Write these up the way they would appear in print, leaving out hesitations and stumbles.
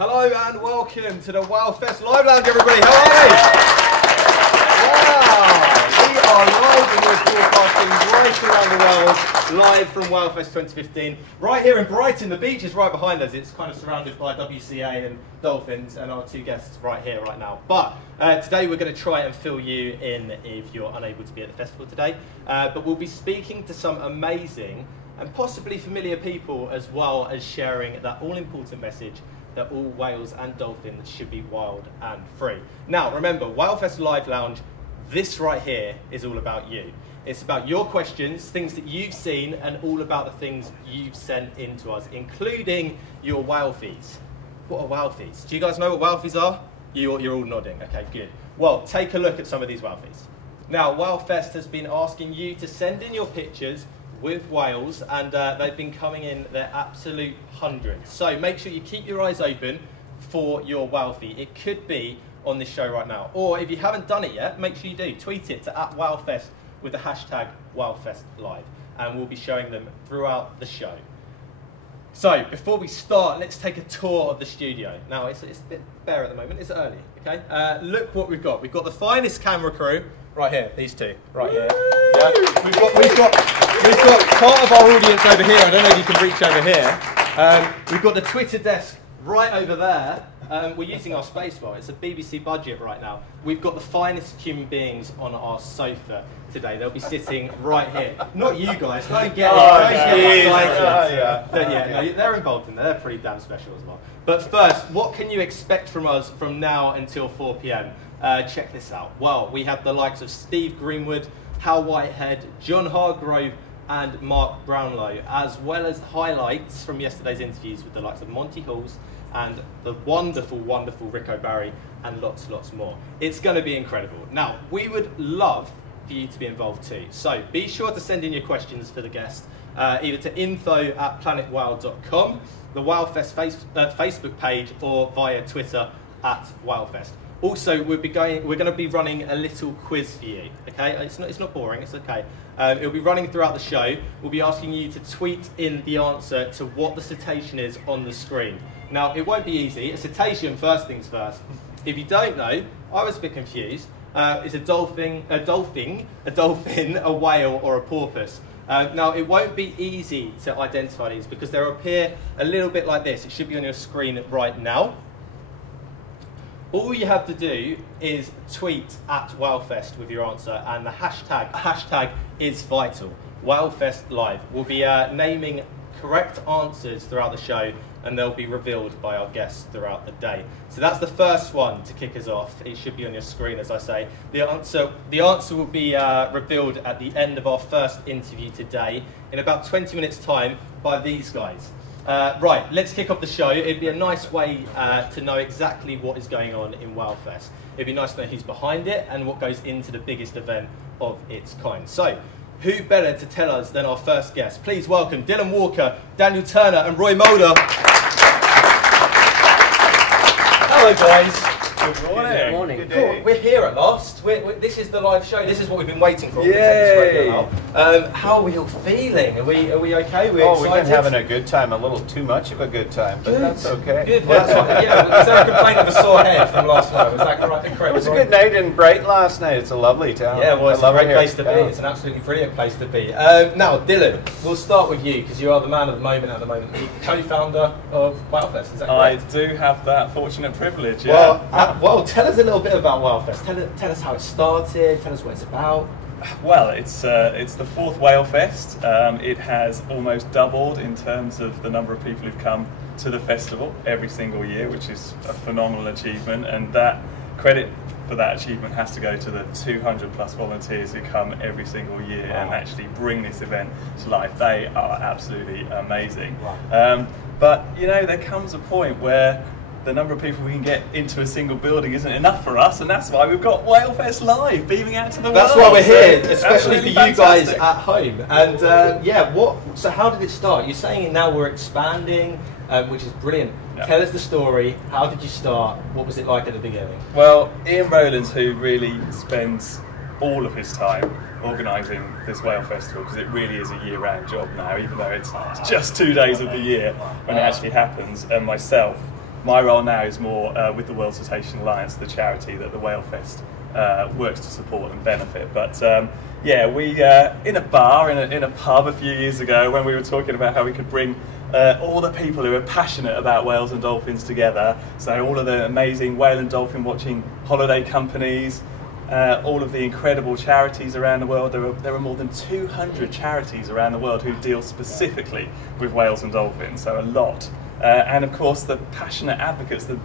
Hello and welcome to the WhaleFestLive Lounge, everybody. How are we? Wow, we are live and we're broadcasting right around the world, live from WhaleFest 2015. Right here in Brighton, the beach is right behind us. It's kind of surrounded by WCA and dolphins and our two guests right here, right now. But today we're going to try and fill you in if you're unable to be at the festival today. But we'll be speaking to some amazing and possibly familiar people, as well as sharing that all-important message that all whales and dolphins should be wild and free. Now, remember, WhaleFestLive Lounge, this right here is all about you. It's about your questions, things that you've seen, and all about the things you've sent in to us, including your whale fees. What are whale fees? Do you guys know what whale fees are? You're all nodding. Okay, good. Well, take a look at some of these whale fees. Now, WhaleFest has been asking you to send in your pictures with whales, and they've been coming in their absolute hundreds. So make sure you keep your eyes open for your whale fee. It could be on this show right now. Or if you haven't done it yet, make sure you do. Tweet it to @WhaleFest with the hashtag WhaleFestLive, and we'll be showing them throughout the show. So before we start, let's take a tour of the studio. Now it's a bit bare at the moment, it's early, okay? Look what we've got. We've got the finest camera crew right here, these two, right here. Yeah. We've got part of our audience over here. I don't know if you can reach over here. We've got the Twitter desk right over there. We're using our space well. It's a BBC budget right now. We've got the finest human beings on our sofa today. They'll be sitting right here. Not you guys. Don't get excited. They're involved in there. They're pretty damn special as well. But first, what can you expect from us from now until 4 p.m? Check this out. Well, we have the likes of Steve Greenwood, Hal Whitehead, John Hargrove, and Mark Brownlow, as well as highlights from yesterday's interviews with the likes of Monty and the wonderful, wonderful Ric O'Barry, and lots more. It's going to be incredible. Now, we would love for you to be involved too. So be sure to send in your questions for the guest, either to info@planetwhale.com, the WhaleFest Facebook page, or via Twitter @WhaleFest. Also, we're going to be running a little quiz for you. Okay, it's not boring. It's okay. It'll be running throughout the show. We'll be asking you to tweet in the answer to what the cetacean is on the screen. Now, it won't be easy. A cetacean, first things first. If you don't know, I was a bit confused. Is a dolphin, a whale, or a porpoise? Now, it won't be easy to identify these because they'll appear a little bit like this. It should be on your screen right now. All you have to do is tweet @WhaleFest with your answer, and the hashtag is vital. WhaleFestLive. We'll be naming correct answers throughout the show, and they'll be revealed by our guests throughout the day. So that's the first one to kick us off. It should be on your screen, as I say. The answer will be revealed at the end of our first interview today, in about 20 minutes' time, by these guys. Right, let's kick off the show. It'd be a nice way to know exactly what is going on in WhaleFest. It'd be nice to know who's behind it and what goes into the biggest event of its kind. So, who better to tell us than our first guest? Please welcome Dylan Walker, Daniel Turner, and Roy Mulder. Hello, guys. Good morning. Good morning. Good Cool. day. We're here at last. This is the live show. This is what we've been waiting for. Yay! How are we all feeling? Are we okay? We're excited? We've been having a good time. A little too much of a good time, but that's okay. Good. Well, that's right. Yeah. Is there a complaint of a sore head from last night? Was that correct? It was a good night in Brighton last night. It's a lovely town. Yeah, well, it's a great place to be. It's an absolutely brilliant place to be. Now, Dylan, we'll start with you because you are the man of the moment at the moment, the co-founder of WhaleFest. Is that correct? I do have that fortunate privilege. Yeah. Well, tell us a little bit about WhaleFest. Tell us how it started. Tell us what it's about. Well, it's the fourth WhaleFest. It has almost doubled in terms of the number of people who've come to the festival every single year, which is a phenomenal achievement. And that credit for that achievement has to go to the 200 plus volunteers who come every single year and actually bring this event to life. They are absolutely amazing. Wow. But you know, there comes a point where the number of people we can get into a single building isn't enough for us, and that's why we've got WhaleFestLive beaming out to the world. That's why we're here, especially for you fantastic. guys at home. And so how did it start? You're saying now we're expanding, which is brilliant. Yep. Tell us the story. How did you start? What was it like at the beginning? Well, Ian Rowlands, who really spends all of his time organising this whale festival, because it really is a year-round job now, even though it's just 2 days of the year when it actually happens, and myself, my role now is more with the World Cetacean Alliance, the charity that the WhaleFest works to support and benefit. But yeah, we in a bar, in a pub a few years ago, when we were talking about how we could bring all the people who are passionate about whales and dolphins together, so all of the amazing whale and dolphin watching holiday companies, all of the incredible charities around the world. There are more than 200 charities around the world who deal specifically with whales and dolphins, so a lot. And of course the passionate advocates, the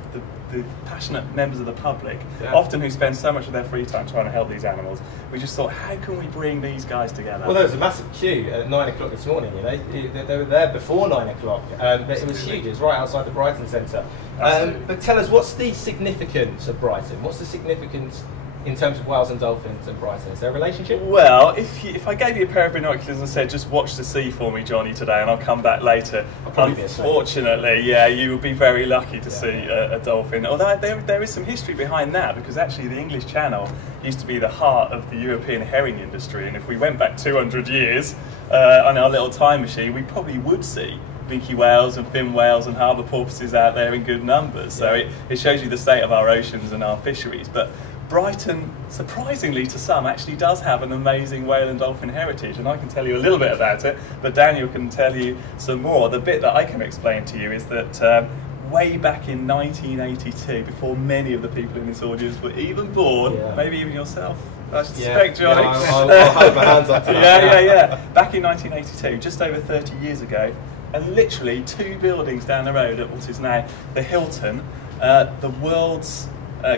passionate members of the public, often who spend so much of their free time trying to help these animals. We just thought, how can we bring these guys together? Well, there was a massive queue at 9 o'clock this morning, you know. They were there before 9 o'clock, but it was huge. It was right outside the Brighton Centre. But tell us, what's the significance of Brighton? What's the significance in terms of whales and dolphins and Brighton? Is there a relationship? Well, if I gave you a pair of binoculars and said, just watch the sea for me, Johnny, today, and I'll come back later, unfortunately, yeah, you would be very lucky to see a dolphin. Although there is some history behind that, because actually the English Channel used to be the heart of the European herring industry, and if we went back 200 years on our little time machine, we probably would see binky whales and fin whales and harbour porpoises out there in good numbers. So it shows you the state of our oceans and our fisheries. But Brighton, surprisingly to some, actually does have an amazing whale and dolphin heritage, and I can tell you a little bit about it, but Daniel can tell you some more. The bit that I can explain to you is that way back in 1982, before many of the people in this audience were even born, maybe even yourself, I suspect, Johnny. I'll hold my hands up to that. Yeah. Back in 1982, just over 30 years ago, and literally 2 buildings down the road at what is now the Hilton, the world's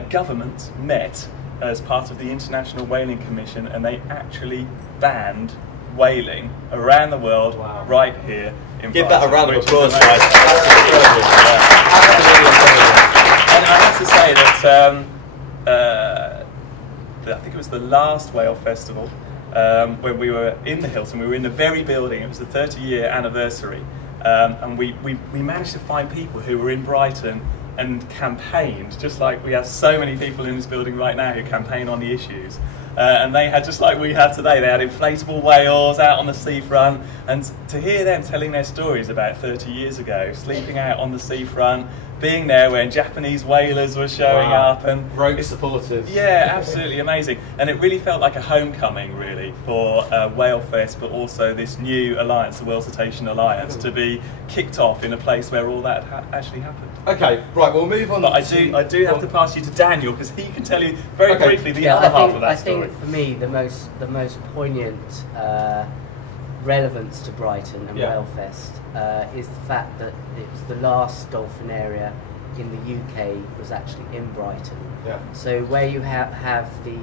government met as part of the International Whaling Commission, and they actually banned whaling around the world right here in Give Brighton, that a round of applause, guys. And I have to say that I think it was the last Whale Festival when we were in the Hilton. We were in the very building. It was the 30-year anniversary, and we managed to find people who were in Brighton and campaigned, just like we have so many people in this building right now who campaign on the issues. And they had, just like we have today, they had inflatable whales out on the seafront, and to hear them telling their stories about 30 years ago, sleeping out on the seafront, being there when Japanese whalers were showing up, and rogue supporters. Yeah, absolutely amazing. And it really felt like a homecoming, really, for WhaleFest, but also this new alliance, the World Cetacean Alliance, to be kicked off in a place where all that actually happened. Okay, right, we'll move on. But I do have to pass you to Daniel, because he can tell you very briefly the other half of that story. I think for me the most poignant relevance to Brighton and WhaleFest is the fact that it was the last dolphin area in the UK was actually in Brighton. So where you have the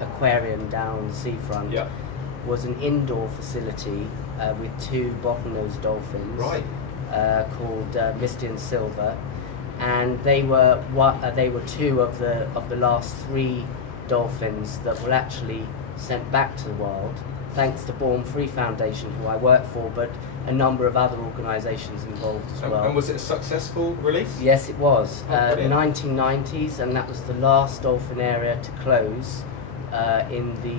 aquarium down on the seafront was an indoor facility with 2 bottlenose dolphins called Misty and Silver, and they were 2 of the last 3 dolphins that were actually sent back to the wild, thanks to Born Free Foundation, who I work for, but a number of other organisations involved as well. And was it a successful release? Yes, it was. 1990s, and that was the last dolphin area to close in the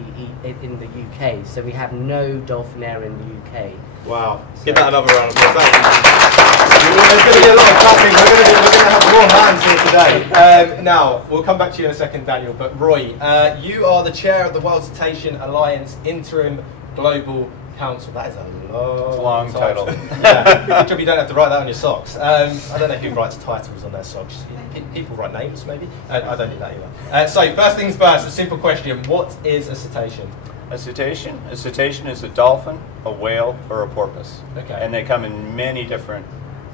UK. So we have no dolphin area in the UK. Wow. So give that another round of applause. There's going to be a lot of clapping. We're going to have more hands here today. Now, we'll come back to you in a second, Daniel, but Roy, you are the chair of the World Cetacean Alliance Interim Global Council. That is a long title. Good job you don't have to write that on your socks. I don't know who writes titles on their socks. People write names, maybe? I don't do that either. So, first things first, a simple question. What is a cetacean? A cetacean? A cetacean is a dolphin, a whale, or a porpoise. Okay. And they come in many different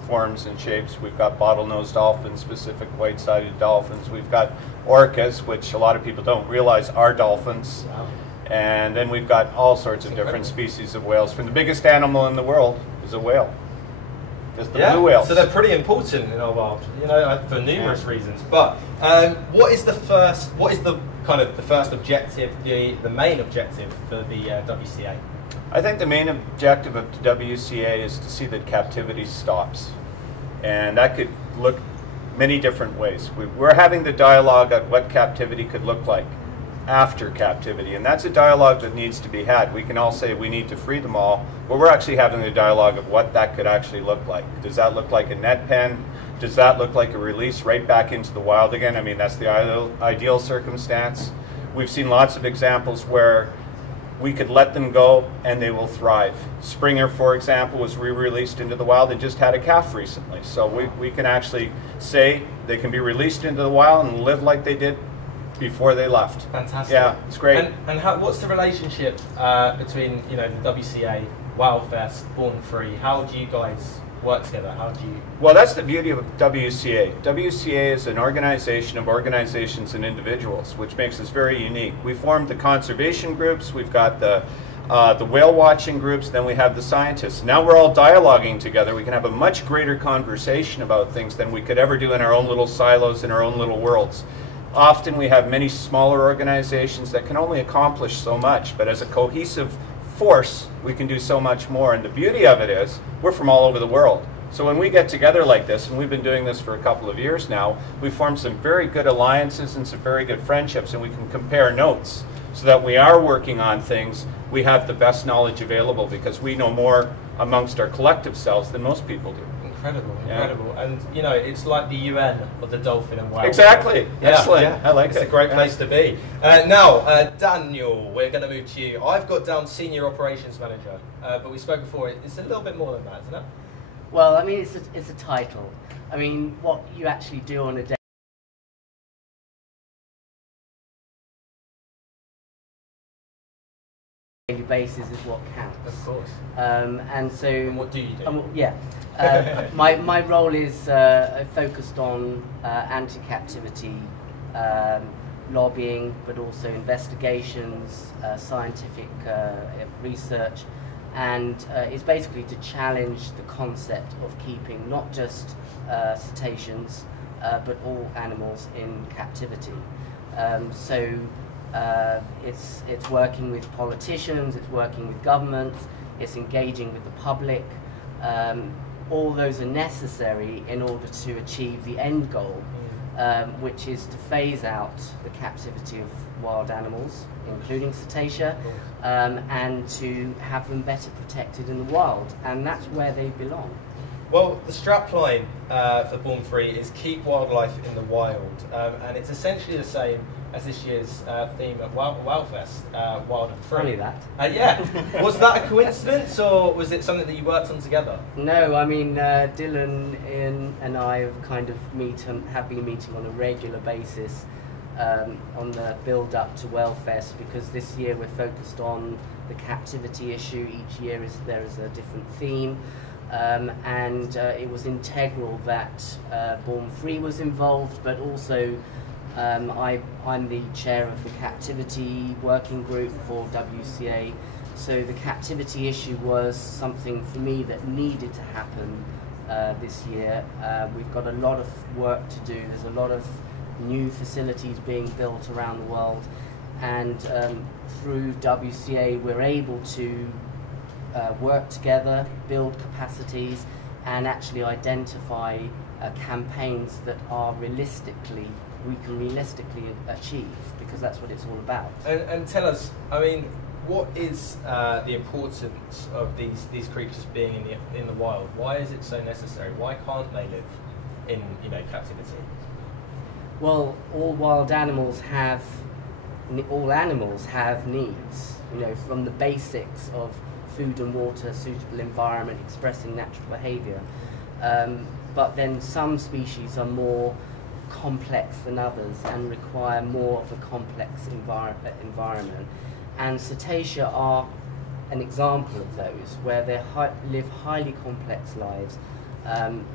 forms and shapes. We've got bottlenose dolphins, Pacific white-sided dolphins. We've got orcas, which a lot of people don't realize are dolphins. Wow. And then we've got all sorts of different species of whales. From the biggest animal in the world is a whale. It's the blue whales. So they're pretty important in our world, you know, for numerous reasons. But what is the first objective, the main objective for the WCA? I think the main objective of the WCA is to see that captivity stops. And that could look many different ways. We're having the dialogue on what captivity could look like after captivity, and that's a dialogue that needs to be had. We can all say we need to free them all, but we're actually having a dialogue of what that could actually look like. Does that look like a net pen? Does that look like a release right back into the wild again? I mean, that's the ideal circumstance. We've seen lots of examples where we could let them go and they will thrive. Springer, for example, was re-released into the wild and just had a calf recently. So we can actually say they can be released into the wild and live like they did before they left. Fantastic. Yeah, it's great. And what's the relationship between, you know, the WCA, WhaleFest, Born Free? How do you guys work together? How do you... Well, that's the beauty of WCA. WCA is an organization of organizations and individuals, which makes us very unique. We formed the conservation groups, we've got the whale watching groups, then we have the scientists. Now we're all dialoguing together. We can have a much greater conversation about things than we could ever do in our own little silos, in our own little worlds. Often we have many smaller organizations that can only accomplish so much, but as a cohesive force, we can do so much more. And the beauty of it is, we're from all over the world. So when we get together like this, and we've been doing this for a couple of years now, we form some very good alliances and some very good friendships, and we can compare notes so that we are working on things. We have the best knowledge available because we know more amongst our collective selves than most people do. Incredible, incredible. Yeah. And, you know, it's like the UN of the dolphin and whale. Exactly. Yeah, excellent. Yeah. I like it. It's a great place to be. Now, Daniel, we're going to move to you. I've got down Senior Operations Manager, but we spoke before. It's a little bit more than that, isn't it? Well, I mean, it's a title. I mean, what you actually do on a daily basis is what counts. Of course. And so... And what do you do? My role is focused on anti-captivity lobbying, but also investigations, scientific research, and it's basically to challenge the concept of keeping not just cetaceans, but all animals in captivity. It's working with politicians, it's working with governments, it's engaging with the public. All those are necessary in order to achieve the end goal, which is to phase out the captivity of wild animals, including cetacea, and to have them better protected in the wild, and that's where they belong. Well, the strapline for Born Free is Keep Wildlife in the Wild, and it's essentially the same as this year's theme at WhaleFest, Wild and Free. Funny that. Yeah. Was that a coincidence, or was it something that you worked on together? No, I mean, Dylan and I have kind of have been meeting on a regular basis on the build-up to WhaleFest, because this year we're focused on the captivity issue. Each year there is a different theme. And it was integral that Born Free was involved, but also I'm the chair of the captivity working group for WCA, so the captivity issue was something for me that needed to happen this year. We've got a lot of work to do. There's a lot of new facilities being built around the world, and through WCA we're able to work together, build capacities, and actually identify campaigns that are we can realistically achieve, because that's what it's all about. And tell us, I mean, what is the importance of these creatures being in the wild? Why is it so necessary? Why can't they live in captivity? Well, all animals have needs. From the basics of food and water, suitable environment, expressing natural behaviour. But then some species are more complex than others and require more of a complex environment. And cetacea are an example of those, where they live highly complex lives,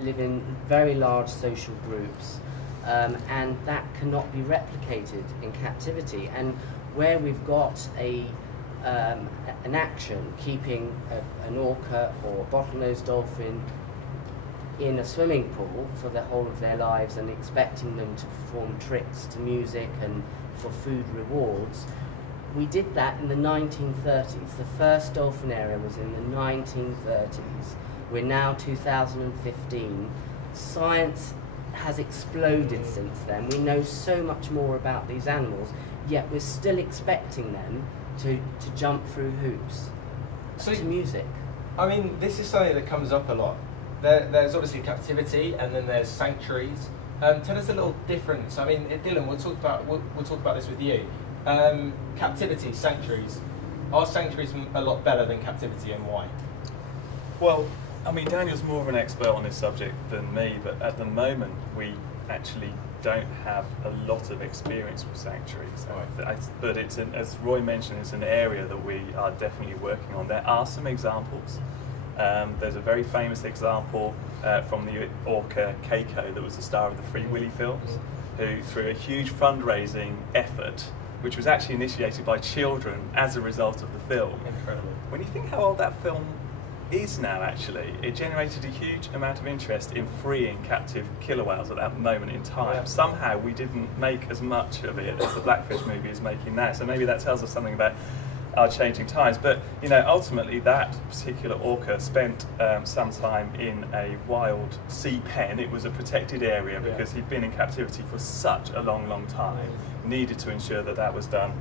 live in very large social groups, and that cannot be replicated in captivity. And where we've got an action keeping an orca or a bottlenose dolphin in a swimming pool for the whole of their lives and expecting them to perform tricks to music and for food rewards, we did that in the 1930s. The first dolphin area was in the 1930s. We're now 2015. Science has exploded since then. We know so much more about these animals, yet we're still expecting them to jump through hoops to music. I mean, this is something that comes up a lot there's obviously captivity, and then there's sanctuaries. Tell us a little difference. I mean, Dylan, we'll talk about this with you. Captivity, sanctuaries. Are sanctuaries a lot better than captivity, and why? Well, I mean, Daniel's more of an expert on this subject than me, but at the moment we actually don't have a lot of experience with sanctuaries. Right. But it's as Roy mentioned, it's an area that we are definitely working on. There are some examples. There's a very famous example from the orca Keiko that was the star of the Free Willy films, who through a huge fundraising effort, which was actually initiated by children as a result of the film. Incredible. When you think how old that film is now, actually, it generated a huge amount of interest in freeing captive killer whales at that moment in time. Yeah. Somehow we didn't make as much of it as the Blackfish movie is making now, so maybe that tells us something about our changing times. But you know, ultimately that particular orca spent some time in a wild sea pen. It was a protected area because he'd been in captivity for such a long time. Needed to ensure that that was done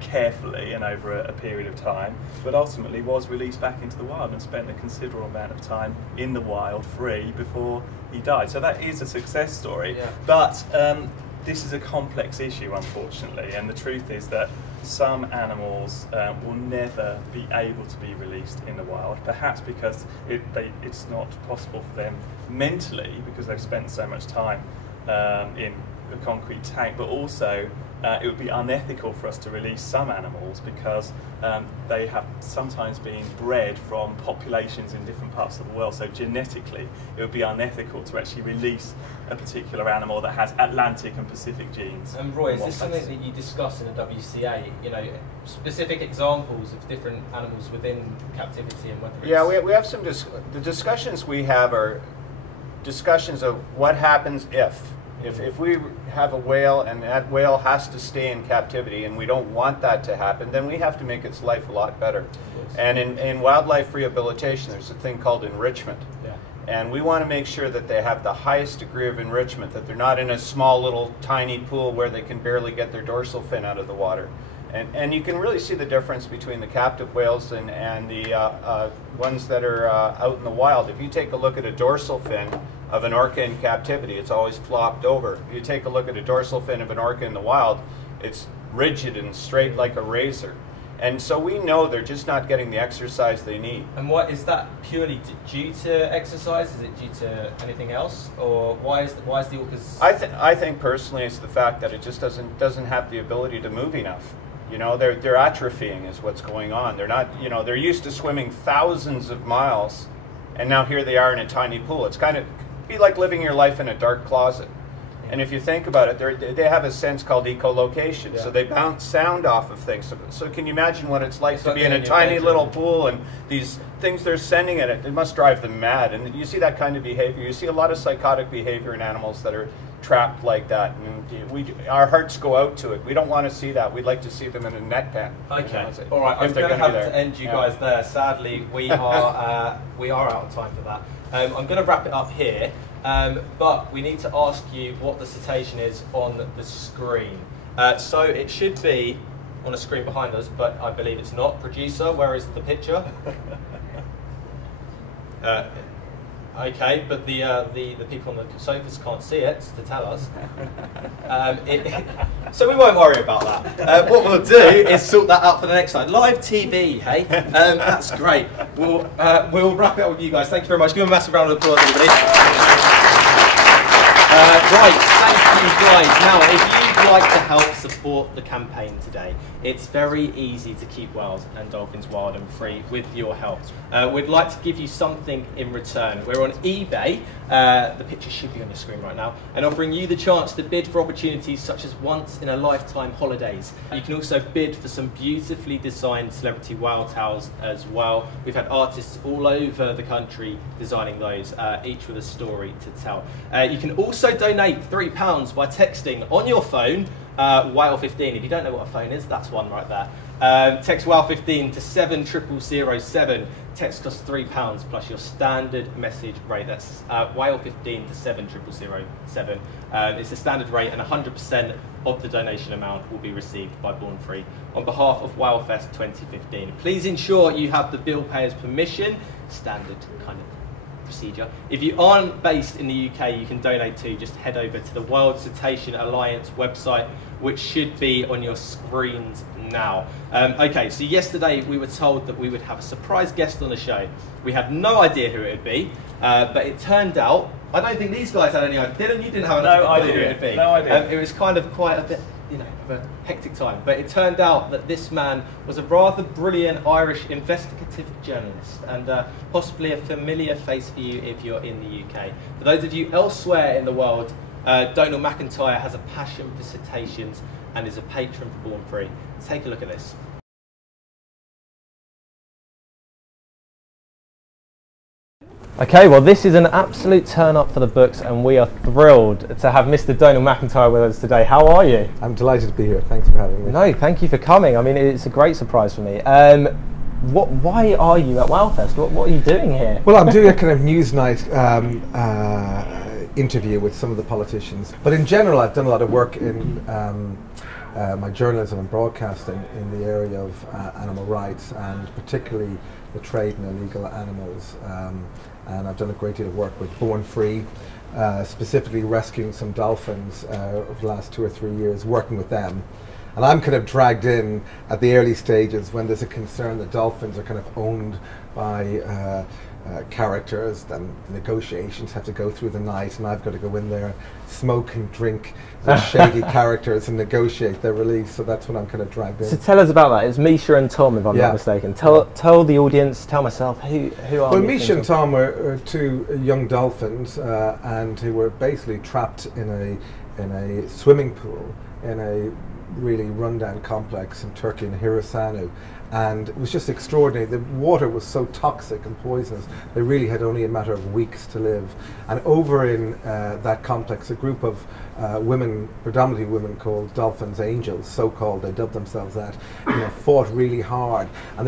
carefully and over a period of time, but ultimately was released back into the wild and spent a considerable amount of time in the wild free before he died. So that is a success story. Yeah. But this is a complex issue, unfortunately, and the truth is that some animals will never be able to be released in the wild, perhaps because it's not possible for them mentally because they've spent so much time in a concrete tank, but also it would be unethical for us to release some animals because they have sometimes been bred from populations in different parts of the world, so genetically it would be unethical to actually release a particular animal that has Atlantic and Pacific genes. And Roy, is this something that you discuss in the WCA, you know, specific examples of different animals within captivity and whether it's... Yeah, we have some, the discussions we have are discussions of what happens if we have a whale and that whale has to stay in captivity and we don't want that to happen, then we have to make its life a lot better. And in wildlife rehabilitation, there's a thing called enrichment. Yeah. And we want to make sure that they have the highest degree of enrichment, that they're not in a small little tiny pool where they can barely get their dorsal fin out of the water. And you can really see the difference between the captive whales and the ones that are out in the wild. If you take a look at a dorsal fin of an orca in captivity, it's always flopped over. If you take a look at a dorsal fin of an orca in the wild, it's rigid and straight like a razor. And so we know they're just not getting the exercise they need. And what is that purely due to exercise? Is it due to anything else, or why is the orcas? I think personally it's the fact that it just doesn't have the ability to move enough. You know, they're atrophying is what's going on. They're not, you know, they're used to swimming thousands of miles, and now here they are in a tiny pool. It's kind of be like living your life in a dark closet. And if you think about it, they have a sense called echolocation, so they bounce sound off of things. So can you imagine what it's like to be in a tiny little pool and these things they're sending at it? It must drive them mad. And you see that kind of behavior. You see a lot of psychotic behavior in animals that are trapped like that. And our hearts go out to it. We don't want to see that. We'd like to see them in a net pen. Okay. All right. I'm going to have to end you guys there. Sadly, we are out of time for that. I'm going to wrap it up here. But we need to ask you what the cetacean is on the screen. So it should be on a screen behind us, but I believe it's not. Producer, where is the picture? Okay, but the people on the sofas can't see it to tell us. So we won't worry about that. What we'll do is sort that out for the next time. Live TV, hey? That's great. We'll wrap it up with you guys. Thank you very much. Give them a massive round of applause, everybody. Right, thank you guys. Now, if you'd like to help support the campaign today, it's very easy to keep whales and dolphins wild and free with your help. We'd like to give you something in return. We're on eBay, the picture should be on your screen right now, and offering you the chance to bid for opportunities such as once-in-a-lifetime holidays. You can also bid for some beautifully designed celebrity whale towels as well. We've had artists all over the country designing those, each with a story to tell. You can also donate £3 by texting on your phone WhaleFest. If you don't know what a phone is, that's one right there. Text WhaleFest to 70007. Text costs £3 plus your standard message rate. That's WhaleFest to 70007. It's a standard rate, and 100% of the donation amount will be received by Born Free on behalf of WhaleFest 2015. Please ensure you have the bill payer's permission. Standard kind of procedure. If you aren't based in the UK, you can donate too. Just head over to the World Cetacean Alliance website, which should be on your screens now. Okay, so yesterday we were told that we would have a surprise guest on the show. We had no idea who it would be, but it turned out, I don't think these guys had any idea. Dylan, you didn't have no idea who it would be. No idea. It was kind of quite a bit, you know, of a hectic time. But it turned out that this man was a rather brilliant Irish investigative journalist, and possibly a familiar face for you if you're in the UK. For those of you elsewhere in the world, Donal MacIntyre has a passion for cetaceans and is a patron for Born Free. Take a look at this. Okay, well this is an absolute turn up for the books, and we are thrilled to have Mr. Donal MacIntyre with us today. How are you? I'm delighted to be here. Thanks for having me. No, thank you for coming. I mean, it's a great surprise for me. Why are you at WhaleFest? What are you doing here? Well, I'm doing a kind of Newsnight interview with some of the politicians. But in general, I've done a lot of work in my journalism and broadcasting in the area of animal rights, and particularly the trade in illegal animals. And I've done a great deal of work with Born Free, specifically rescuing some dolphins over the last 2 or 3 years, working with them. And I'm kind of dragged in at the early stages when there's a concern that dolphins are kind of owned by characters, then the negotiations have to go through the night, and I've got to go in there, smoke and drink with shady characters and negotiate their release. So that's when I'm kind of dragged in. So tell us about that. It's Misha and Tom, if I'm not mistaken. Tell the audience, tell myself, who are Well, Misha and Tom are two young dolphins, and who were basically trapped in a swimming pool in a really rundown complex in Turkey, in Hirosanu. And it was just extraordinary. The water was so toxic and poisonous, they really had only a matter of weeks to live. And over in that complex, a group of women, predominantly women, called Dolphins Angels, so-called, they dubbed themselves that, you know, fought really hard. And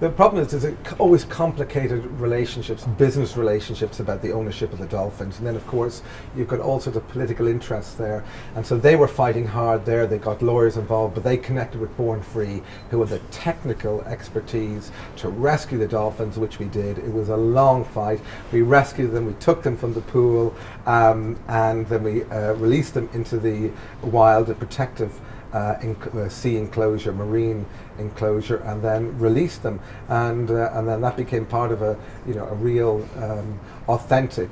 the problem is there's always complicated relationships, business relationships about the ownership of the dolphins. And then of course, you've got all sorts of political interests there. And so they were fighting hard there, they got lawyers involved, but they connected with Born Free, who had the technical expertise to rescue the dolphins, which we did. It was a long fight. We rescued them, we took them from the pool, and then we released them into the wild, a protective sea enclosure, marine enclosure, and then released them, and then that became part of a real authentic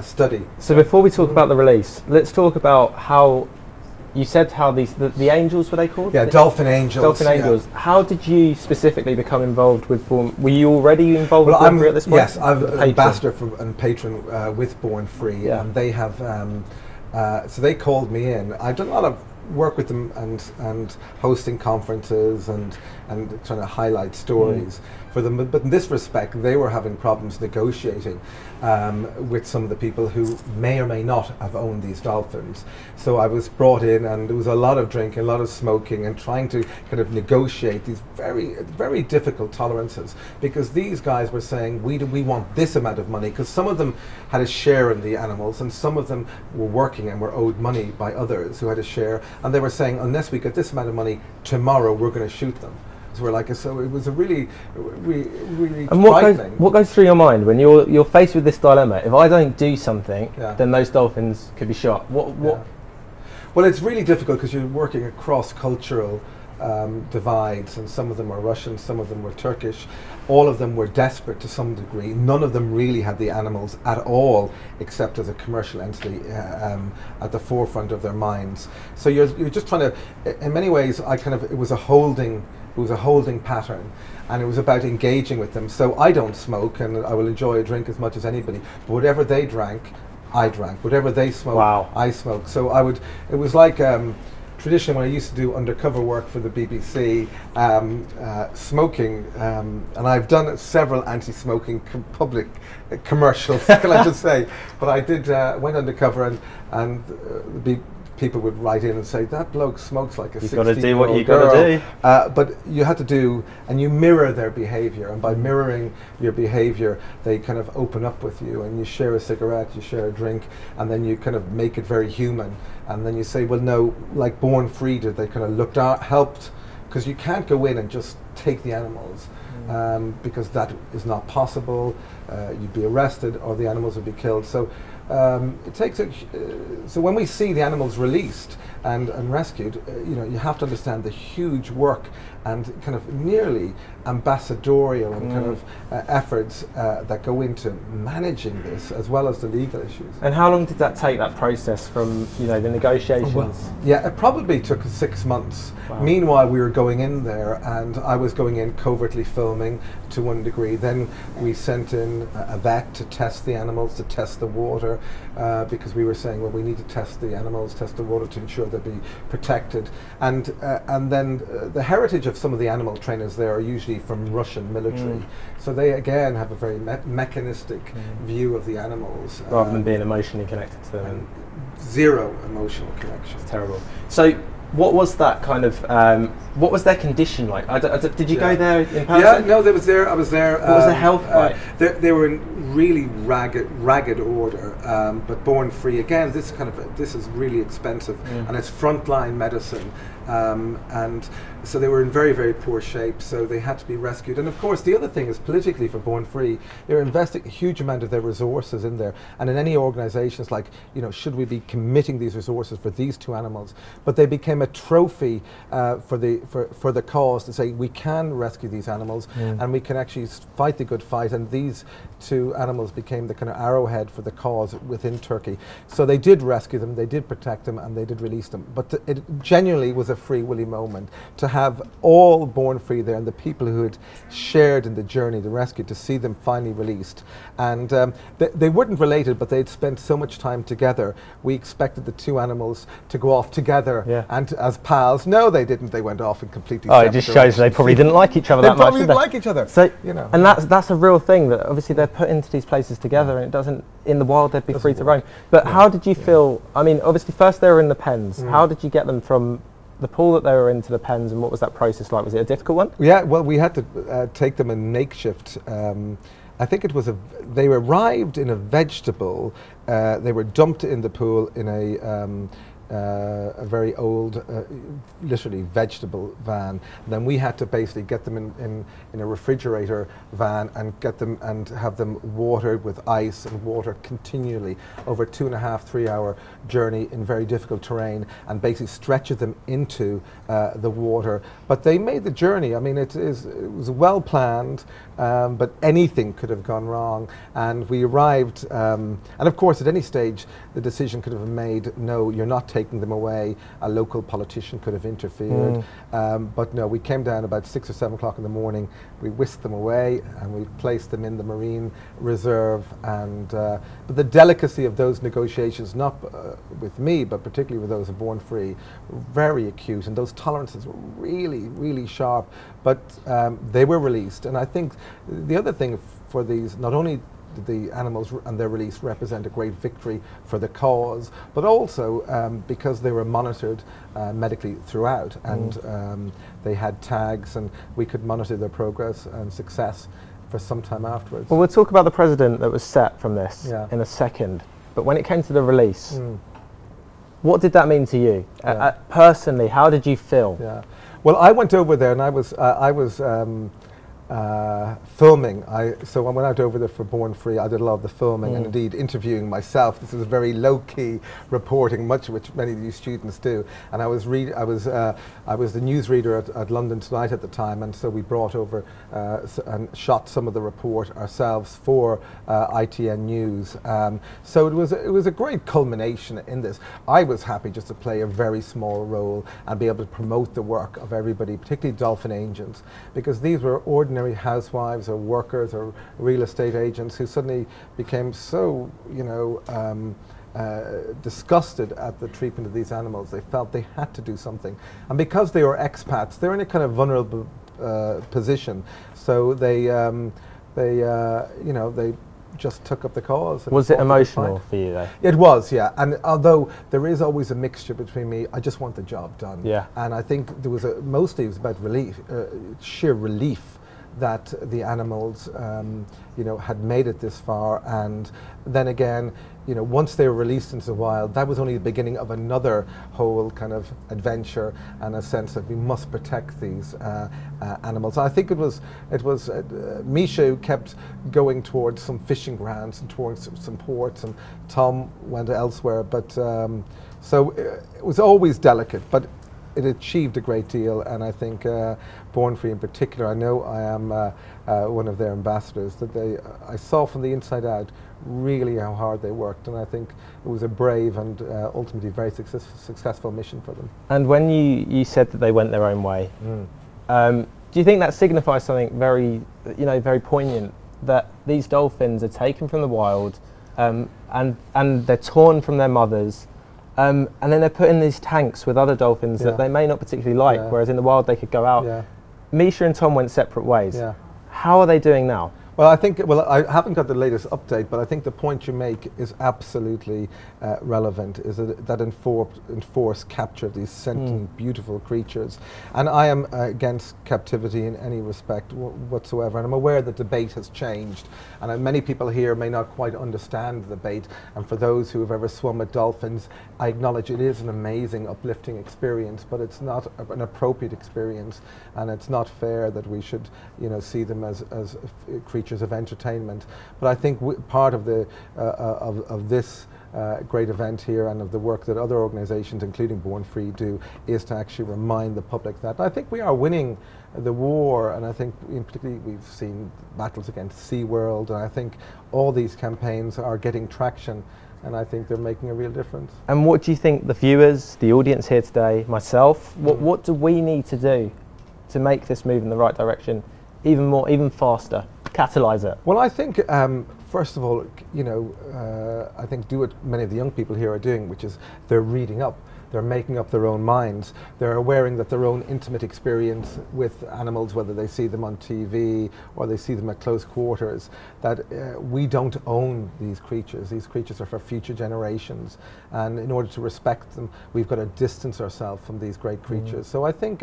study. So before we talk about the release, let's talk about how you said how the angels, were they called? Yeah, Dolphin Angels. Dolphin Angels. How did you specifically become involved with Born? Were you already involved with Born Free at this point? Yes, I'm an ambassador and patron with Born Free, and they have. So they called me in. I've done a lot of work with them and hosting conferences and trying to highlight stories for them. But in this respect, they were having problems negotiating with some of the people who may or may not have owned these dolphins. So I was brought in, and there was a lot of drinking, a lot of smoking, and trying to kind of negotiate these very, very difficult tolerances, because these guys were saying, we want this amount of money, because some of them had a share in the animals, and some of them were working and were owed money by others who had a share, and they were saying, unless we get this amount of money tomorrow, we're going to shoot them. So it was a really and what goes through your mind when you're faced with this dilemma? If I don't do something, then those dolphins could be shot. What? Well, it's really difficult because you're working across cultural divides, and some of them were Russian, some of them were Turkish. All of them were desperate to some degree. None of them really had the animals at all, except as a commercial entity at the forefront of their minds. So you're just trying to, in many ways, it was a holding pattern, and it was about engaging with them. So I don't smoke, and I will enjoy a drink as much as anybody, but whatever they drank, I drank. Whatever they smoked, I smoked. So it was like traditionally when I used to do undercover work for the BBC, smoking, and I've done several anti-smoking public commercials, can I just say, but I did went undercover, and people would write in and say, that bloke smokes like a 16-year-old girl. You've got to do what you've got to do. But you had to do, and you mirror their behaviour, and by mirroring your behaviour, they kind of open up with you, and you share a cigarette, you share a drink, and then you kind of make it very human. And then you say, well, no, like Born Free did, they kind of looked out, helped, because you can't go in and just take the animals. because that is not possible. You'd be arrested or the animals would be killed. So it takes so when we see the animals released and rescued, you have to understand the huge work and kind of nearly ambassadorial and kind of efforts that go into managing this, as well as the legal issues. And how long did that take, that process from the negotiations? Well, yeah, it probably took 6 months. Wow. Meanwhile, we were going in there, and I was going in covertly filming to one degree. Then we sent in a vet to test the animals, to test the water, because we were saying, well, we need to test the animals, test the water to ensure they'll be protected. And then the heritage of some of the animal trainers there are usually from Russian military. So they again have a very mechanistic view of the animals. Rather than being emotionally connected to them. And zero emotional connection. It's terrible. So what was that kind of, what was their condition like? Did you go there in person? Yeah, no, I was there. What was the health like? They were in really ragged order, but born free. Again, this is really expensive, and it's frontline medicine. And so they were in very, very poor shape, so they had to be rescued. And of course, the other thing is, politically, for Born Free, they're investing a huge amount of their resources in there. And in any organisations, like, should we be committing these resources for these two animals? But they became a trophy for the cause, to say we can rescue these animals and we can actually fight the good fight. And these two animals became the kind of arrowhead for the cause within Turkey. So they did rescue them, they did protect them, and they did release them. But it genuinely was a Free Willy moment to have all Born Free there, and the people who had shared in the journey, the rescue, to see them finally released. And they weren't related, but they'd spent so much time together. We expected the two animals to go off together and as pals. No, they didn't. They went off in completely separate it just shows they probably didn't like each other that much. They probably didn't like each other. So, and that's a real thing, that obviously they're put into these places together, and it doesn't, in the wild they'd be free to roam. But how did you feel? I mean, obviously first they were in the pens. How did you get them from the pool that they were into the pens, and what was that process like? Was it a difficult one? Yeah, well, we had to take them in makeshift. I think it was they arrived in a vegetable. They were dumped in the pool in a very old, literally vegetable van. And then we had to basically get them in a refrigerator van and get them and have them watered with ice and water continually over 2.5-3 hour journey in very difficult terrain, and basically stretch them into the water. But they made the journey. I mean, it was well planned, but anything could have gone wrong. And we arrived, and of course at any stage the decision could have been made, no, you're not taking them away. A local politician could have interfered. But no, we came down about 6 or 7 o'clock in the morning, we whisked them away and we placed them in the Marine Reserve. And but the delicacy of those negotiations, not with me, but particularly with those of Born Free, were very acute, and those tolerances were really, really sharp. But they were released. And I think the other thing for these, not only the animals and their release represent a great victory for the cause, but also because they were monitored medically throughout, and they had tags, and we could monitor their progress and success for some time afterwards. Well, we'll talk about the precedent that was set from this in a second, but when it came to the release, what did that mean to you? Personally, how did you feel? Well, I went over there, and I was filming. So I went out over there for Born Free. I did a lot of the filming and indeed interviewing myself. This is a very low-key reporting, much of which many of you students do. And I was the newsreader at London Tonight at the time, and so we brought over and shot some of the report ourselves for ITN News. So it was a great culmination in this. I was happy just to play a very small role and be able to promote the work of everybody, particularly dolphin agents, because these were ordinary housewives or workers or real estate agents who suddenly became so, disgusted at the treatment of these animals. They felt they had to do something, and because they were expats, they're in a kind of vulnerable position. So they just took up the cause. Was it emotional for you though? It was, yeah. And although there is always a mixture between me, I just want the job done. Yeah. And I think there was mostly it was about relief, sheer relief that the animals, had made it this far. And then again, you know, once they were released into the wild, that was only the beginning of another whole kind of adventure and a sense that we must protect these animals. I think it was Misha who kept going towards some fishing grounds and towards some ports, and Tom went elsewhere. But so it was always delicate, but it achieved a great deal. And I think Born Free in particular, I know I am one of their ambassadors, that I saw from the inside out really how hard they worked, and I think it was a brave and ultimately very successful mission for them. And when you said that they went their own way, do you think that signifies something very, you know, very poignant, that these dolphins are taken from the wild and they're torn from their mothers, and then they're put in these tanks with other dolphins that they may not particularly like, whereas in the wild they could go out. Misha and Tom went separate ways. How are they doing now? Well, I think, well, I haven't got the latest update, but I think the point you make is absolutely relevant, is that enforced capture of these sentient, beautiful creatures. And I am against captivity in any respect whatsoever, and I'm aware that debate has changed, and many people here may not quite understand the debate, and for those who have ever swum with dolphins, I acknowledge it is an amazing, uplifting experience, but it's not an appropriate experience, and it's not fair that we should, you know, see them as creatures of entertainment. But I think part of the of this great event here, and of the work that other organisations, including Born Free, do, is to actually remind the public that. And I think we are winning the war, and I think in particularly we've seen battles against SeaWorld, and I think all these campaigns are getting traction, and I think they're making a real difference. And what do you think the viewers, the audience here today, myself, what do we need to do to make this move in the right direction, even more, even faster? Catalyse it? Well, I think first of all, you know, I think do what many of the young people here are doing, which is they're reading up. They're making up their own minds. They're aware that their own intimate experience with animals, whether they see them on TV or they see them at close quarters, that we don't own these creatures. These creatures are for future generations. And in order to respect them, we've got to distance ourselves from these great creatures. So I think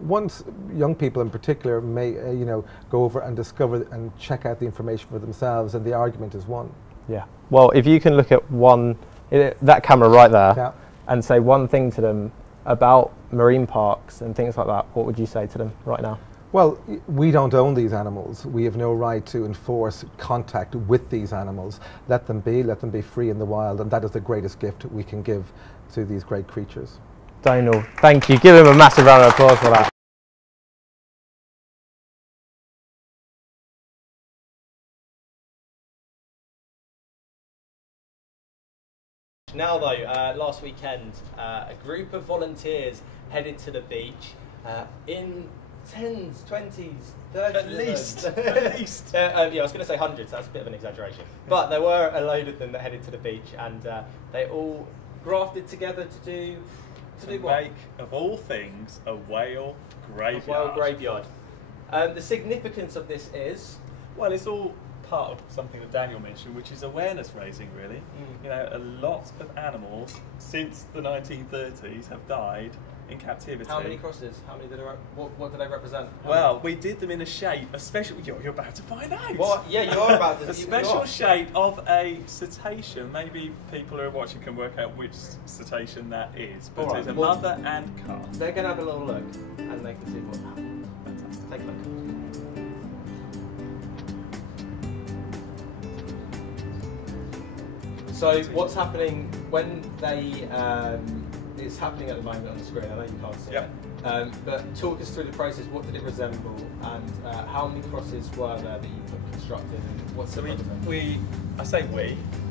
once young people in particular may, you know, go over and discover and check out the information for themselves, and the argument is won. Yeah. Well, if you can look at that camera right there, and say one thing to them about marine parks and things like that, what would you say to them right now? Well, we don't own these animals. We have no right to enforce contact with these animals. Let them be free in the wild, and that is the greatest gift we can give to these great creatures. Donal, thank you. Give him a massive round of applause for that. Now though, last weekend, a group of volunteers headed to the beach in 10s, 20s, 30s. At least. Yeah, I was going to say hundreds, that's a bit of an exaggeration. But there were a load of them that headed to the beach, and they all grafted together to make, of all things, a whale graveyard. A whale graveyard. The significance of this is? Well, it's all part of something that Daniel mentioned, which is awareness raising, really. You know, a lot of animals since the 1930s have died in captivity. How many crosses? How many what do they represent? Well, we did them in a shape, a special. You're about to find out. What? Yeah, you are about to. A special shape of a cetacean. Maybe people who are watching can work out which cetacean that is. But right, it's a mother and calf. They're going to have a little look, and they can see what happened. Fantastic. Take a look. So what's happening when they? It's happening at the moment on the screen. I know you can't see it. But talk us through the process. What did it resemble, and how many crosses were there that you constructed, and what's the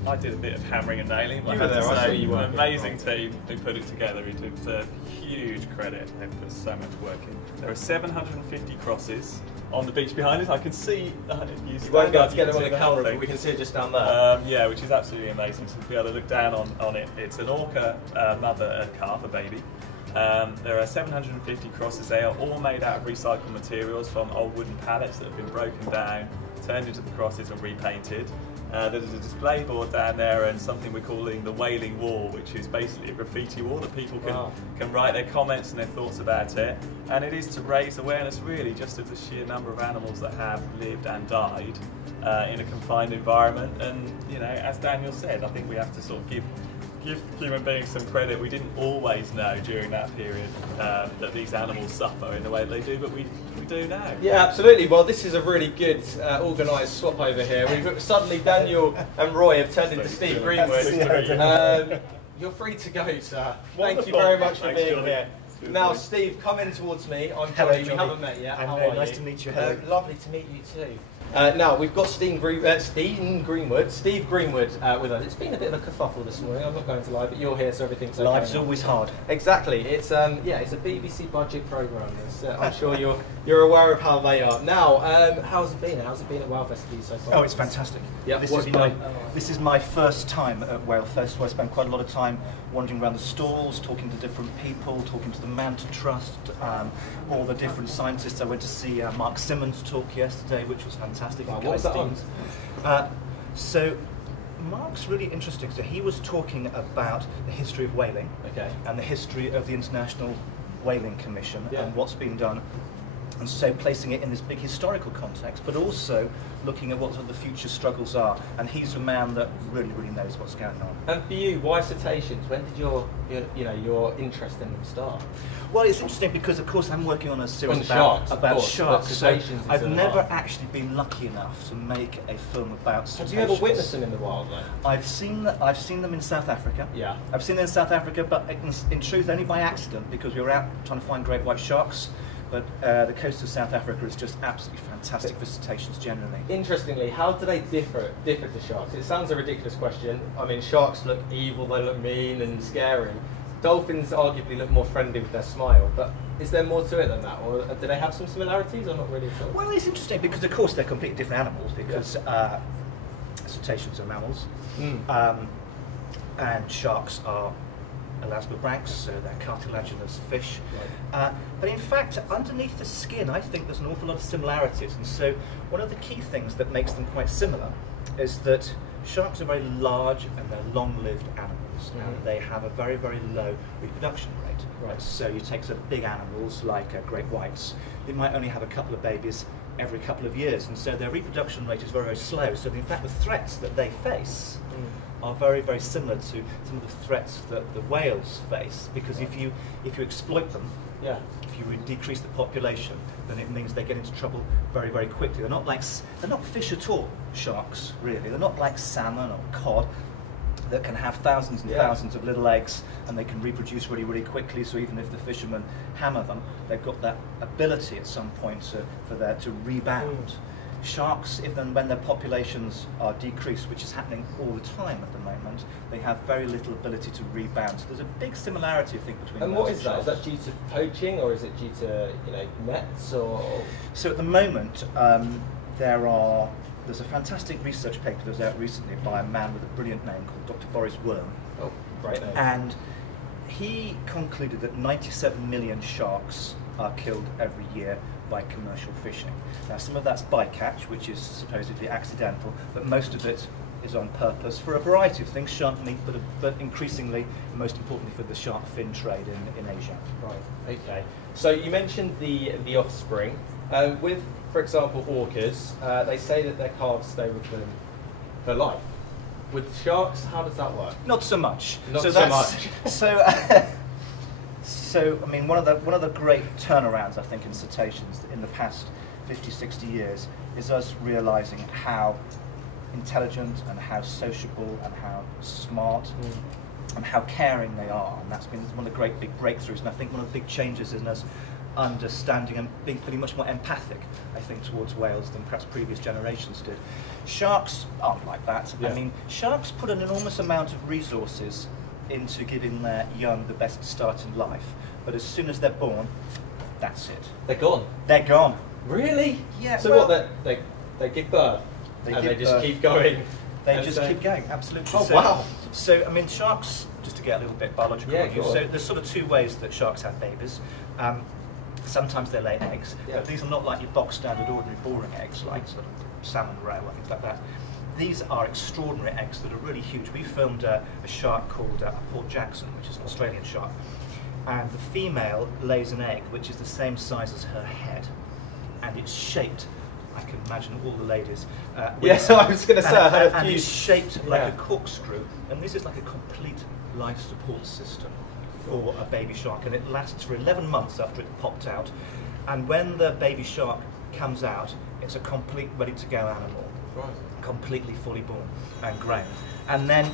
I did a bit of hammering and nailing. You were there. I saw you were. An amazing team who put it together. Who deserve huge credit. They've put so much work in. There are 750 crosses on the beach behind us. I can see. You won't be able to get them on the camera, but we can see it just down there. Yeah, which is absolutely amazing. So to be able to look down on it, it's an orca mother and calf, a baby. There are 750 crosses. They are all made out of recycled materials from old wooden pallets that have been broken down, turned into the crosses and repainted. There's a display board down there and something we're calling the whaling wall, which is basically a graffiti wall that people can write their comments and their thoughts about it. And it is to raise awareness really just of the sheer number of animals that have lived and died in a confined environment. And you know, as Daniel said, I think we have to sort of give human beings some credit. We didn't always know during that period that these animals suffer in the way they do, but we do now. Yeah, absolutely. Well, this is a really good organised swap over here. We've suddenly Daniel and Roy have turned into Steve Greenwood. You're free to go, sir. Thank you very much for being here. Now, Steve, come in towards me. I'm Johnny. We haven't met yet. How are you? Nice to meet you. Hello. Lovely to meet you too. Now, we've got Steve Greenwood with us. It's been a bit of a kerfuffle this morning, I'm not going to lie, but you're here, so everything's okay. Life's always hard. Exactly. It's it's a BBC budget programme. I'm sure you're aware of how they are. Now, how's it been? How's it been at WhaleFest for you so far? Oh, it's fantastic. Yeah, this is my first time at WhaleFest, where I spent quite a lot of time wandering around the stalls, talking to different people, talking to the Manta Trust, all the different scientists. I went to see Mark Simmons talk yesterday, which was fantastic. What was that on? So Mark's really interesting. So he was talking about the history of whaling, and the history of the International Whaling Commission, and what's been done, and so placing it in this big historical context, but also looking at what the future struggles are. And he's a man that really knows what's going on. And for you, why cetaceans? When did your interest in them start? Well, it's interesting because, of course, I'm working on a series about sharks. So I've never heart. Actually been lucky enough to make a film about cetaceans. Have you ever witnessed them in the wild, though? I've seen them in South Africa. Yeah. I've seen them in South Africa, but in truth, only by accident, because we were out trying to find great white sharks. But the coast of South Africa is just absolutely fantastic for cetaceans generally. Interestingly, how do they differ to sharks? It sounds a ridiculous question. I mean, sharks look evil, they look mean and scary. Dolphins arguably look more friendly with their smile, but is there more to it than that? Or do they have some similarities, or not really at all? Well, it's interesting because, of course, they're completely different animals, because cetaceans are mammals, and sharks are elasmobranchs, so they're cartilaginous fish. Right. But in fact, underneath the skin, I think there's an awful lot of similarities. And so one of the key things that makes them quite similar is that sharks are very large and they're long-lived animals, and they have a very low reproduction rate. Right. So you take sort of big animals like great whites, they might only have a couple of babies every couple of years, and so their reproduction rate is very slow. So in fact, the threats that they face are very similar to some of the threats that the whales face, because if you exploit them, if you decrease the population, then it means they get into trouble very quickly. They're not fish at all, sharks, really. They're not like salmon or cod that can have thousands and thousands of little eggs, and they can reproduce really quickly, so even if the fishermen hammer them, they've got that ability at some point to rebound. Sharks, when their populations are decreased, which is happening all the time at the moment, they have very little ability to rebound. So there's a big similarity, I think, between them. And what is that? Is that due to poaching, or is it due to nets, or? So at the moment, there's a fantastic research paper that was out recently by a man with a brilliant name called Dr. Boris Worm. Oh, great name. And he concluded that 97 million sharks are killed every year by commercial fishing. Now, some of that's bycatch, which is supposedly accidental, but most of it is on purpose for a variety of things, shark meat, but increasingly, most importantly, for the shark fin trade in Asia. Right, okay. So you mentioned the offspring. With, for example, orcas, they say that their calves stay with them for life. With sharks, how does that work? Not so much. So, I mean, one of the great turnarounds, I think, in cetaceans in the past 50, 60 years is us realising how intelligent and how sociable and how smart and how caring they are. And that's been one of the great big breakthroughs. And I think one of the big changes in us understanding and being feeling much more empathic, I think, towards whales than perhaps previous generations did. Sharks aren't like that. I mean, sharks put an enormous amount of resources into giving their young the best start in life, but as soon as they're born, that's it. They're gone. They're gone. Really? Yeah. So well, what? They give birth, they just keep going. They just keep going. Absolutely. Oh, wow. So I mean, sharks. Just to get a little bit biological. Yeah, so there's sort of two ways that sharks have babies. Sometimes they lay eggs, but these are not like your box standard ordinary boring eggs like sort of salmon, rail, and things like that. these are extraordinary eggs that are really huge. We filmed a shark called Port Jackson, which is an Australian shark, and the female lays an egg which is the same size as her head, and it's shaped, I can imagine all the ladies. Yeah, so I was going to say, I had a and few. it's shaped like a corkscrew, and this is like a complete life support system for a baby shark, and it lasts for 11 months after it popped out, and when the baby shark comes out, it's a complete ready-to-go animal, Right. completely fully born and grown. And then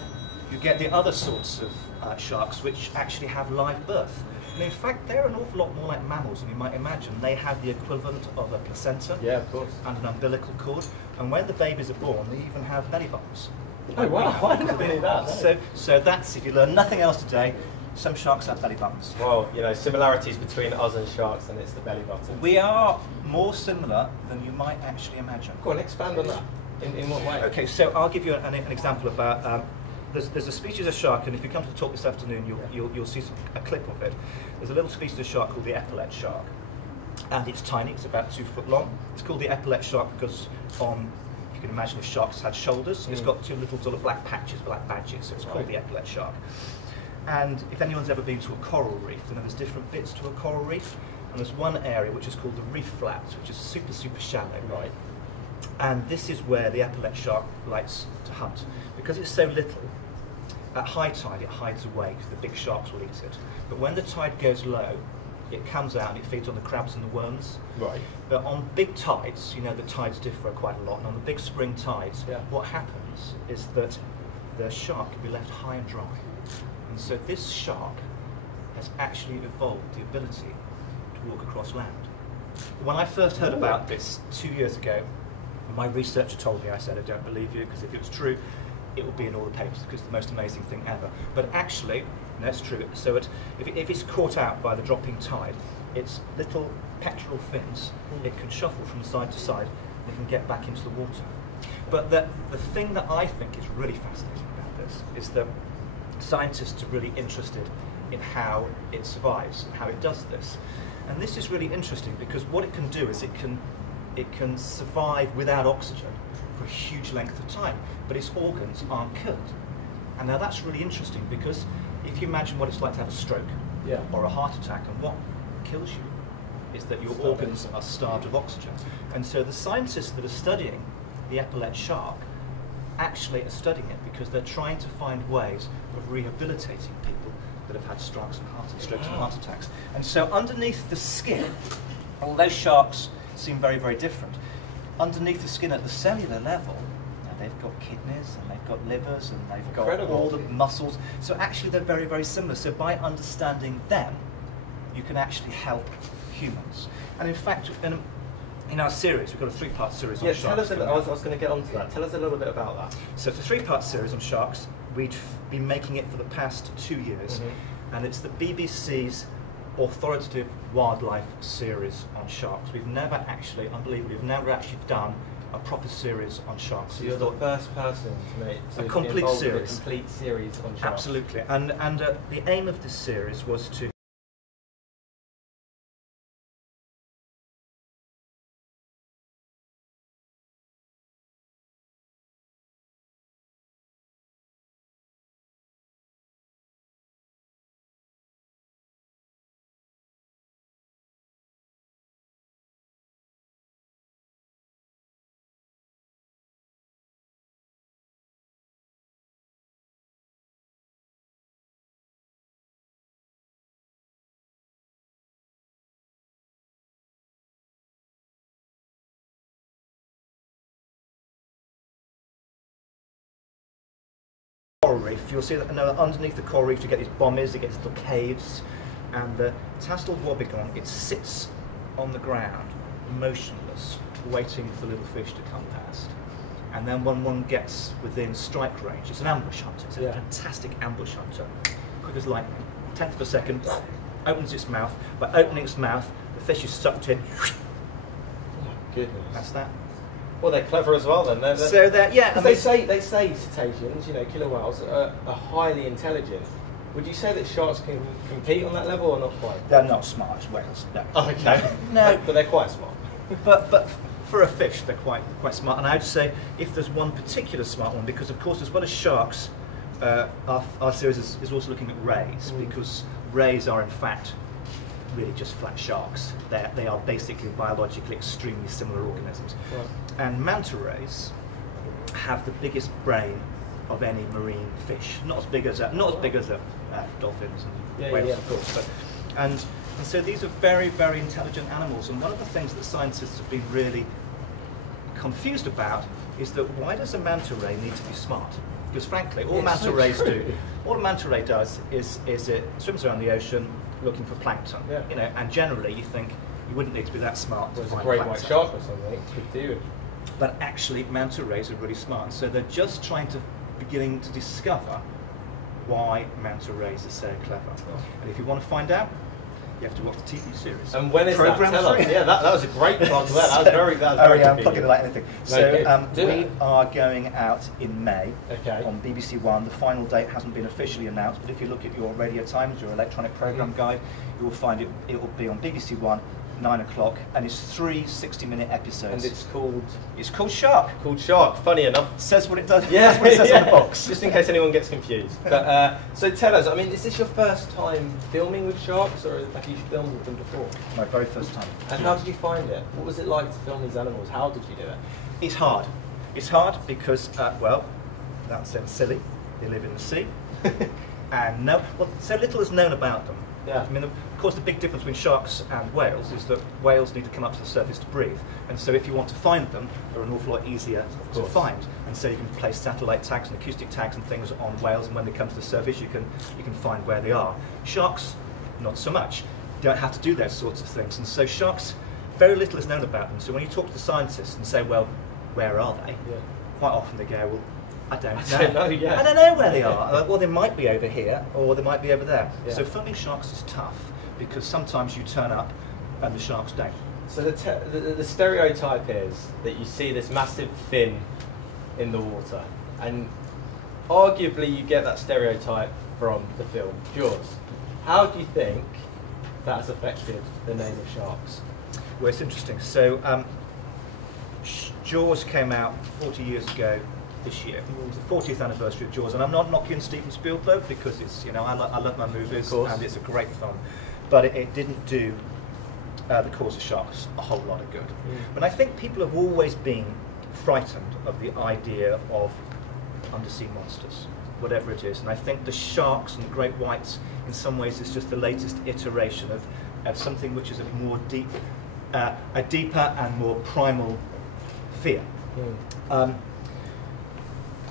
you get the other sorts of sharks which actually have live birth. And in fact, they're an awful lot more like mammals than you might imagine. They have the equivalent of a placenta Yeah, of course. and an umbilical cord, and when the babies are born, they even have belly buttons. Oh wow, I never knew that. So that's, if you learn nothing else today, some sharks have belly buttons. Well, you know, similarities between us and sharks, and it's the belly button. We are more similar than you might actually imagine. Go on, expand on that. In what way? Okay, so I'll give you an example about. There's a species of shark, and if you come to the talk this afternoon, you'll see a clip of it. There's a little species of shark called the epaulet shark, and it's tiny. It's about 2 foot long. It's called the epaulet shark because if you can imagine if sharks had shoulders, it's got 2 little sort of black patches, black badges. So it's called the epaulet shark. And if anyone's ever been to a coral reef, then there's different bits to a coral reef, and there's one area which is called the reef flats, which is super, super shallow. Right. And this is where the epaulet shark likes to hunt. Because it's so little, at high tide it hides away because the big sharks will eat it. But when the tide goes low, it comes out and it feeds on the crabs and the worms. Right. But on big tides, you know, the tides differ quite a lot, and on the big spring tides, Yeah. what happens is that the shark can be left high and dry. And so this shark has actually evolved the ability to walk across land. When I first heard about this 2 years ago, my researcher told me, I said, I don't believe you, because if it was true, it would be in all the papers, because it's the most amazing thing ever. But actually, no, it's true. So if it's caught out by the dropping tide, its little pectoral fins, it can shuffle from side to side, and it can get back into the water. But the thing that I think is really fascinating about this is that scientists are really interested in how it survives and how it does this. And this is really interesting because what it can do is it can survive without oxygen for a huge length of time, but its organs aren't killed. And now that's really interesting because if you imagine what it's like to have a stroke or a heart attack, and what kills you is that your organs are starved of oxygen. And so the scientists that are studying the epaulet shark actually are studying it because they're trying to find ways of rehabilitating people that have had strokes and heart attacks. And so underneath the skin, although sharks seem very, very different, underneath the skin at the cellular level, now they've got kidneys and they've got livers and they've got all the muscles. So actually they're very, very similar. So by understanding them, you can actually help humans. And in fact, in our series, we've got a 3-part series on sharks. Tell us I was going to get onto that. Tell us a little bit about that. So it's a 3-part series on sharks. We've been making it for the past 2 years, and it's the BBC's authoritative wildlife series on sharks. We've never actually, unbelievably, we've never actually done a proper series on sharks. So you're the first person to make a complete series. A complete series on sharks. Absolutely, and the aim of this series was to coral reef. You'll see that underneath the coral reef you get these bommies, you get these little caves, and the tasseled wobbegong, it sits on the ground, motionless, waiting for little fish to come past. And then when one gets within strike range, it's an ambush hunter. It's a fantastic ambush hunter, quick as lightning. 1/10 of a second, opens its mouth. By opening its mouth, the fish is sucked in. Oh, goodness. That's that. Well, they're clever as well then. So that, yeah. And they say cetaceans, you know, killer whales, are highly intelligent. Would you say that sharks can compete on that level or not quite? They're not smart as whales. No. Oh, okay. No. But they're quite smart. But for a fish, they're quite smart. And I'd say if there's one particular smart one, because of course as well as sharks, our series is also looking at rays, because rays are in fact really just flat sharks. They are basically biologically extremely similar organisms. Right. And manta rays have the biggest brain of any marine fish. Not as big as dolphins and whales, of course. But, and so these are very, very intelligent animals. And one of the things that scientists have been really confused about is that why does a manta ray need to be smart? Because frankly, all manta rays do, all a manta ray does is it swims around the ocean looking for plankton. Yeah. You know, and generally you think you wouldn't need to be that smart to There's a find great plankton. white shark or something. It's big deal. But actually, manta rays are really smart, and so they're just beginning to discover why manta rays are so clever. Oh. And if you want to find out, you have to watch the TV series. And when is Program that? Tell us. 3. Yeah, that was a great plug to that. That was very I'm convenient. plugging it like anything. No, So do we it. are going out in May Okay. on BBC One. The final date hasn't been officially announced, but if you look at your Radio Times, your electronic program guide, you will find it will be on BBC One, 9 o'clock, and it's 3 60-minute episodes. And it's called Shark. called Shark. Funny enough. Says what it does. Yeah, That's what it says on the box. Just in case anyone gets confused. But so tell us. I mean, is this your first time filming with sharks, or have you filmed with them before? My very first time. And how did you find it? What was it like to film these animals? How did you do it? It's hard. It's hard because, well, that sounds silly. They live in the sea, and so little is known about them. Yeah. I mean, of course, the big difference between sharks and whales is that whales need to come up to the surface to breathe, and so if you want to find them, they're an awful lot easier to find. And so you can place satellite tags and acoustic tags and things on whales, and when they come to the surface, you can find where they are. Sharks, not so much. You don't have to do those sorts of things, and so sharks, very little is known about them. So when you talk to the scientists and say, well, where are they? Yeah. Quite often they go, well, I don't know. Yeah. I don't know where they are. Well, they might be over here, or they might be over there. Yeah. So filming sharks is tough, because sometimes you turn up and the sharks don't. So the stereotype is that you see this massive fin in the water, and arguably you get that stereotype from the film Jaws. How do you think that's affected the name of sharks? Well, it's interesting. So Jaws came out 40 years ago this year. It was the 40th anniversary of Jaws, and I'm not knocking Steven Spielberg because it's, you know, I love my movies and it's a great film, but it didn't do the cause of sharks a whole lot of good. But I think people have always been frightened of the idea of undersea monsters, whatever it is, and I think the sharks and the great whites in some ways is just the latest iteration of something which is a deeper and more primal fear.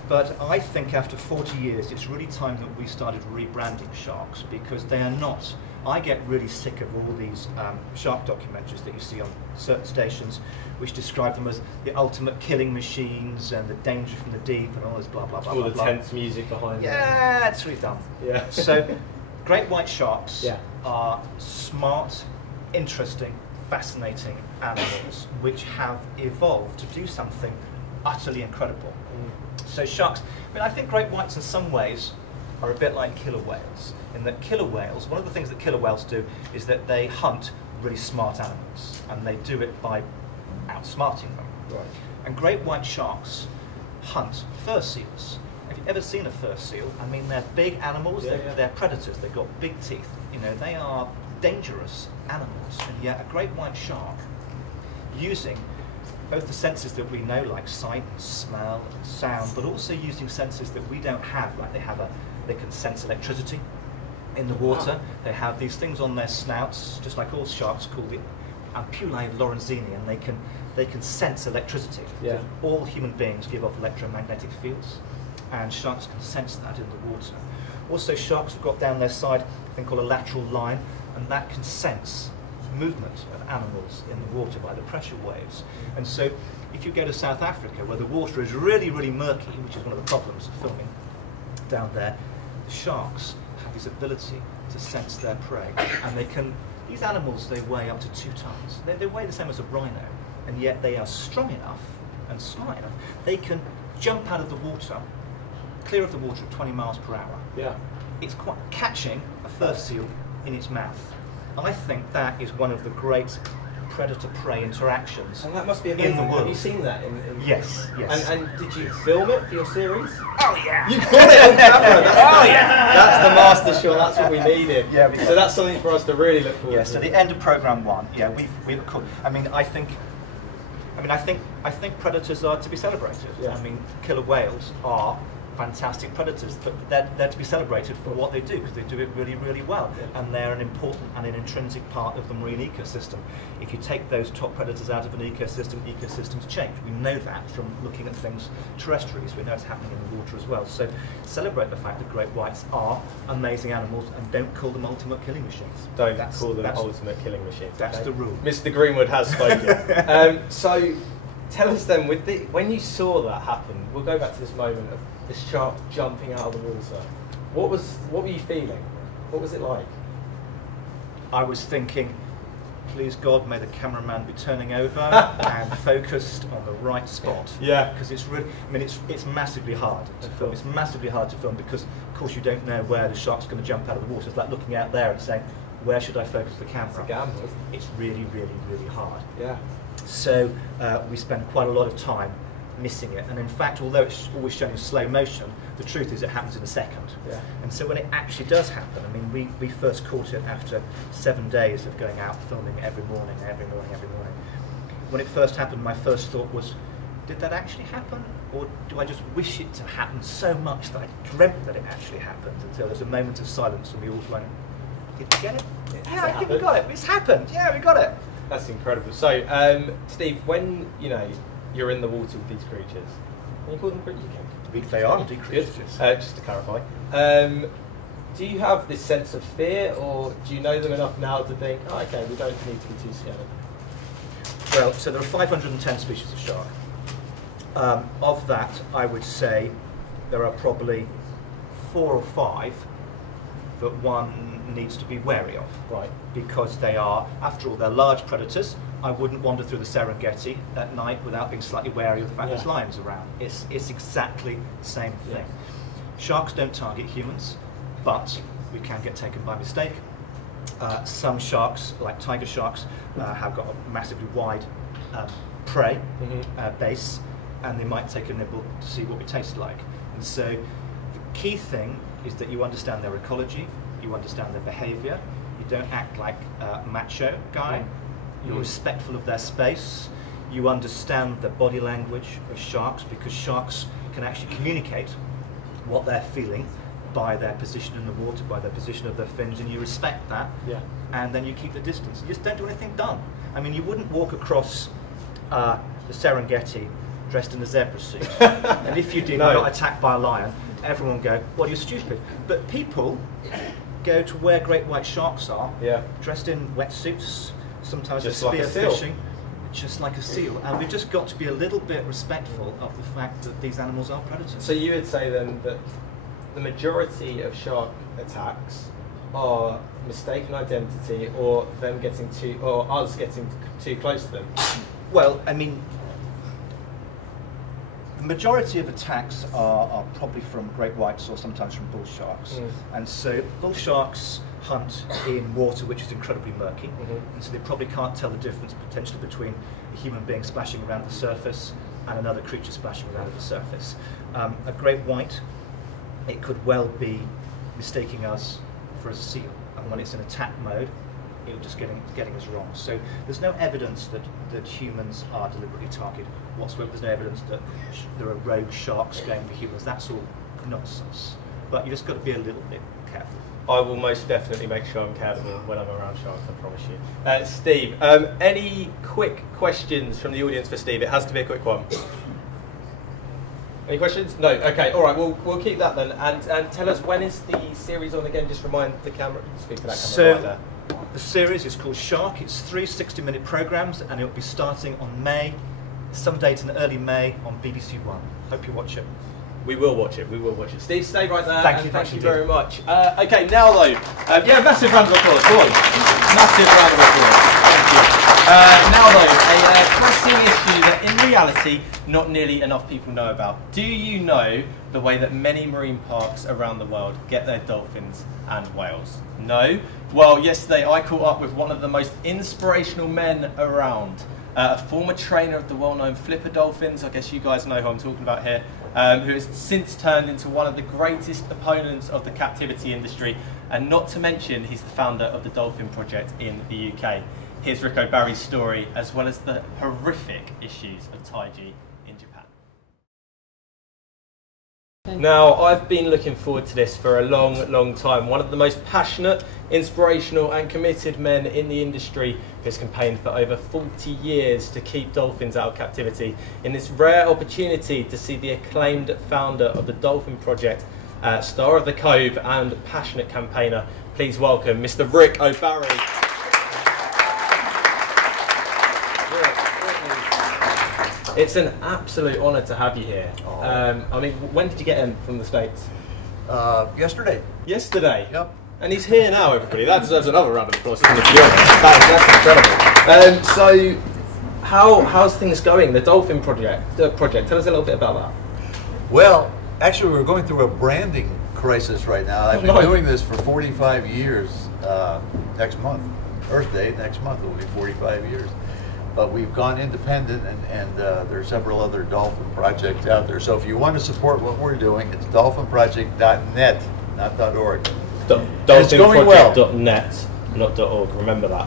But I think after 40 years, it's really time that we started rebranding sharks, because they are not. I get really sick of all these shark documentaries that you see on certain stations, which describe them as the ultimate killing machines and the danger from the deep and all this blah blah blah. All blah, the blah. tense music behind it. Yeah, it's really dumb. Yeah. So, great white sharks Yeah. are smart, interesting, fascinating animals which have evolved to do something utterly incredible. So sharks, I mean, I think great whites in some ways are a bit like killer whales, in that killer whales, one of the things that killer whales do is that they hunt really smart animals, and they do it by outsmarting them. Right. And great white sharks hunt fur seals. Have you ever seen a fur seal? I mean, they're big animals, they're predators, they've got big teeth, you know, they are dangerous animals, and yet a great white shark, using both the senses that we know, like sight, smell, and sound, but also using senses that we don't have, like they can sense electricity in the water. Wow. They have these things on their snouts, just like all sharks, called the ampullae of Lorenzini, and they can sense electricity. Yeah. All human beings give off electromagnetic fields, and sharks can sense that in the water. Also, sharks have got down their side a thing called a lateral line, and that can sense movement of animals in the water by the pressure waves. And so if you go to South Africa, where the water is really, really murky, which is one of the problems of filming down there, the sharks have this ability to sense their prey. And these animals, they weigh up to 2 tons. They weigh the same as a rhino, and yet they are strong enough and smart enough. They can jump out of the water, clear of the water at 20 miles per hour. Yeah. It's quite catching a fur seal in its mouth. I think that is one of the great predator-prey interactions. And that must be amazing. In the world. Have you seen that? Yes, yes. And did you film it for your series? Oh yeah. You got it on camera. That's the yeah. master shot. That's what we needed. Yeah. So that's something for us to really look forward to. Yeah. So the end of program 1. Yeah, we've. I mean, I think predators are to be celebrated. Yeah. I mean, killer whales are fantastic predators, but they're to be celebrated for what they do, because they do it really, really well, and they're an important and an intrinsic part of the marine ecosystem. If you take those top predators out of an ecosystem, ecosystems change. We know that from looking at things terrestrially, so we know it's happening in the water as well. So celebrate the fact that great whites are amazing animals, and don't call them ultimate killing machines. Don't call them ultimate killing machines. That's the rule. Mr. Greenwood has spoken. So tell us then, when you saw that happen, we'll go back to this moment of the shark jumping out of the water. What were you feeling? What was it like? I was thinking, please God, may the cameraman be turning over and focused on the right spot. Yeah. Because it's really, I mean, it's massively hard to film. It's massively hard to film because, of course, you don't know where the shark's going to jump out of the water. It's like looking out there and saying, where should I focus the camera? It's a gamble, isn't it? It's really, really, really hard. Yeah. So we spend quite a lot of time missing it, and in fact, although it's always shown in slow motion, the truth is it happens in a second. Yeah. And so when it actually does happen, I mean, we first caught it after 7 days of going out filming every morning. When it first happened, my first thought was, did that actually happen, or do I just wish it to happen so much that I dreamt that it actually happened? Until there's a moment of silence and we all went, did we get it? Yeah, I think we got it. It's happened. Yeah, we got it. That's incredible. So, Steve, when you're in the water with these creatures, can you call them creatures? They are creatures. Just to clarify, do you have this sense of fear, or do you know them enough now to think, oh, okay, we don't need to be too scared? Well, so there are 510 species of shark. Of that, I would say there are probably 4 or 5 that one needs to be wary of. Right. Because they are, after all, they're large predators. I wouldn't wander through the Serengeti at night without being slightly wary of the fact there's lions around. It's exactly the same thing. Sharks don't target humans, but we can get taken by mistake. Some sharks, like tiger sharks, have got a massively wide prey base, and they might take a nibble to see what we taste like. And so the key thing is that you understand their ecology, you understand their behaviour, you don't act like a macho guy, you're respectful of their space, you understand the body language of sharks, because sharks can actually communicate what they're feeling by their position in the water, by their position of their fins, and you respect that, and then you keep the distance. You just don't do anything dumb. I mean, you wouldn't walk across the Serengeti dressed in a zebra suit, and if you did, you got attacked by a lion, everyone would go, well, you're stupid. But people go to where great white sharks are, dressed in wetsuits, sometimes just spear fishing, just like a seal. And we've just got to be a little bit respectful of the fact that these animals are predators. So you would say then that the majority of shark attacks are mistaken identity, or them getting too, or us getting too close to them? Well, I mean, the majority of attacks are probably from great whites or sometimes from bull sharks. And so bull sharks hunt in water which is incredibly murky, and so they probably can't tell the difference potentially between a human being splashing around the surface and another creature splashing around the surface. A great white, it could well be mistaking us for a seal, and when it's in attack mode, it'll just getting us wrong. So there's no evidence that humans are deliberately targeted whatsoever. There's no evidence that there are rogue sharks going for humans. That's all nonsense. But you just got to be a little bit careful. I will most definitely make sure I'm careful when I'm around sharks, I promise you. Steve, any quick questions from the audience for Steve? It has to be a quick one. Any questions? No. Okay. All right. We'll keep that then. And tell us, when is the series on again? Just remind the camera. Speak for that camera right there. The series is called Shark. It's 3 60-minute programmes, and it'll be starting on some date in early May on BBC One. Hope you watch it. We will watch it. We will watch it. Steve, stay right there. Thank you very much. Okay, now though, massive round of applause. Come on. Massive round of applause. Thank you. Now though, a pressing issue that in reality not nearly enough people know about. Do you know the way that many marine parks around the world get their dolphins and whales? No? Well, yesterday I caught up with one of the most inspirational men around, a former trainer of the well-known flipper dolphins, I guess you guys know who I'm talking about here, who has since turned into one of the greatest opponents of the captivity industry, and not to mention he's the founder of the Dolphin Project in the UK. Here's Ric O'Barry's story, as well as the horrific issues of Taiji in Japan. Now, I've been looking forward to this for a long time. One of the most passionate, inspirational and committed men in the industry who has campaigned for over 40 years to keep dolphins out of captivity. In this rare opportunity to see the acclaimed founder of the Dolphin Project, star of The Cove and passionate campaigner, please welcome Mr. Ric O'Barry. It's an absolute honour to have you here. I mean, when did you get in from the States? Yesterday. Yesterday? Yep. And he's here now, everybody. That deserves another round of applause. That's incredible. So, how's things going? The Dolphin Project. Tell us a little bit about that. Well, actually, we're going through a branding crisis right now. I've been doing this for 45 years. Next month, Earth Day, next month will be 45 years. But we've gone independent, and there are several other dolphin projects out there. So if you want to support what we're doing, it's dolphinproject.net, not .org. Dolphinproject.net, not .org. Remember that.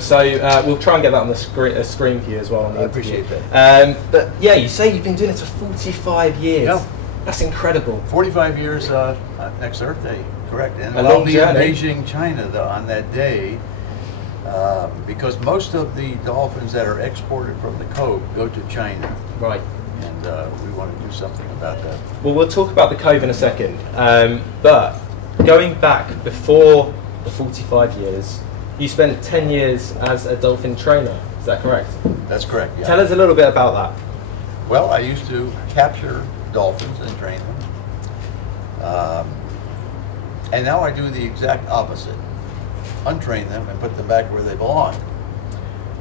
So we'll try and get that on the screen for you as well. On the I interview. appreciate that. But yeah, you say you've been doing it for 45 years. Yeah. That's incredible. 45 years next Earth Day, correct. And A I'll long be journey. in Beijing, China on that day. Because most of the dolphins that are exported from the Cove go to China. Right. And we want to do something about that. Well, we'll talk about the Cove in a second. But going back before the 45 years, you spent 10 years as a dolphin trainer. Is that correct? That's correct, yeah. Tell us a little bit about that. Well, I used to capture dolphins and train them. And now I do the exact opposite. Untrain them and put them back where they belong.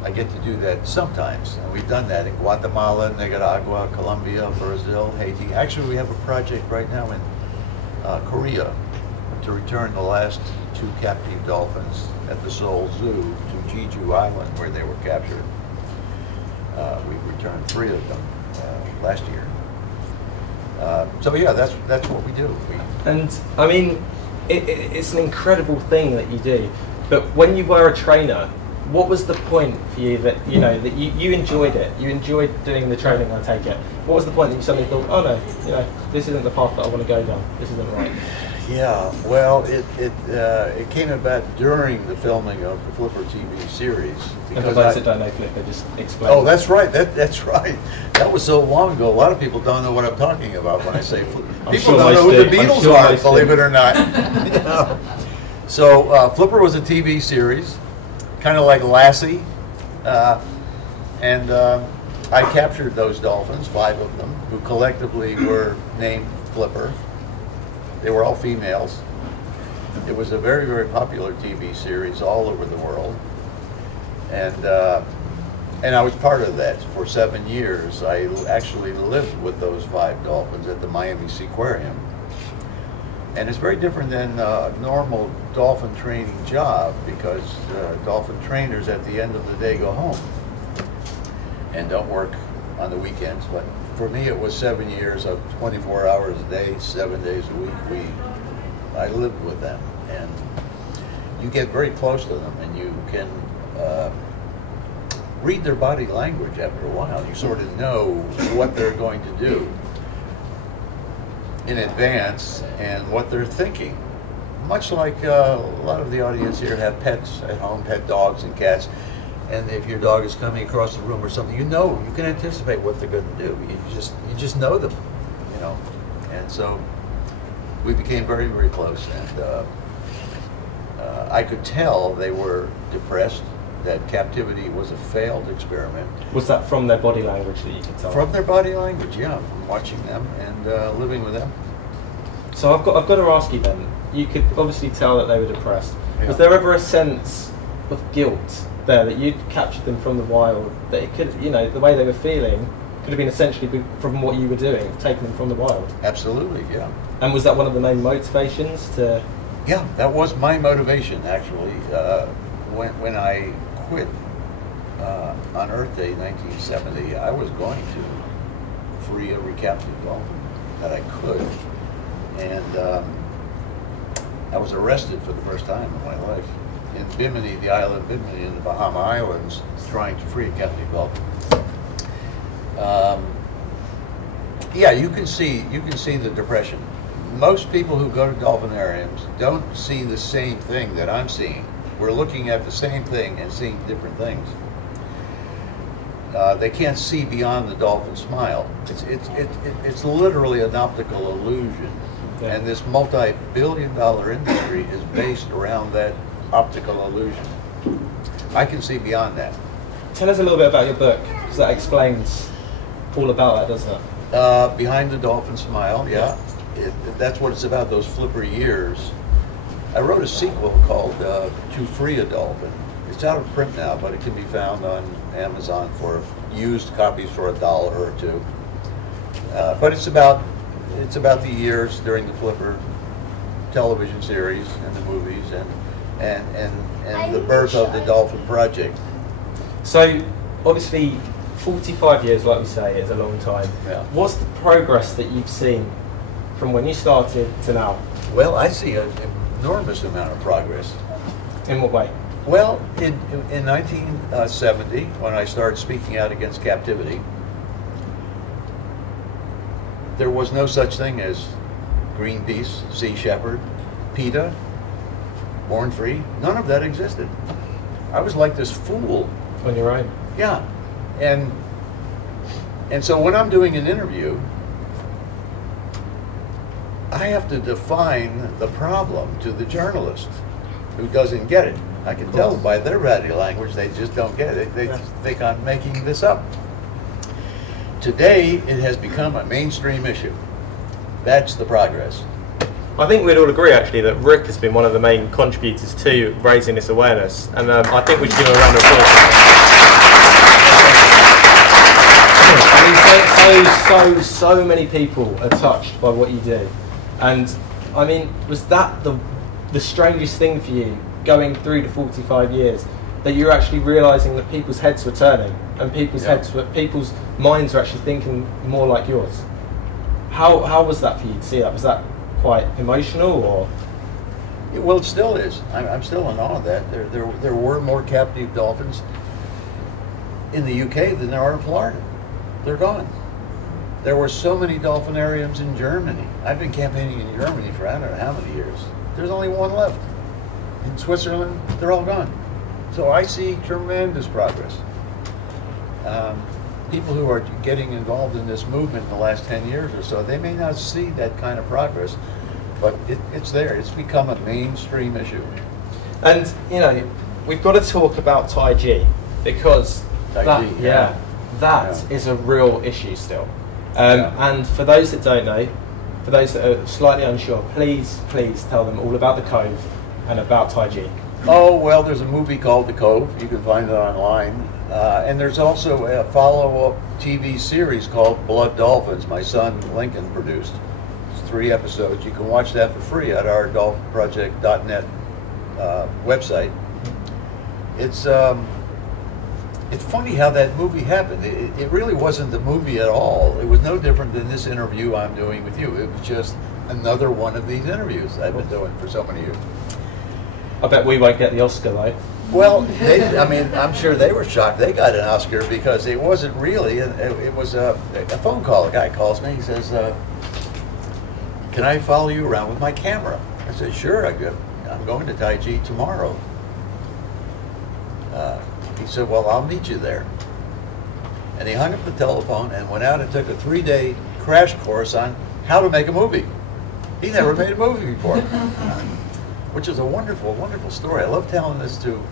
I get to do that sometimes, and we've done that in Guatemala, Nicaragua, Colombia, Brazil, Haiti. Actually, we have a project right now in Korea to return the last 2 captive dolphins at the Seoul Zoo to Jeju Island, where they were captured. We returned 3 of them last year. So yeah, that's what we do. And I mean, it's an incredible thing that you do. But when you were a trainer, what was the point for you that that you enjoyed it? You enjoyed doing the training, I take it. What was the point that you suddenly thought, oh no, this isn't the path that I want to go down. This isn't right. Yeah, well, it came about during the filming of the Flipper TV series. And for those that don't know Flipper, just explain. Oh, that's right. That's right. That was so long ago. A lot of people don't know what I'm talking about when I say Flipper. People sure don't know who the do. Beatles Sure are, believe it or not. So Flipper was a TV series, kind of like Lassie, and I captured those dolphins, 5 of them, who collectively were named Flipper. They were all females. It was a very, very popular TV series all over the world, and I was part of that for 7 years. I actually lived with those 5 dolphins at the Miami Seaquarium. And it's very different than a normal dolphin training job, because dolphin trainers at the end of the day go home and don't work on the weekends. But for me, it was 7 years of 24 hours a day, 7 days a week. I lived with them, and you get very close to them, and you can read their body language after a while. You sort of know what they're going to do in advance and what they're thinking. Much like a lot of the audience here have pets at home, pet dogs and cats, and if your dog is coming across the room or something, you can anticipate what they're going to do. You just know them, And so we became very, very close, and I could tell they were depressed, that captivity was a failed experiment. Was that from their body language that you could tell? From their body language, yeah, from watching them and living with them. So I've got to ask you then. You could obviously tell that they were depressed. Yeah. Was there ever a sense of guilt there, that you'd captured them from the wild, that it could, you know, the way they were feeling could have been essentially from what you were doing, taking them from the wild. Absolutely, yeah. And was that one of the main motivations to? Yeah, that was my motivation, actually. When I quit on Earth Day 1970, I was going to free every captive dolphin that I could. And I was arrested for the first time in my life in Bimini, the island Bimini in the Bahama Islands, trying to free a captive dolphin. Yeah, you can see the depression. Most people who go to dolphinariums don't see the same thing that I'm seeing. We're looking at the same thing and seeing different things. They can't see beyond the dolphin smile. It's literally an optical illusion. Yeah. And this multi-billion-dollar industry is based around that optical illusion. I can see beyond that. Tell us a little bit about your book, because that explains all about that, doesn't it? Behind the Dolphin Smile, yeah. That's what it's about, those flipper years. I wrote a sequel called To Free a Dolphin. It's out of print now, but it can be found on Amazon for used copies for $1 or $2. But it's about the years during the Flipper television series and the movies and the birth of the Dolphin Project. So, obviously, 45 years, like we say, is a long time. Yeah. What's the progress that you've seen from when you started to now? Well, I see an enormous amount of progress. In what way? Well, in 1970, when I started speaking out against captivity, there was no such thing as Greenpeace, Sea Shepherd, PETA, Born Free. None of that existed. I was like this fool. On your own? Yeah. And so when I'm doing an interview, I have to define the problem to the journalist who doesn't get it. I can tell by their body language they just don't get it. They just think I'm making this up. Today, it has become a mainstream issue. That's the progress. I think we'd all agree, actually, that Ric has been one of the main contributors to raising this awareness, and I think we should give him a round of applause. I mean, so many people are touched by what you do, and I mean, was that the strangest thing for you, going through the 45 years, that you're actually realising that people's heads were turning, and people's minds were actually thinking more like yours? How was that for you to see that? Was that quite emotional, or? Well, it still is. I'm still in awe of that. There were more captive dolphins in the UK than there are in Florida. They're gone. There were so many dolphinariums in Germany. I've been campaigning in Germany for I don't know how many years. There's only one left. In Switzerland, they're all gone. So I see tremendous progress. People who are getting involved in this movement in the last 10 years or so, they may not see that kind of progress, but it's there. It's become a mainstream issue. And, you know, we've got to talk about Tai Chi, because that is a real issue still. And for those that don't know, for those that are slightly unsure, please tell them all about the Cove and about Tai Chi. Oh, well, there's a movie called The Cove. You can find it online. And there's also a follow-up TV series called Blood Dolphins, my son Lincoln produced. It's 3 episodes. You can watch that for free at our dolphinproject.net website. It's funny how that movie happened. It really wasn't the movie at all. It was no different than this interview I'm doing with you. It was just another one of these interviews I've been doing for so many years. I bet we won't get the Oscar, though. Well, I'm sure they were shocked. They got an Oscar because it wasn't really. It was a phone call. A guy calls me. He says, "Can I follow you around with my camera?" I said, "Sure. I'm going to Tai Chi tomorrow." He said, "Well, I'll meet you there." And he hung up the telephone and went out and took a 3-day crash course on how to make a movie. He never made a movie before. Which is a wonderful, wonderful story. I love telling this to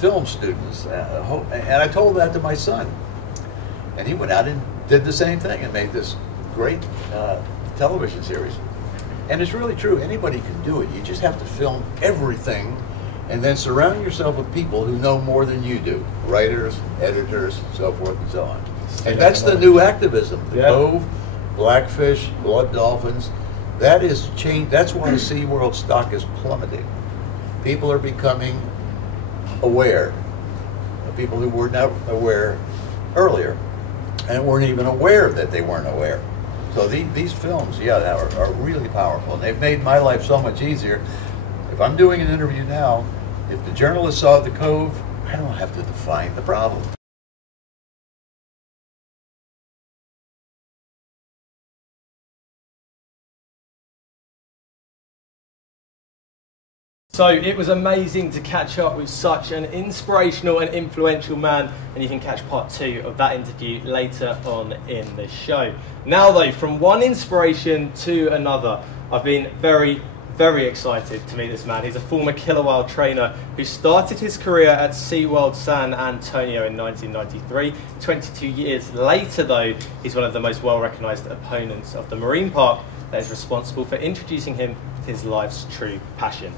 film students, and I told that to my son. And he went out and did the same thing and made this great television series. And it's really true. Anybody can do it. You just have to film everything And then surround yourself with people who know more than you do. Writers, editors, so forth and so on. And that's the new activism. The Cove, blackfish, blood dolphins, that is changed. That's why SeaWorld stock is plummeting. People are becoming aware. People who were not aware earlier and weren't even aware that they weren't aware. So these films, are really powerful. And they've made my life so much easier. If I'm doing an interview now, if the journalist saw the Cove, I don't have to define the problem. So it was amazing to catch up with such an inspirational and influential man, and you can catch part 2 of that interview later on in the show. Now though, from one inspiration to another, I've been very excited to meet this man. He's a former killer whale trainer who started his career at SeaWorld San Antonio in 1993. 22 years later though, he's one of the most well-recognised opponents of the marine park that is responsible for introducing him to his life's true passion.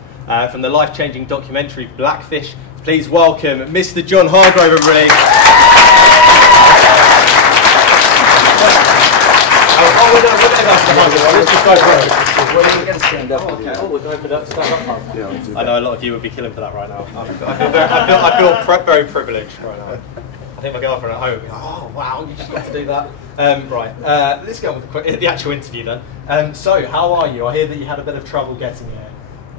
From the life-changing documentary Blackfish, please welcome Mr. John Hargrove, everybody. We're going to stand up. Okay. Oh, we're going for that. Stand up. I know a lot of you would be killing for that right now. I feel very privileged right now. I think my girlfriend at home would be like, oh wow, you just got to do that. Right, let's get on with the actual interview then. So, how are you? I hear that you had a bit of trouble getting here.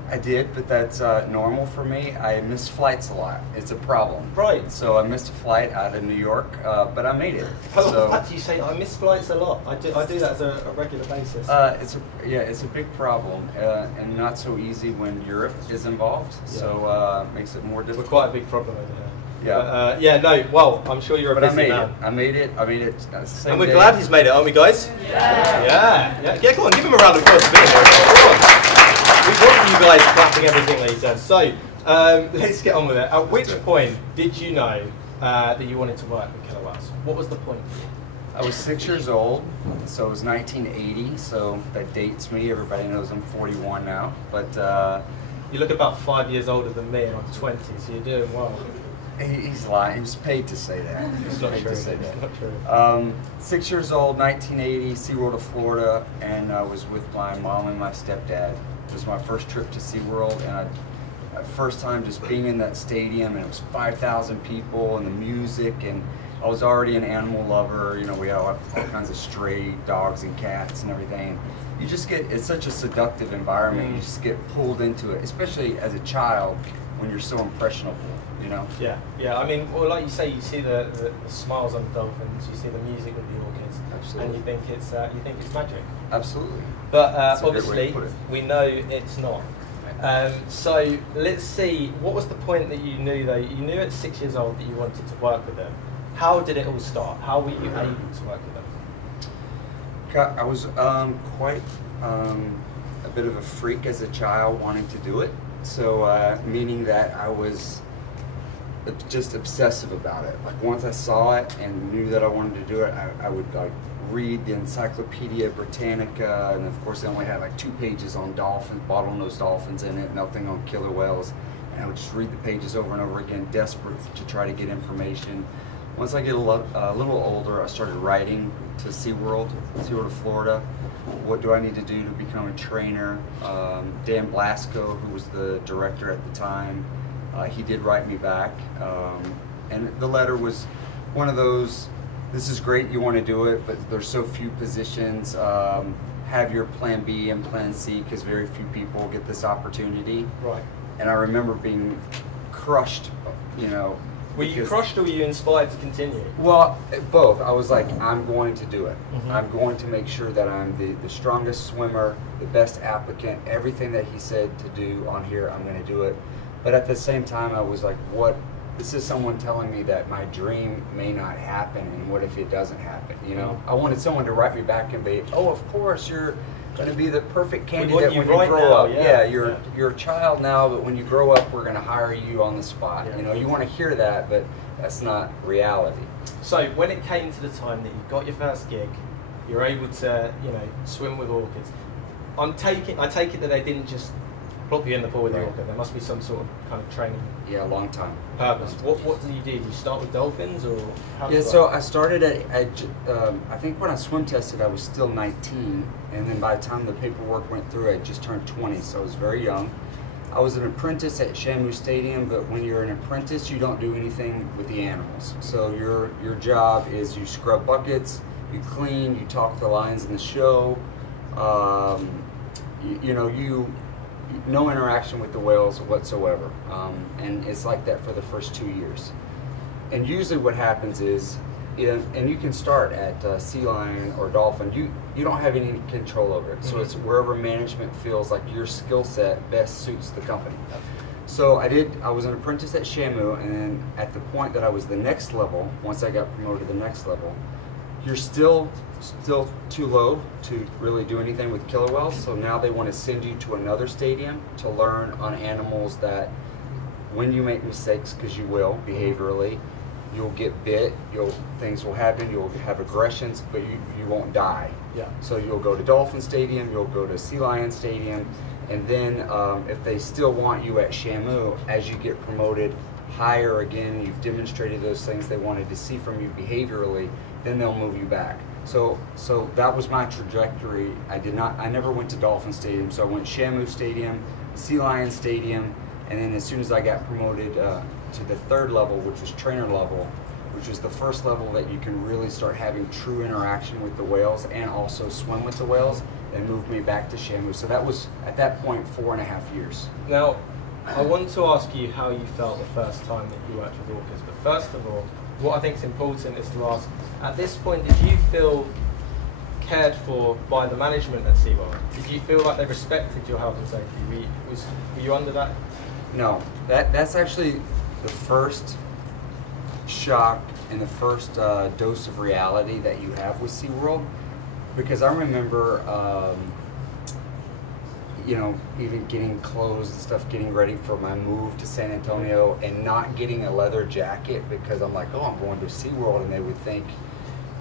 I did, but that's normal for me. I miss flights a lot. It's a problem. Right. So I missed a flight out of New York, but I made it. Oh, so, the fact you say I miss flights a lot. I do that as a regular basis. It's a big problem, and not so easy when Europe is involved. Yeah. So makes it more difficult. We're quite a big problem over here. Yeah. Well, I'm sure you're a busy man. I made it. And we're glad he's made it, aren't we, guys? Yeah. Go on, give him a round of applause for being here. We want you guys clapping everything that he says. So, let's get on with it. At which point did you know that you wanted to work with killer whales? What was the point for you? I was 6 years old, so it was 1980, so that dates me. Everybody knows I'm 41 now. But you look about 5 years older than me, and I'm 20, so you're doing well. He's lying. He was paid to say that. It's not true. It's not true. 6 years old, 1980, SeaWorld of Florida, and I was with my mom and my stepdad. It was my first trip to SeaWorld, and my first time just being in that stadium, and it was 5,000 people, and the music, and I was already an animal lover. You know, we had all kinds of stray dogs and cats and everything. You just get, it's such a seductive environment. You just get pulled into it, especially as a child when you're so impressionable. You know? Yeah. I mean, well, like you say, you see the smiles on the dolphins, you see the music with the orchids, and you think it's magic. Absolutely. But obviously, we know it's not. So let's see. What was the point that you knew, though? You knew at 6 years old that you wanted to work with them. How did it all start? How were you able to work with them? I was quite a bit of a freak as a child, wanting to do it. So meaning that I was just obsessive about it. Like once I saw it and knew that I wanted to do it, I would like read the Encyclopedia Britannica, and of course they only had like 2 pages on dolphins, bottlenose dolphins in it, nothing on killer whales. And I would just read the pages over and over again, desperate to try to get information. Once I get a little older, I started writing to SeaWorld of Florida. What do I need to do to become a trainer? Dan Blasco, who was the director at the time, he did write me back, and the letter was one of those, this is great, you want to do it, but there's so few positions. Have your plan B and plan C, because very few people get this opportunity. Right. And I remember being crushed, you know. Were you crushed or were you inspired to continue? Well, both. I was like, I'm going to do it. I'm going to make sure that I'm the strongest swimmer, the best applicant, everything that he said to do on here, I'm going to do it. But at the same time, I was like, what? This is someone telling me that my dream may not happen, and what if it doesn't happen, you know? I wanted someone to write me back and be, oh, of course, you're going to be the perfect candidate when you grow up. Yeah, you're a child now, but when you grow up, we're going to hire you on the spot. You know, you want to hear that, but that's not reality. So when it came to the time that you got your first gig, you're able to, you know, swim with orchids. I take it that they didn't just plop you in the pool with the orca. There must be some sort of kind of training. Yeah, a long time. Purpose. What do you do? Do you start with dolphins or? How Yeah, so I started I think when I swim tested, I was still 19, and then by the time the paperwork went through, I just turned 20, so I was very young. I was an apprentice at Shamu Stadium, but when you're an apprentice, you don't do anything with the animals. So your job is you scrub buckets, you clean, you talk the lines in the show. No interaction with the whales whatsoever, and it's like that for the first 2 years. And usually what happens is, and you can start at sea lion or dolphin, you don't have any control over it. So it's wherever management feels like your skill set best suits the company. So I was an apprentice at Shamu, and then at the point that I was the next level, once I got promoted to the next level, you're still too low to really do anything with killer whales. So now they want to send you to another stadium to learn on animals that when you make mistakes, because you will behaviorally, you'll get bit, things will happen, you'll have aggressions, but you won't die. Yeah. So you'll go to Dolphin Stadium, you'll go to Sea Lion Stadium, and then if they still want you at Shamu, as you get promoted higher again, you've demonstrated those things they wanted to see from you behaviorally, then they'll move you back. So that was my trajectory. I never went to Dolphin Stadium, so I went Shamu Stadium, Sea Lion Stadium, and then as soon as I got promoted to the third level, which was trainer level, which was the first level that you can really start having true interaction with the whales and also swim with the whales, they moved me back to Shamu. So that was, at that point, 4.5 years. Now, I want to ask you how you felt the first time that you worked with orcas, but first of all, what I think is important is to ask, at this point, did you feel cared for by the management at SeaWorld? Did you feel like they respected your health and safety? Were you under that? No, that's actually the first shock and the first dose of reality that you have with SeaWorld, because I remember even getting clothes and stuff, getting ready for my move to San Antonio and not getting a leather jacket because I'm like, oh, I'm going to SeaWorld, and they would think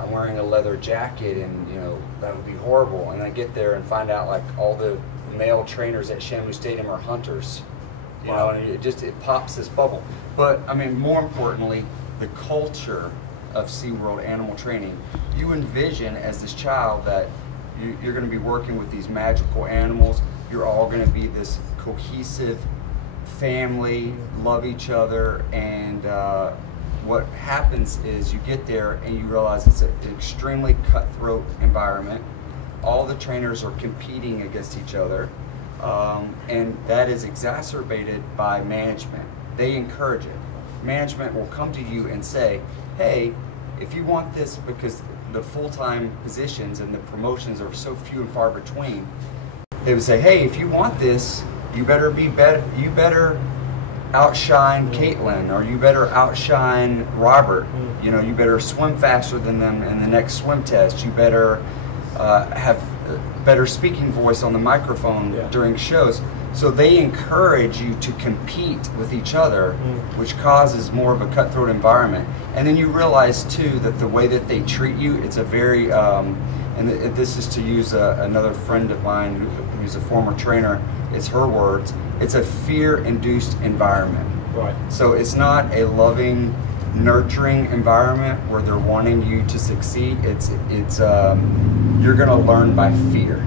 I'm wearing a leather jacket, and that would be horrible. And I get there and find out like all the male trainers at Shamu Stadium are hunters. And it pops this bubble. But I mean, more importantly, the culture of SeaWorld animal training, you envision as this child that you're going to be working with these magical animals. You're all going to be this cohesive family, love each other, and what happens is you get there and you realize it's an extremely cutthroat environment. All the trainers are competing against each other, and that is exacerbated by management. They encourage it. Management will come to you and say, hey, if you want this, because the full-time positions and the promotions are so few and far between, they would say, hey, if you want this, you better be better. You better outshine Caitlin, or you better outshine Robert. You better swim faster than them in the next swim test. You better have a better speaking voice on the microphone during shows. So they encourage you to compete with each other, which causes more of a cutthroat environment. And then you realize too that the way that they treat you, it's a very, and this is to use another friend of mine who's a former trainer, it's her words, it's a fear-induced environment. Right. So it's not a loving, nurturing environment where they're wanting you to succeed. It's you're gonna learn by fear.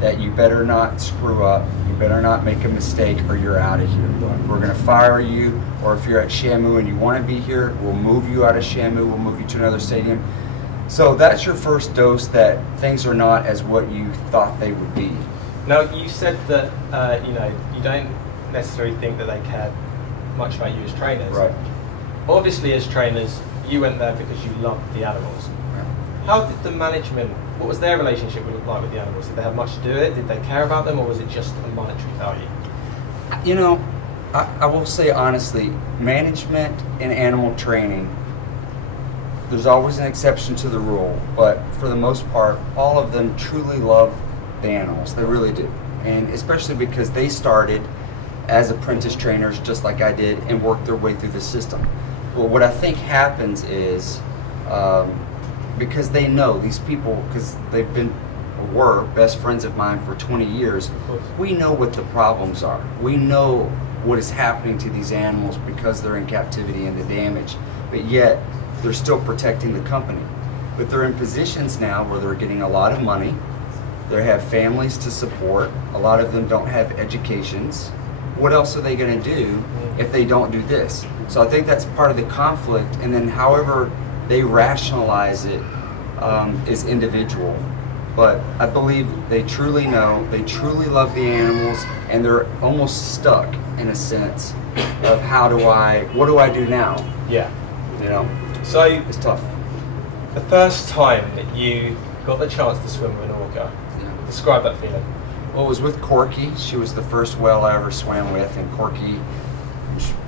That you better not screw up, you better not make a mistake, or you're out of here. We're going to fire you, or if you're at Shamu and you want to be here, we'll move you out of Shamu, we'll move you to another stadium. So that's your first dose that things are not as what you thought they would be. Now, you said that you don't necessarily think that they cared much about you as trainers. Right. Obviously, as trainers, you went there because you loved the animals. How did the management, what was their relationship look like with the animals? Did they have much to do with it? Did they care about them, or was it just a monetary value? I will say honestly, management in animal training, there's always an exception to the rule, but for the most part, all of them truly love the animals. They really do. And especially because they started as apprentice trainers just like I did and worked their way through the system. Well, what I think happens is, because they know these people, because they've been were best friends of mine for 20 years, we know what the problems are. We know what is happening to these animals because they're in captivity and the damage, but yet they're still protecting the company. But they're in positions now where they're getting a lot of money, they have families to support, a lot of them don't have educations. What else are they going to do if they don't do this? So I think that's part of the conflict, and then however they rationalize it is individual. But I believe they truly know, they truly love the animals, and they're almost stuck in a sense of what do I do now? Yeah. You know? So it's tough. The first time that you got the chance to swim with an orca, describe that feeling. Well, it was with Corky. She was the first whale I ever swam with, and Corky,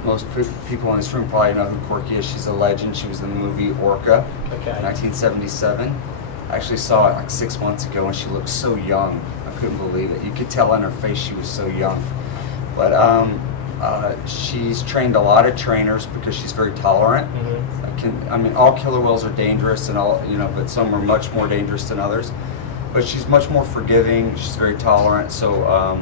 most people in this room probably know who Corky is. She's a legend. She was in the movie Orca, 1977. I actually saw it like 6 months ago, and she looked so young. I couldn't believe it. You could tell on her face she was so young. But she's trained a lot of trainers because she's very tolerant. I mean, all killer whales are dangerous, and all, you know, but some are much more dangerous than others. But she's much more forgiving. She's very tolerant. So,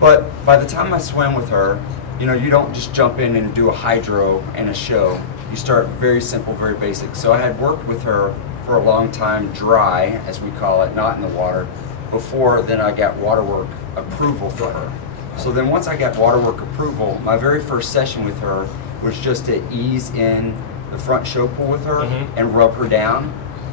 but by the time I swam with her, you know, you don't just jump in and do a hydro and a show. You start very simple, very basic. So I had worked with her for a long time, dry, as we call it, not in the water. Before then, I got waterwork approval for her. So then once I got waterwork approval, my very first session with her was just to ease in the front show pool with her and rub her down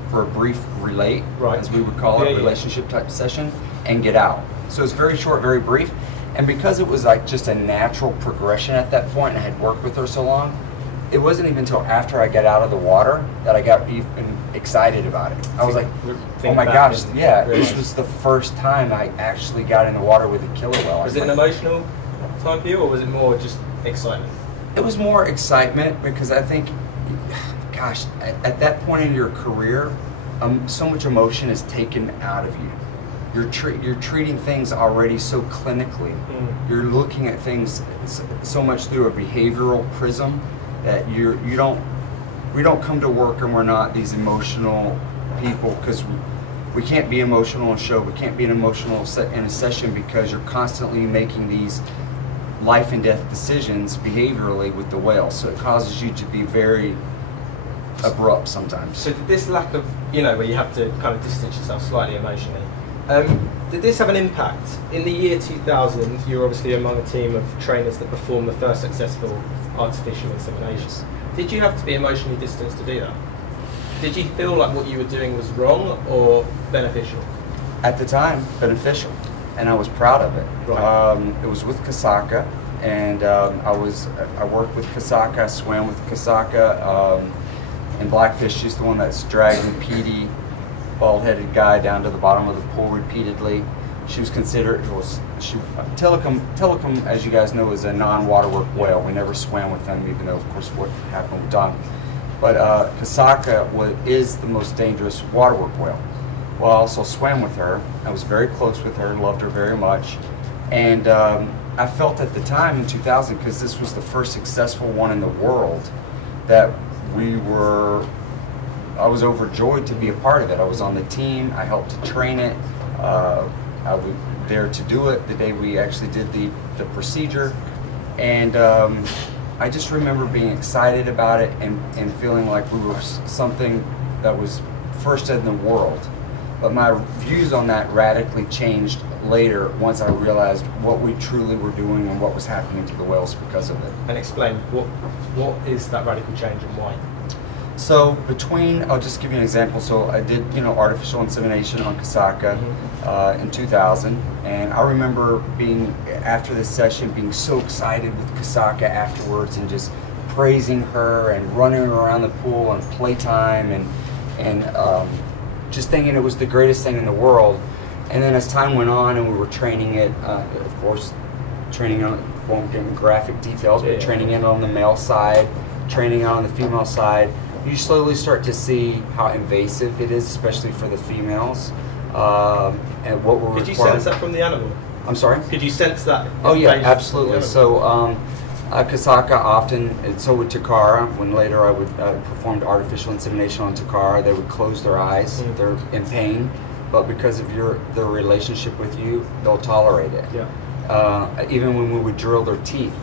for a brief relate, as we would call it, relationship type session, and get out. So it's very short, very brief. And because it was like just a natural progression at that point, and I had worked with her so long, it wasn't even until after I got out of the water that I got even excited about it. I was like, oh my gosh, yeah, this was the first time I actually got in the water with a killer whale. Was it an emotional time for you, or was it more just excitement? It was more excitement because I think, gosh, at that point in your career, so much emotion is taken out of you. You're treating things already so clinically. You're looking at things so much through a behavioral prism that we don't come to work and we're not these emotional people, because we can't be emotional in show. We can't be emotional in a session because you're constantly making these life and death decisions behaviorally with the whale. So it causes you to be very abrupt sometimes. So did this lack of, you know, where you have to kind of distance yourself slightly emotionally, did this have an impact? In the year 2000, you were obviously among a team of trainers that performed the first successful artificial inseminations. Did you have to be emotionally distanced to do that? Did you feel like what you were doing was wrong or beneficial? At the time, beneficial, and I was proud of it. It was with Kasaka, and I worked with Kasaka. I swam with Kasaka in Blackfish. She's the one that's dragging Petey, bald-headed guy, down to the bottom of the pool repeatedly. She was considered, Telecom, as you guys know, is a non-waterwork whale. We never swam with them, even though, of course, what happened with Donal. But Kasaka is the most dangerous waterwork whale. Well, I also swam with her. I was very close with her and loved her very much. And I felt at the time in 2000, because this was the first successful one in the world, that I was overjoyed to be a part of it. I was on the team. I helped to train it. I was there to do it the day we actually did the procedure. And I just remember being excited about it and feeling like we were something that was first in the world. But my views on that radically changed later once I realized what we truly were doing and what was happening to the whales because of it. And explain, what is that radical change and why? So I'll just give you an example. So I did, artificial insemination on Kasaka in 2000, and I remember after this session, being so excited with Kasaka afterwards and just praising her and running around the pool and playtime and just thinking it was the greatest thing in the world. And then as time went on and we were training it, of course, training on, won't get into graphic details, but training it on the male side, training it on the female side, you slowly start to see how invasive it is, especially for the females, and what we're Could you sense that from the animal? I'm sorry? Could you sense that? Oh yeah, absolutely. So Kasaka often, and so would Takara, when later I would perform artificial insemination on Takara, they would close their eyes, they're in pain, but because of their relationship with you, they'll tolerate it. Yeah. Even when we would drill their teeth,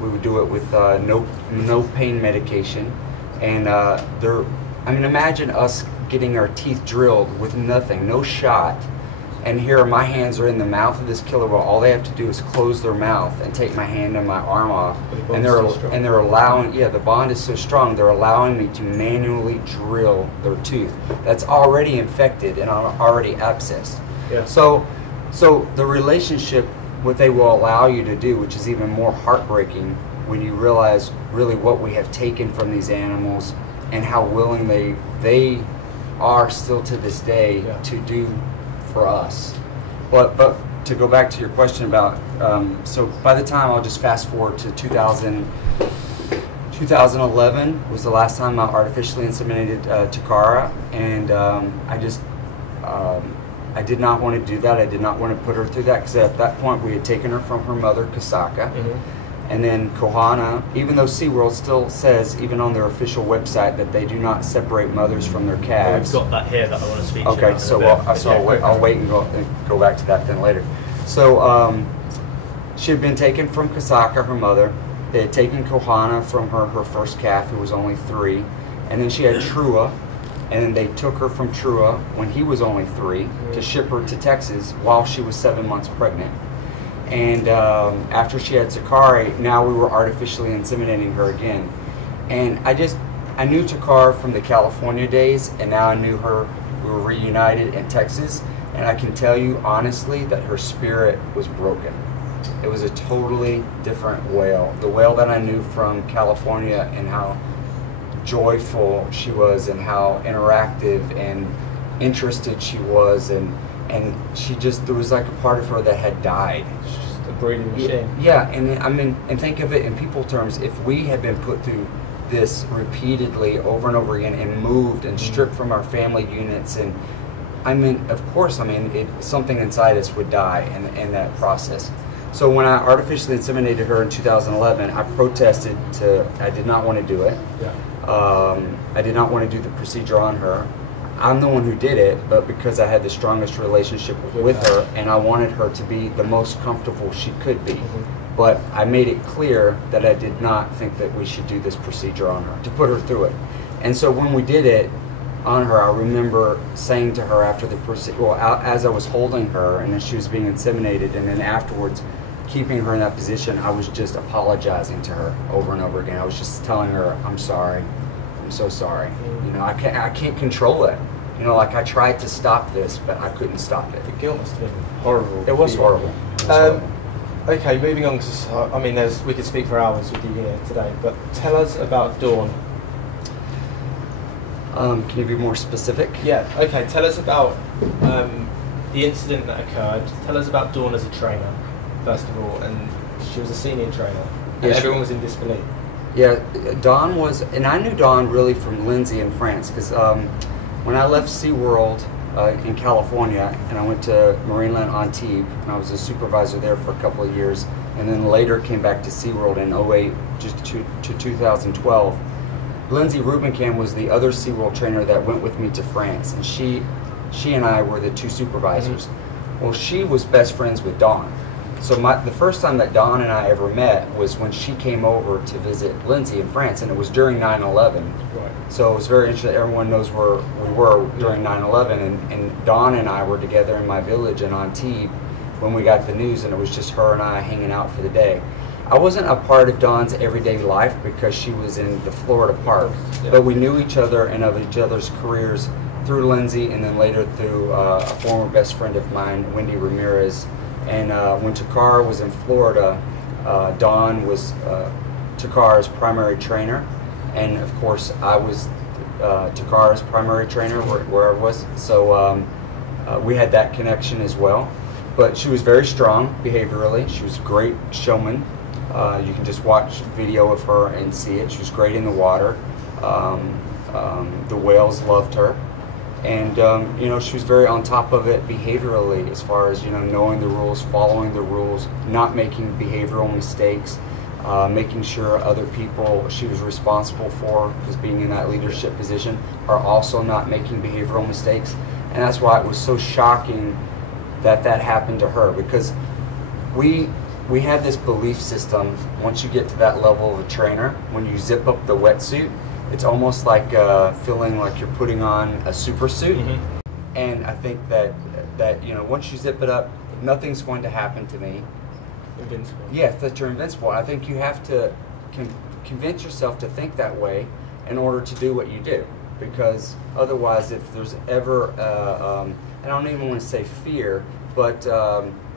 we would do it with no pain medication, and I mean, imagine us getting our teeth drilled with nothing, no shot, and here my hands are in the mouth of this killer whale. All they have to do is close their mouth and take my hand and my arm off, and they're allowing, yeah, the bond is so strong, they're allowing me to manually drill their tooth that's already infected and already abscessed. Yeah. So the relationship, what they will allow you to do, which is even more heartbreaking when you realize really what we have taken from these animals and how willing they are still to this day to do for us. But to go back to your question about, so by the time, I'll just fast forward to 2011 was the last time I artificially inseminated Takara, and I did not want to do that. I did not want to put her through that, because at that point we had taken her from her mother, Kasaka. And then Kohana, even though SeaWorld still says, even on their official website, that they do not separate mothers from their calves. We've got that here that I want to speak to. Okay, so I'll wait and go back to that then later. So she had been taken from Kasaka, her mother. They had taken Kohana from her first calf, who was only 3. And then she had Trua, and then they took her from Trua when he was only 3 to ship her to Texas while she was 7 months pregnant. And after she had Takari, now we were artificially inseminating her again. And I knew Takara from the California days, and now I knew her, we were reunited in Texas, and I can tell you honestly that her spirit was broken. It was a totally different whale. The whale that I knew from California, and how joyful she was, and how interactive and interested she was, and she just, there was like a part of her that had died. It's just a breeding machine. Yeah, and I mean, and think of it in people terms, if we had been put through this repeatedly over and over again, and moved and stripped from our family units, and I mean, of course, I mean, something inside us would die in that process. So when I artificially inseminated her in 2011, I protested I did not want to do it. Yeah. I did not want to do the procedure on her. I'm the one who did it, but because I had the strongest relationship with her, and I wanted her to be the most comfortable she could be. But I made it clear that I did not think that we should do this procedure on her, to put her through it. And so when we did it on her, I remember saying to her after the procedure, well, as I was holding her and as she was being inseminated, and then afterwards keeping her in that position, I was just apologizing to her over and over again. I was just telling her, I'm sorry. I'm so sorry. You know, I can't control it. You know, like I tried to stop this, but I couldn't stop it. The guilt must have been horrible. It was horrible. Okay, moving on, because I mean, we could speak for hours with you here today, but tell us about Dawn. Can you be more specific? Yeah, okay, tell us about the incident that occurred. Tell us about Dawn as a trainer, first of all, and she was a senior trainer, and everyone was in disbelief. Yeah, Dawn was, and I knew Dawn really from Lindsay in France, because when I left SeaWorld in California, and I went to Marineland Antibes, and I was a supervisor there for a couple of years, and then later came back to SeaWorld in 08 just to 2012. Lindsay Rubenkamp was the other SeaWorld trainer that went with me to France, and she and I were the 2 supervisors. Well, she was best friends with Dawn. So the first time that Dawn and I ever met was when she came over to visit Lindsay in France, and it was during 9/11. Right. So it was very interesting. Everyone knows where we were during 9/11, and Dawn and I were together in my village in Antibes when we got the news, and it was just her and I hanging out for the day. I wasn't a part of Dawn's everyday life because she was in the Florida park, but we knew each other and of each other's careers through Lindsay, and then later through a former best friend of mine, Wendy Ramirez. And when Takara was in Florida, Dawn was Takara's primary trainer, and of course I was Takara's primary trainer where I was. So we had that connection as well. But she was very strong behaviorally. She was a great showman. You can just watch video of her and see it. She was great in the water. The whales loved her. And, you know, she was very on top of it behaviorally, as far as, you know, knowing the rules, following the rules, not making behavioral mistakes, making sure other people she was responsible for, because being in that leadership position, are also not making behavioral mistakes. And that's why it was so shocking that that happened to her, because we had this belief system, once you get to that level of a trainer, when you zip up the wetsuit, it's almost like feeling like you're putting on a super suit. And I think that you know, once you zip it up, nothing's going to happen to me. Invincible. Yes, that you're invincible. I think you have to convince yourself to think that way in order to do what you do, because otherwise, if there's ever I don't even want to say fear, but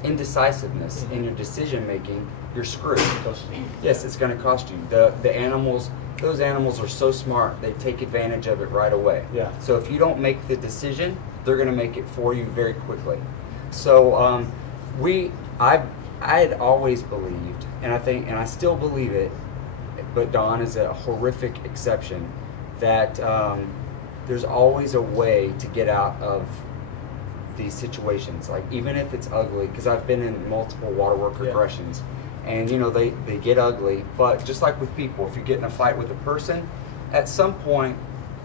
indecisiveness in your decision making, you're screwed. Yes, it's going to cost you. The animals, those animals are so smart, they take advantage of it right away. Yeah. So if you don't make the decision, they're going to make it for you very quickly. So I had always believed, and I still believe it, but Don is a horrific exception, that there's always a way to get out of these situations, like even if it's ugly, because I've been in multiple waterwork aggressions, and you know, they get ugly, but just like with people, if you get in a fight with a person, at some point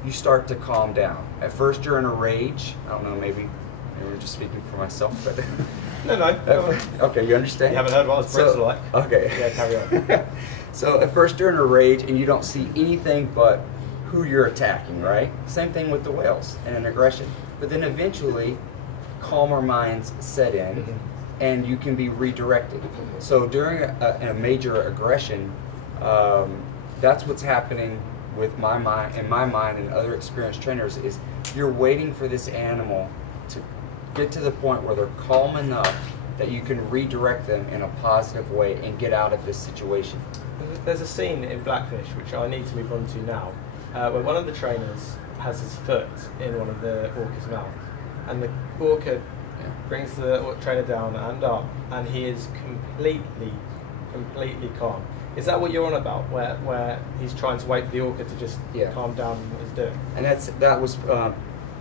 you start to calm down. At first you're in a rage. I don't know, maybe I'm just speaking for myself, but no. Okay, you understand? You haven't heard what Brits are like. Okay. Yeah, carry on. So at first you're in a rage and you don't see anything but who you're attacking, right? Same thing with the whales and an aggression. But then eventually calmer minds set in and you can be redirected. So during a major aggression, that's what's happening with my mind and other experienced trainers, is you're waiting for this animal to get to the point where they're calm enough that you can redirect them in a positive way and get out of this situation. There's a scene in Blackfish, which I need to move on to now, where one of the trainers has his foot in one of the orca's mouth, and the orca brings the trainer down and up, and he is completely calm. Is that what you're on about, where he's trying to wait for the orca to just calm down what he's doing? And that was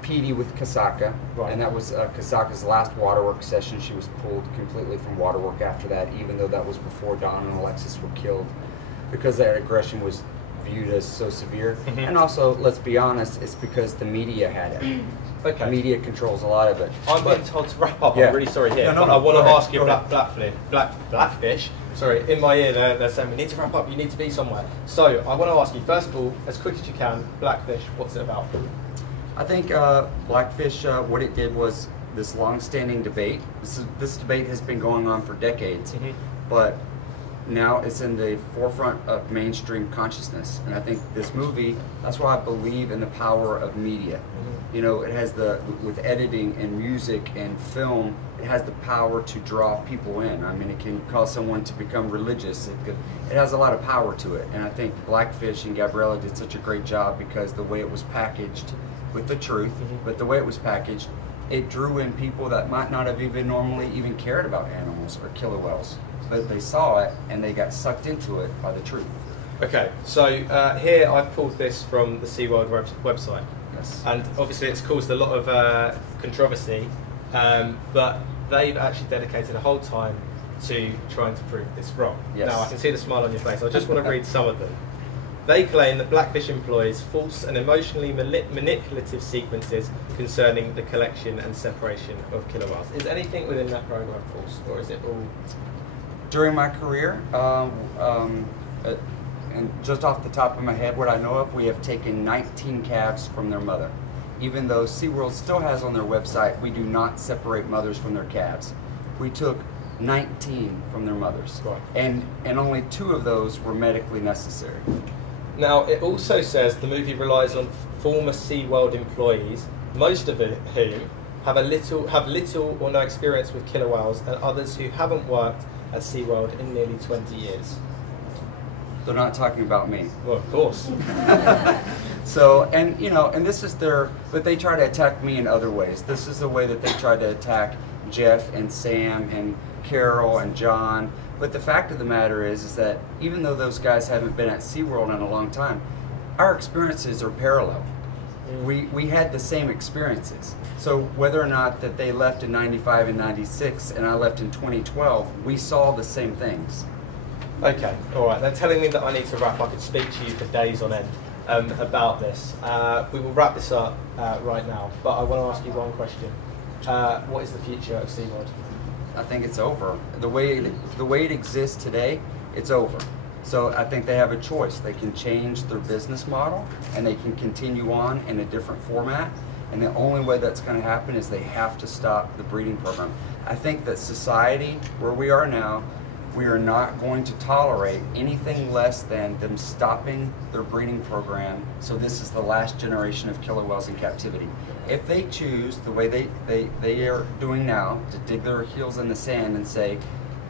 PD with Kasaka, and that was Kasaka's last waterwork session. She was pulled completely from waterwork after that, even though that was before Don and Alexis were killed, because that aggression was viewed as so severe. And also, let's be honest, it's because the media had it. Okay. The media controls a lot of it. I'm being told to wrap up. I'm really sorry here. I want to ask you Blackfish. Sorry, in my ear they're saying we need to wrap up. You need to be somewhere. So I want to ask you, first of all, as quick as you can, Blackfish. What's it about? I think Blackfish, what it did was this long-standing debate. This debate has been going on for decades, but now it's in the forefront of mainstream consciousness. And I think this movie, that's why I believe in the power of media. You know, it has with editing and music and film, it has the power to draw people in. I mean, it can cause someone to become religious. It has a lot of power to it. And I think Blackfish and Gabriella did such a great job, because the way it was packaged with the truth, but the way it was packaged, it drew in people that might not have even normally even cared about animals or killer whales. But they saw it and they got sucked into it by the truth. Okay, so here I've pulled this from the SeaWorld website. Yes. And obviously it's caused a lot of controversy, but they've actually dedicated a whole time to trying to prove this wrong. Yes. Now I can see the smile on your face. I just want to read some of them. They claim that Blackfish employs false and emotionally manipulative sequences concerning the collection and separation of killer whales. Is anything within that program false, or is it all? During my career, and just off the top of my head, what I know of, we have taken 19 calves from their mother. Even though SeaWorld still has on their website, we do not separate mothers from their calves. We took 19 from their mothers, and only 2 of those were medically necessary. Now, it also says the movie relies on former SeaWorld employees, most of whom have little or no experience with killer whales, and others who haven't worked at SeaWorld in nearly 20 years. They're not talking about me. Well, of course. So, and you know, and this is but they try to attack me in other ways. This is the way that they try to attack Jeff and Sam and Carol and John. But the fact of the matter is that even though those guys haven't been at SeaWorld in a long time, our experiences are parallel. We had the same experiences. So whether or not that they left in 95 and 96 and I left in 2012, we saw the same things. Okay, all right. They're telling me that I need to wrap. I could speak to you for days on end. about this. We will wrap this up right now, but I want to ask you one question. What is the future of SeaWorld? I think it's over. The way it exists today, it's over. So I think they have a choice. They can change their business model and they can continue on in a different format. And the only way that's going to happen is they have to stop the breeding program. I think that society, where we are now, we are not going to tolerate anything less than them stopping their breeding program. So this is the last generation of killer whales in captivity. If they choose, the way they are doing now, to dig their heels in the sand and say,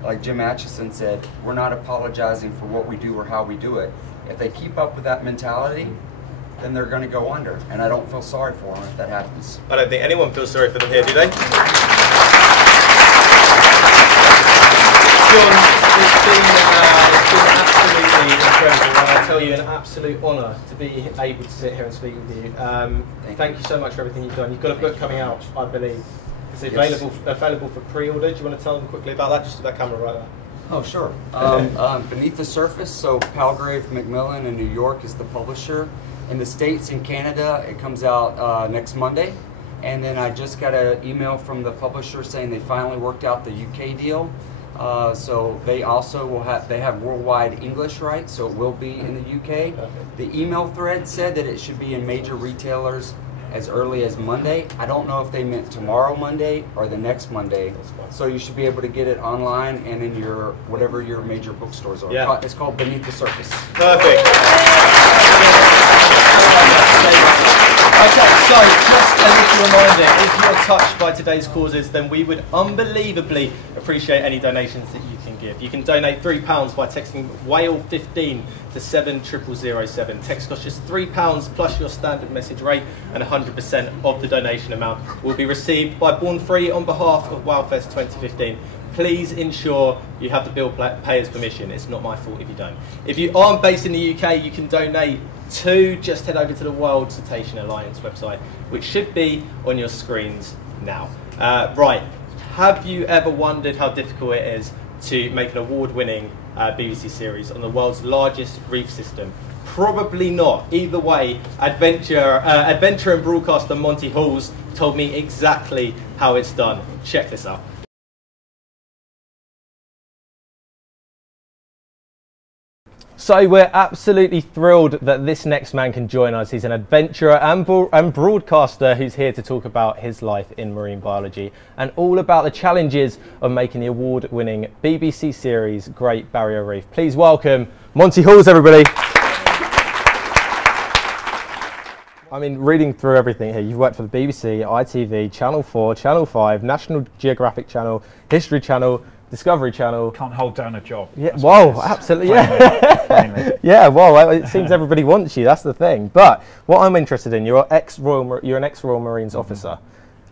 like Jim Atchison said, we're not apologizing for what we do or how we do it. If they keep up with that mentality, then they're going to go under. And I don't feel sorry for them if that happens. I don't think anyone feels sorry for them here, do they? John, it's been absolutely incredible, and I tell you, an absolute honour to be able to sit here and speak with you. Thank you so much for everything you've done. You've got a book coming out, I believe. It's available for pre-order. Do you want to tell them quickly about that? Just to that camera right there. Oh, sure. Beneath the Surface, so Palgrave Macmillan in New York is the publisher. In the States and Canada, it comes out next Monday. And then I just got an email from the publisher saying they finally worked out the UK deal. So they also will have worldwide English rights, so it will be in the UK. Perfect. The email thread said that it should be in major retailers as early as Monday. I don't know if they meant tomorrow Monday or the next Monday. So you should be able to get it online and in your whatever your major bookstores are. Yeah. It's called Beneath the Surface. Perfect. Okay, so just a little reminder, if you're touched by today's causes, then we would unbelievably appreciate any donations that you can give. You can donate £3 by texting WhaleFest to 70007. Text costs just £3 plus your standard message rate, and 100% of the donation amount will be received by Born Free on behalf of WhaleFest 2015. Please ensure you have the bill payer's permission. It's not my fault if you don't. If you aren't based in the UK, you can donate to, just head over to the World Cetacean Alliance website, which should be on your screens now. Right, have you ever wondered how difficult it is to make an award-winning BBC series on the world's largest reef system? Probably not. Either way, adventurer and broadcaster Monty Halls told me exactly how it's done. Check this out. So we're absolutely thrilled that this next man can join us. He's an adventurer and broadcaster who's here to talk about his life in marine biology and all about the challenges of making the award-winning BBC series Great Barrier Reef. Please welcome Monty Halls, everybody. I mean, reading through everything here, you've worked for the BBC, ITV, Channel 4, Channel 5, National Geographic Channel, History Channel, Discovery Channel. Can't hold down a job. Yeah, whoa, absolutely, yeah. Yeah, well, it seems everybody wants you, that's the thing. But what I'm interested in, you're an ex-Royal Marines officer.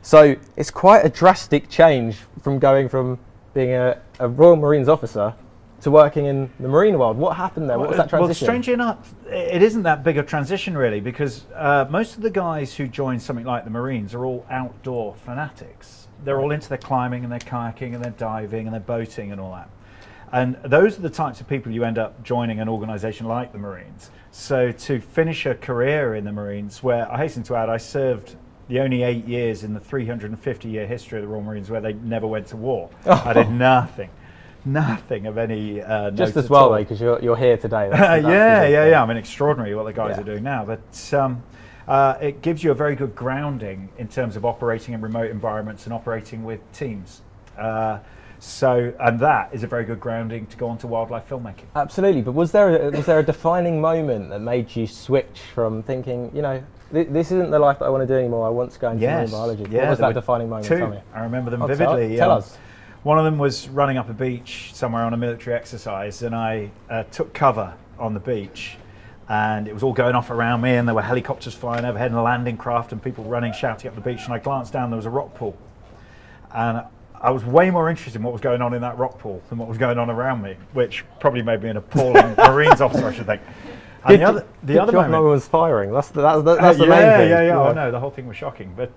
So it's quite a drastic change from going from being a Royal Marines officer to working in the marine world. What happened there? What was that transition? Well, strangely enough, it isn't that big a transition really, because most of the guys who join something like the Marines are all outdoor fanatics. They're all into their climbing and their kayaking and their diving and their boating and all that. And those are the types of people you end up joining an organisation like the Marines. So to finish a career in the Marines, where I hasten to add, I served the only 8 years in the 350-year history of the Royal Marines where they never went to war. I did nothing of any just as well, though, because you're here today. That's yeah. I mean, extraordinary what the guys are doing now. But it gives you a very good grounding in terms of operating in remote environments and operating with teams. And that is a very good grounding to go on to wildlife filmmaking. Absolutely. But was there a defining moment that made you switch from thinking, you know, this isn't the life that I want to do anymore, I want to go into marine biology? Yeah, what was that defining moment? Two. Tell me. I remember them vividly. Tell us. One of them was running up a beach somewhere on a military exercise, and I took cover on the beach, and it was all going off around me, and there were helicopters flying overhead and a landing craft and people running, shouting up the beach, and I glanced down, there was a rock pool. And I was way more interested in what was going on in that rock pool than what was going on around me, which probably made me an appalling Marines officer, I should think. And the other moment, no one was firing. That's the main thing. Yeah. Oh no, the whole thing was shocking. But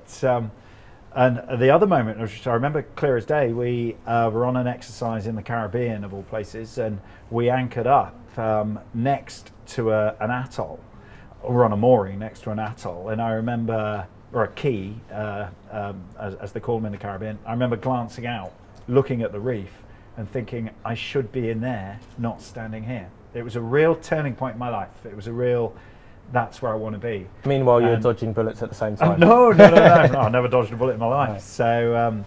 and the other moment, which I remember clear as day, we were on an exercise in the Caribbean of all places, and we anchored up next to an atoll or on a mooring next to an atoll, and I remember, or a key, as they call them in the Caribbean, I remember glancing out, looking at the reef, and thinking, I should be in there, not standing here. It was a real turning point in my life. It was a real, that's where I want to be. Meanwhile, you were dodging bullets at the same time. No, I never dodged a bullet in my life. Right. So,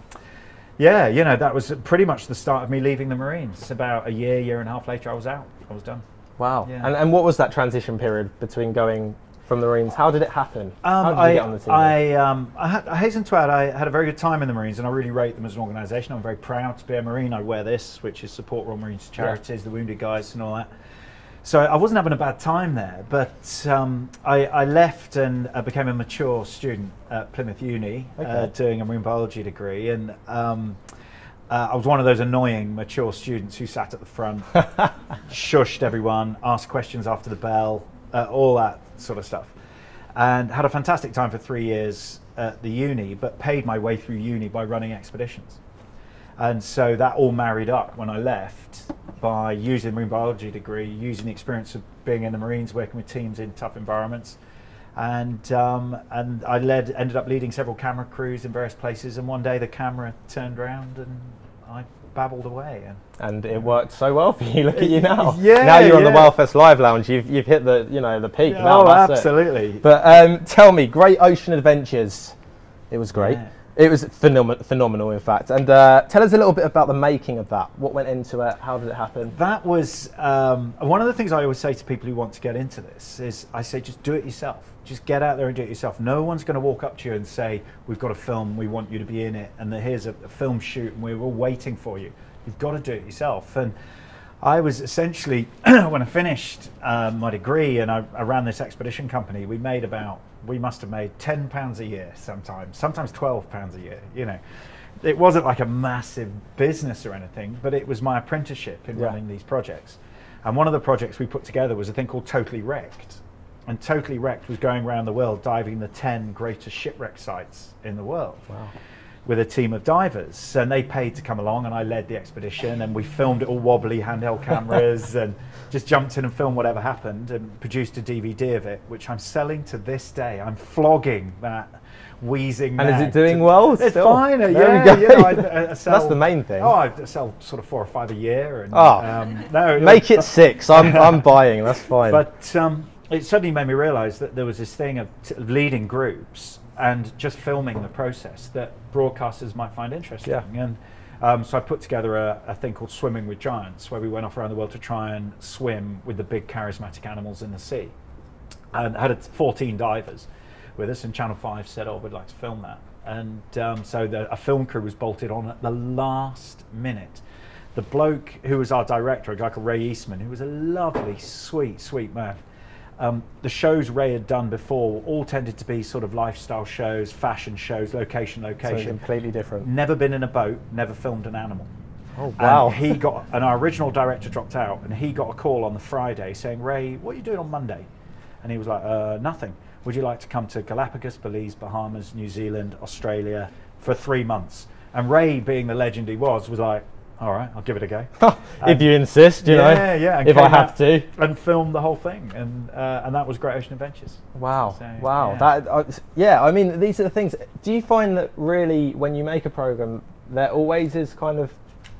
yeah, you know, that was pretty much the start of me leaving the Marines. About a year and a half later, I was out. I was done. Wow. Yeah. And what was that transition period between going from the Marines? How did it happen? How did you get on the team? I hasten to add, I had a very good time in the Marines, and I really rate them as an organisation. I'm very proud to be a Marine. I wear this, which is support Royal Marines charities, the wounded guys and all that. So I wasn't having a bad time there, but I left and became a mature student at Plymouth Uni, doing a marine biology degree, and I was one of those annoying mature students who sat at the front, shushed everyone, asked questions after the bell, all that sort of stuff, and had a fantastic time for 3 years at the uni, but paid my way through uni by running expeditions. And so that all married up when I left by using the marine biology degree, using the experience of being in the Marines, working with teams in tough environments, and I ended up leading several camera crews in various places. And one day the camera turned around and I babbled away. And it worked so well for you. Look at you now. Yeah, now you're on the WhaleFestLive lounge. You've hit the peak. Yeah, now, that's absolutely. It. But tell me, Great Ocean Adventures. It was great. Yeah. It was phenomenal, in fact. And tell us a little bit about the making of that. What went into it? How did it happen? That was one of the things I always say to people who want to get into this is I say just do it yourself. Just get out there and do it yourself. No one's going to walk up to you and say, we've got a film, we want you to be in it, and here's a film shoot, and we're all waiting for you. You've got to do it yourself. And I was essentially, when I finished my degree and I ran this expedition company, we must have made £10 a year sometimes £12 a year, you know. It wasn't like a massive business or anything, but it was my apprenticeship in running these projects. And one of the projects we put together was a thing called Totally Wrecked. And Totally Wrecked was going around the world diving the 10 greatest shipwreck sites in the world. Wow. With a team of divers, and they paid to come along, and I led the expedition, and we filmed it all wobbly handheld cameras and just jumped in and filmed whatever happened and produced a DVD of it, which I'm selling to this day. I'm flogging that wheezing And is it doing well? It's still? fine. There yeah, we go. You know, I sell, that's the main thing. Oh, I sell sort of 4 or 5 a year. And, no, make it 6. I'm buying. That's fine. But it suddenly made me realise that there was this thing of leading groups and just filming the process that broadcasters might find interesting. Yeah. And so I put together a thing called Swimming with Giants, where we went off around the world to try and swim with the big charismatic animals in the sea. And had 14 divers with us, and Channel 5 said, oh, we'd like to film that. And so a film crew was bolted on at the last minute. The bloke who was our director, a guy called Ray Eastman, who was a lovely, sweet man. The shows Ray had done before all tended to be sort of lifestyle shows, fashion shows, location. So completely different. Never been in a boat, never filmed an animal. Oh, wow. And our original director dropped out, and he got a call on the Friday saying, Ray, what are you doing on Monday? And he was like, nothing. Would you like to come to Galapagos, Belize, Bahamas, New Zealand, Australia for 3 months? And Ray, being the legend he was like, all right, I'll give it a go. If you insist, you know. Yeah. If I have to. And film the whole thing, and that was Great Ocean Adventures. Wow, so, wow. Yeah. I mean, these are the things. Do you find that really, when you make a program, there always is kind of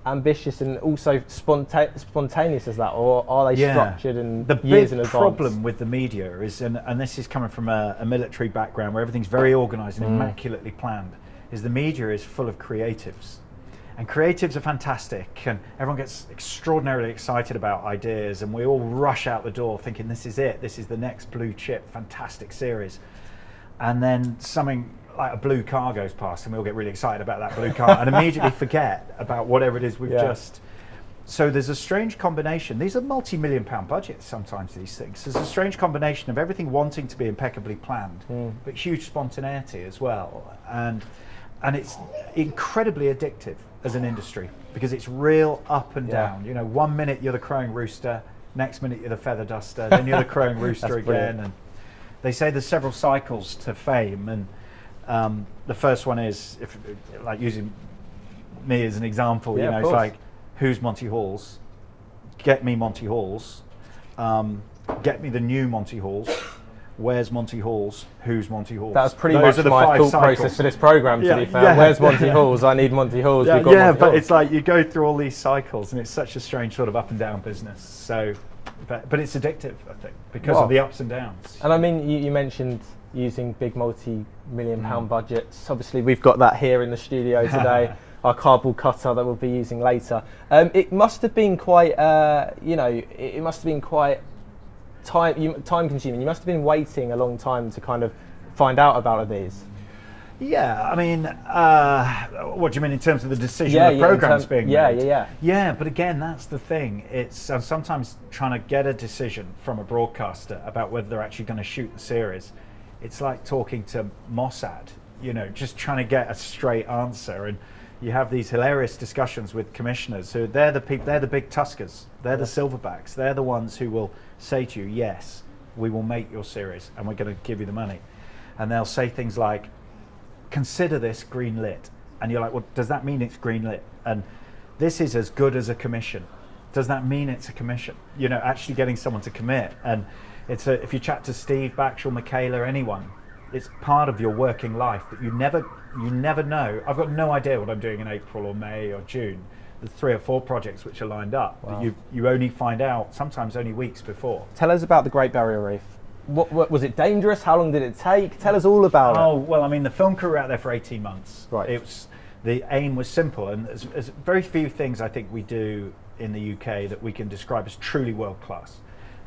ambitious and also spontaneous as that, or are they structured and years in advance? The big problem with the media is, and this is coming from a military background where everything's very organised and immaculately planned, is the media is full of creatives. And creatives are fantastic, and everyone gets extraordinarily excited about ideas, and we all rush out the door thinking this is it, this is the next blue chip, fantastic series. And then something like a blue car goes past, and we all get really excited about that blue car and immediately forget about whatever it is we've just... So there's a strange combination. These are multi-million-pound budgets sometimes, these things. There's a strange combination of everything wanting to be impeccably planned, but huge spontaneity as well. And it's incredibly addictive as an industry, because it's real up and down. You know, 1 minute you're the crowing rooster, next minute you're the feather duster, then you're the crowing rooster again. And they say there's several cycles to fame, and the first one is, if like using me as an example, you know, it's like, who's Monty Halls? Get me Monty Halls. Get me the new Monty Halls. where's Monty Halls, who's Monty Halls. That's pretty Those much are the my 5 thought cycles. process for this program, to Yeah, be fair. yeah. Where's Monty Halls? I need Monty Halls. Yeah, We've got yeah, Monty but Halls. it's like you go through all these cycles, and it's such a strange sort of up and down business. So, but it's addictive, I think, because of the ups and downs. And I mean, you mentioned using big multi-million-pound budgets. Obviously, we've got that here in the studio today. Our cardboard cutter that we'll be using later. It must have been quite, it must have been quite time-consuming. You must have been waiting a long time to kind of find out about these. Yeah, I mean, what do you mean in terms of the decision the program's being made? Yeah, but again, that's the thing. It's sometimes trying to get a decision from a broadcaster about whether they're actually going to shoot the series. It's like talking to Mossad, just trying to get a straight answer. And you have these hilarious discussions with commissioners who they're the big tuskers, they're the silverbacks, they're the ones who will say to you, yes, we will make your series and we're going to give you the money. And they'll say things like, consider this green lit. And you're like, well, does that mean it's green lit? And this is as good as a commission. Does that mean it's a commission? Actually getting someone to commit. And if you chat to Steve, Baxhall, Michaela, anyone, it's part of your working life that you never know. I've got no idea what I'm doing in April or May or June. The 3 or 4 projects which are lined up. Wow. That you only find out sometimes only weeks before. Tell us about the Great Barrier Reef. What was it dangerous? How long did it take? Tell us all about it. Oh well, I mean, the film crew were out there for 18 months. Right. The aim was simple, and there's very few things I think we do in the UK that we can describe as truly world class.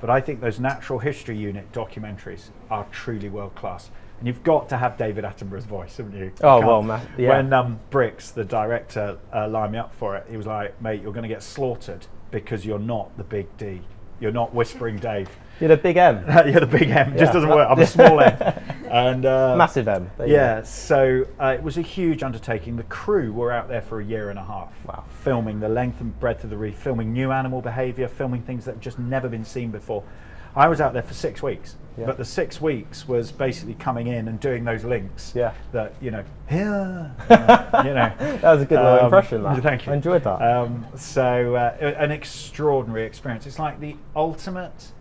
But I think those Natural History Unit documentaries are truly world class. And you've got to have David Attenborough's voice, haven't you? Oh, well, man. Yeah. When Bricks, the director, lined me up for it, he was like, mate, you're going to get slaughtered because you're not the big D. You're not Whispering Dave. You're the big M. You're the big M. Just doesn't work. I'm a small M. And, massive M. Yeah, so it was a huge undertaking. The crew were out there for a year and a half. Wow. Filming the length and breadth of the reef, filming new animal behaviour, filming things that have just never been seen before. I was out there for 6 weeks, but the 6 weeks was basically coming in and doing those links. Yeah. That here, That was a good little impression. That. Thank you. I enjoyed that. An extraordinary experience. It's like the ultimate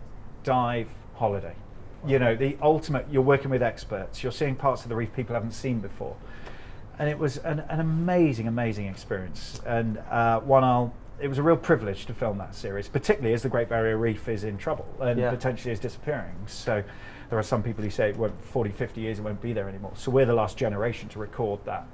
dive holiday. The ultimate. You're working with experts. You're seeing parts of the reef people haven't seen before, and it was an amazing experience. And it was a real privilege to film that series, particularly as the Great Barrier Reef is in trouble and potentially is disappearing. So there are some people who say it won't, 40, 50 years it won't be there anymore. So we're the last generation to record that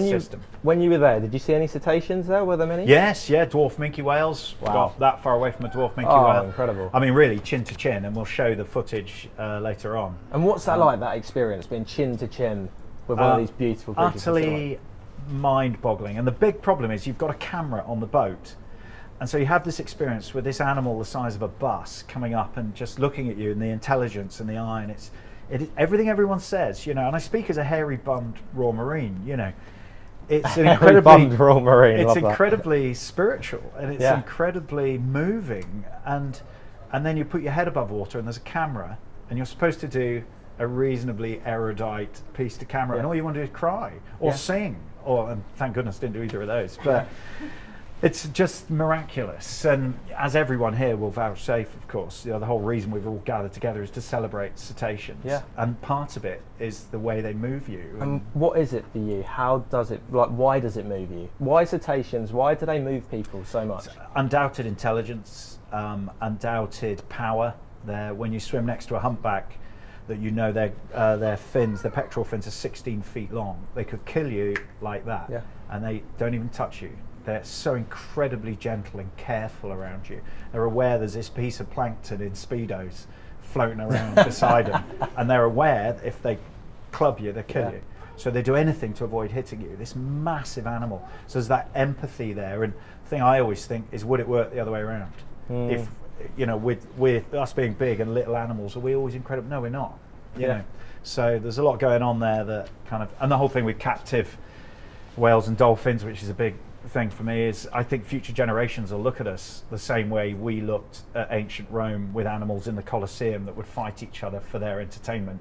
system. When you were there, did you see any cetaceans there? Were there many? Yes, dwarf minke whales. Wow. Got that far away from a dwarf minke whale. Oh, incredible. I mean, really, chin to chin, and we'll show the footage later on. And what's that like, that experience, being chin to chin with one of these beautiful creatures? Utterly mind-boggling. And the big problem is you've got a camera on the boat. And so you have this experience with this animal the size of a bus coming up and just looking at you, and the intelligence and the eye, and it is everything everyone says, and I speak as a hairy-bummed Royal Marine, It's an incredibly Royal Marine. It's incredibly spiritual, and it's incredibly moving, and then you put your head above water and there's a camera, and you're supposed to do a reasonably erudite piece to camera, and all you want to do is cry or sing, and thank goodness didn't do either of those, but it's just miraculous. And as everyone here will vouchsafe, of course, the whole reason we've all gathered together is to celebrate cetaceans. Yeah. And part of it is the way they move you. And what is it for you? How does it, why does it move you? Why cetaceans? Why do they move people so much? Undoubted intelligence, undoubted power. When you swim next to a humpback, that their fins, their pectoral fins are 16 feet long. They could kill you like that, and they don't even touch you. They're so incredibly gentle and careful around you. They're aware there's this piece of plankton in Speedos floating around beside them, and they're aware that if they club you, they'll kill you. So they do anything to avoid hitting you. This massive animal. So there's that empathy there. And the thing I always think is, would it work the other way around? If, with us being big and little animals, are we always incredible? No, we're not. You know. So there's a lot going on there that kind of, and the whole thing with captive whales and dolphins, which is a big thing for me, is I think future generations will look at us the same way we looked at ancient Rome with animals in the Colosseum that would fight each other for their entertainment.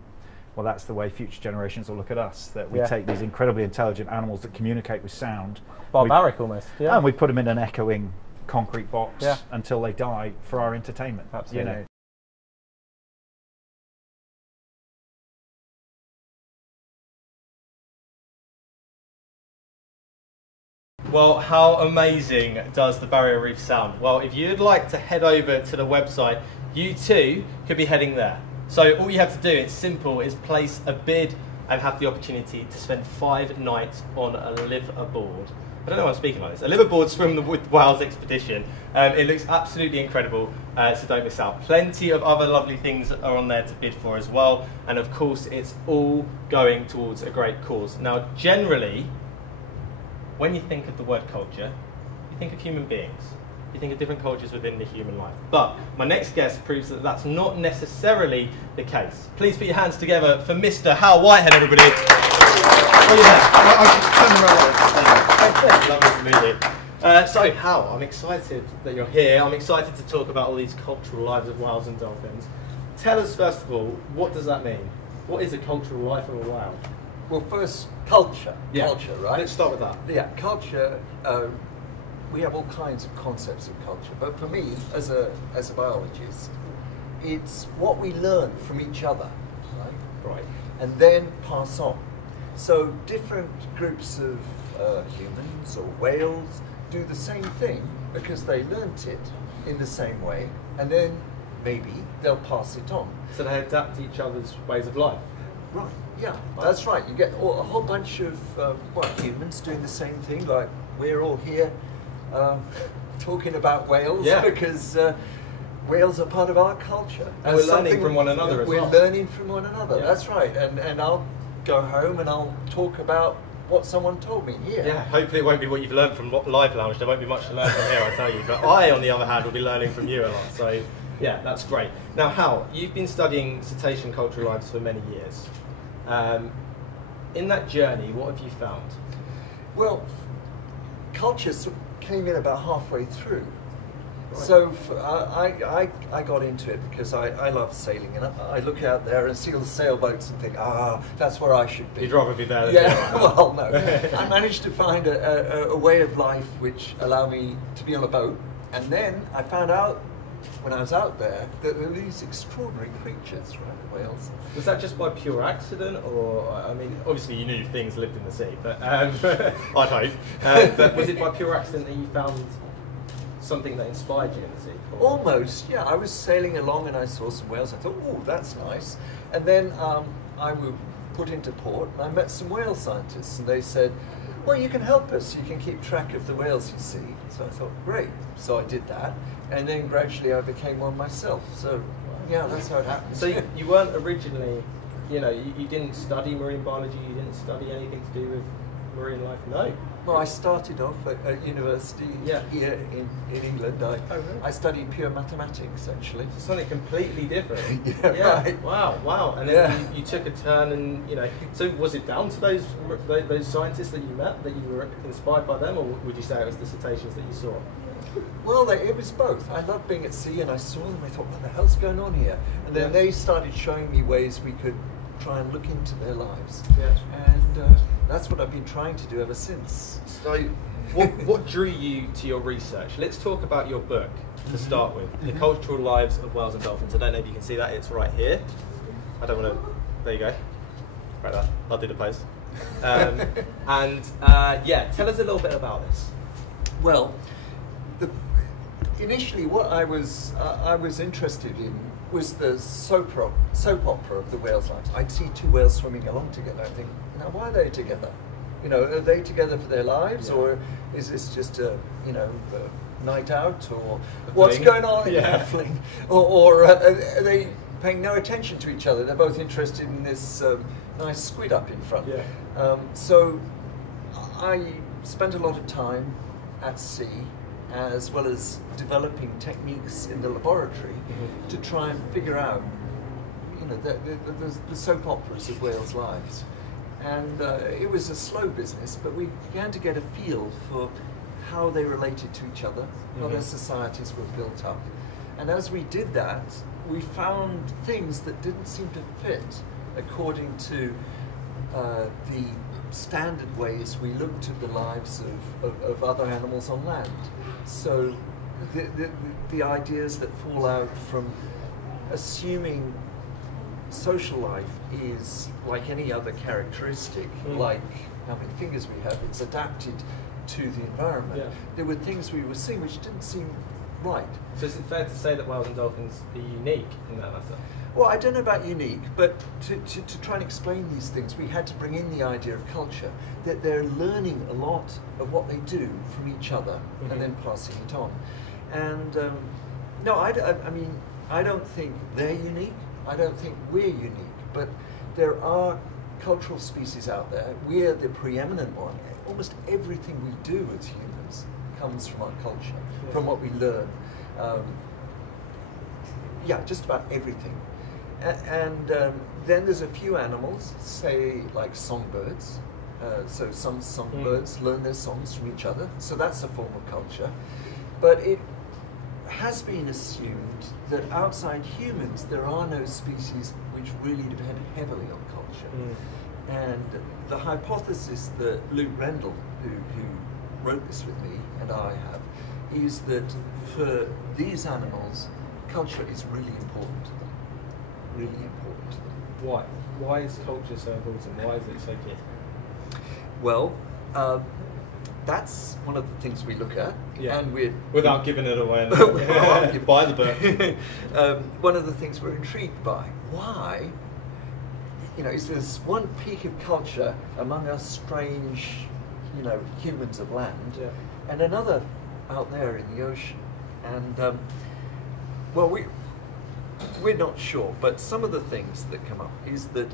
Well, that's the way future generations will look at us, that we take these incredibly intelligent animals that communicate with sound. Barbaric almost. Yeah. And we put them in an echoing concrete box until they die for our entertainment. Absolutely. Well, how amazing does the barrier reef sound? Well, if you'd like to head over to the website, you too could be heading there. So all you have to do, it's simple, is place a bid and have the opportunity to spend 5 nights on a live aboard. I don't know why I'm speaking like this. A live aboard swim with whales expedition. It looks absolutely incredible, so don't miss out. Plenty of other lovely things are on there to bid for as well. And of course, it's all going towards a great cause. Now, generally, when you think of the word culture, you think of human beings. You think of different cultures within the human life. But my next guest proves that that's not necessarily the case. Please put your hands together for Mr. Hal Whitehead, everybody. Oh, yeah. Lovely to meet you. So, Hal, I'm excited that you're here. I'm excited to talk about all these cultural lives of whales and dolphins. Tell us, first of all, what does that mean? What is a cultural life of a whale? Well, first, culture. Yeah. Culture, right? Let's start with that. Yeah, culture. We have all kinds of concepts of culture, but for me, as a biologist, it's what we learn from each other, right? Right. And then pass on. So different groups of humans or whales do the same thing because they learnt it in the same way, and then maybe they'll pass it on. So they adapt to each other's ways of life. Right. Yeah, that's right. You get a whole bunch of humans doing the same thing. Like we're all here talking about whales because whales are part of our culture. And we're learning from one another as well. We're learning from one another. Yeah. That's right. And I'll go home and I'll talk about what someone told me here. Yeah, hopefully it won't be what you've learned from Live Lounge. There won't be much to learn from here, I tell you. But I, on the other hand, will be learning from you a lot. So, yeah, that's great. Now, Hal, you've been studying cetacean cultural lives for many years. In that journey, what have you found? Well, culture came in about halfway through. Right. So I got into it because I love sailing, and I look out there and see all the sailboats and think, that's where I should be. You'd rather be there than yeah, well, no. I managed to find a way of life which allowed me to be on a boat, and then I found out when I was out there that there were these extraordinary creatures, right, the whales. Was that just by pure accident, or, I mean, obviously you knew things lived in the sea, but I'd hope. But was it by pure accident that you found something that inspired you in the sea? Or? Almost, yeah. I was sailing along and I saw some whales. I thought, oh, that's nice. And then I was put into port and I met some whale scientists, and they said, well, you can help us. You can keep track of the whales you see. So I thought, great. So I did that. And then gradually I became one myself. So, yeah, that's how it happened. So you weren't originally, you didn't study marine biology, you didn't study anything to do with marine life? No? Well, I started off at university here in England. I studied pure mathematics, actually. Something completely different. Yeah, right. Wow. And then you took a turn and, so was it down to those scientists that you met, that you were inspired by them, or would you say it was the cetaceans that you saw? Well, it was both. I loved being at sea, and I saw them. I thought, what the hell's going on here? And then they started showing me ways we could try and look into their lives. Yes. And that's what I've been trying to do ever since. So, what drew you to your research? Let's talk about your book to start with, The Cultural Lives of Whales and Dolphins. I don't know if you can see that. It's right here. I don't want to. There you go. Right there. I'll do the pose. Tell us a little bit about this. Well, initially, what I was interested in was the soap opera of the whales' lives. I'd see two whales swimming along together. I think, why are they together? Are they together for their lives, or is this just a night out, or what's going on? Yeah, fling. Or are they paying no attention to each other? They're both interested in this nice squid up in front. Yeah. So I spent a lot of time at sea, as well as developing techniques in the laboratory to try and figure out, the soap operas of whales' lives. And it was a slow business, but we began to get a feel for how they related to each other, how their societies were built up. And as we did that, we found things that didn't seem to fit according to the standard ways we looked at the lives of other animals on land. So the ideas that fall out from assuming social life is like any other characteristic, like how many fingers we have, it's adapted to the environment. Yeah. There were things we were seeing which didn't seem right. So is it fair to say that whales and dolphins are unique in that matter? Well, I don't know about unique, but to try and explain these things, we had to bring in the idea of culture, that they're learning a lot of what they do from each other and then passing it on. And no, I mean, I don't think they're unique. I don't think we're unique, but there are cultural species out there. We're the preeminent one. Almost everything we do as humans comes from our culture, from what we learn. Yeah, just about everything. And then there's a few animals, say like songbirds. So some songbirds learn their songs from each other. So that's a form of culture. But it has been assumed that outside humans there are no species which really depend heavily on culture. And the hypothesis that Luke Rendell, who wrote this with me, and I have, is that for these animals, culture is really important to them. Really important to them. Why? Why is culture so important? Why is it so key? Well, that's one of the things we look at. Yeah. And we're without giving it away. Buy the book. One of the things we're intrigued by. Why? You know, is there's one peak of culture among us strange, you know, humans of land, and another out there in the ocean. And well, we're not sure, but some of the things that come up is that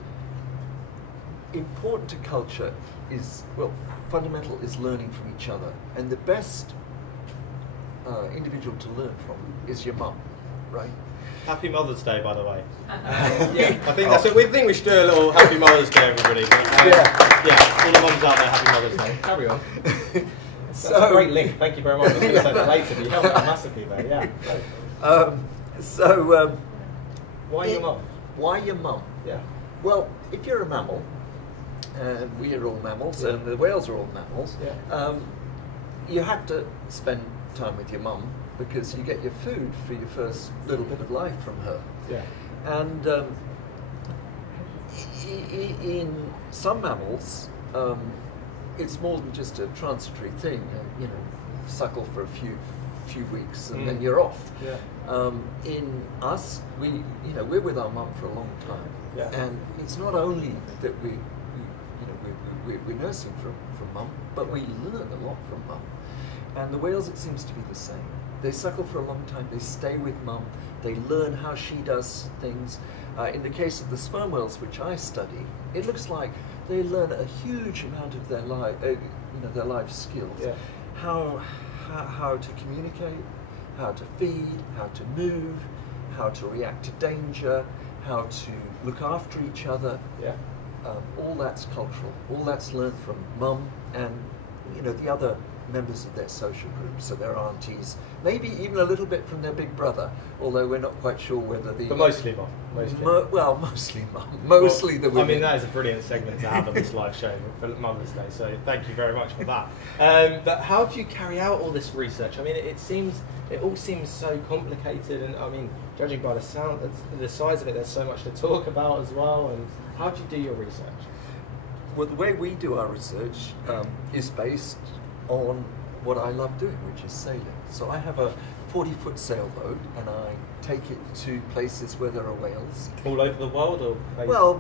important to culture is, well, fundamental is learning from each other, and the best individual to learn from is your mum, right? Happy Mother's Day, by the way. Yeah, I think that's it. We think we should do a little Happy Mother's Day, everybody. But, yeah, all the mums out there, Happy Mother's Day. Carry on. That's a great link. Thank you very much. I was going to say that later, but you helped out massively there. Yeah. Why your mum? Why your mum? Yeah. Well, if you're a mammal, and we are all mammals, and the whales are all mammals, you have to spend time with your mum because you get your food for your first little bit of life from her. Yeah. And in some mammals, it's more than just a transitory thing. You know, suckle for a few weeks and then you're off. Yeah. In us, we're with our mum for a long time. Yeah. And it's not only that we're nursing from mum, but we learn a lot from mum. And the whales, it seems to be the same. They suckle for a long time, they stay with mum, they learn how she does things. In the case of the sperm whales, which I study, it looks like they learn a huge amount of their life skills. Yeah. How to communicate, how to feed, how to move, how to react to danger, how to look after each other. Yeah. All that's cultural. All that's learned from mum and the other members of their social group, so their aunties, maybe even a little bit from their big brother, although we're not quite sure whether the... But mostly mum. Mostly mum. Mostly the women. I mean, that is a brilliant segment to have on this live show for Mother's Day, so thank you very much for that. But how do you carry out all this research? I mean, it all seems so complicated, and I mean, judging by the size of it, there's so much to talk about as well, and how do you do your research? Well, the way we do our research is based on what I love doing, which is sailing. So I have a 40-foot sailboat, and I take it to places where there are whales. All over the world, or places? Well,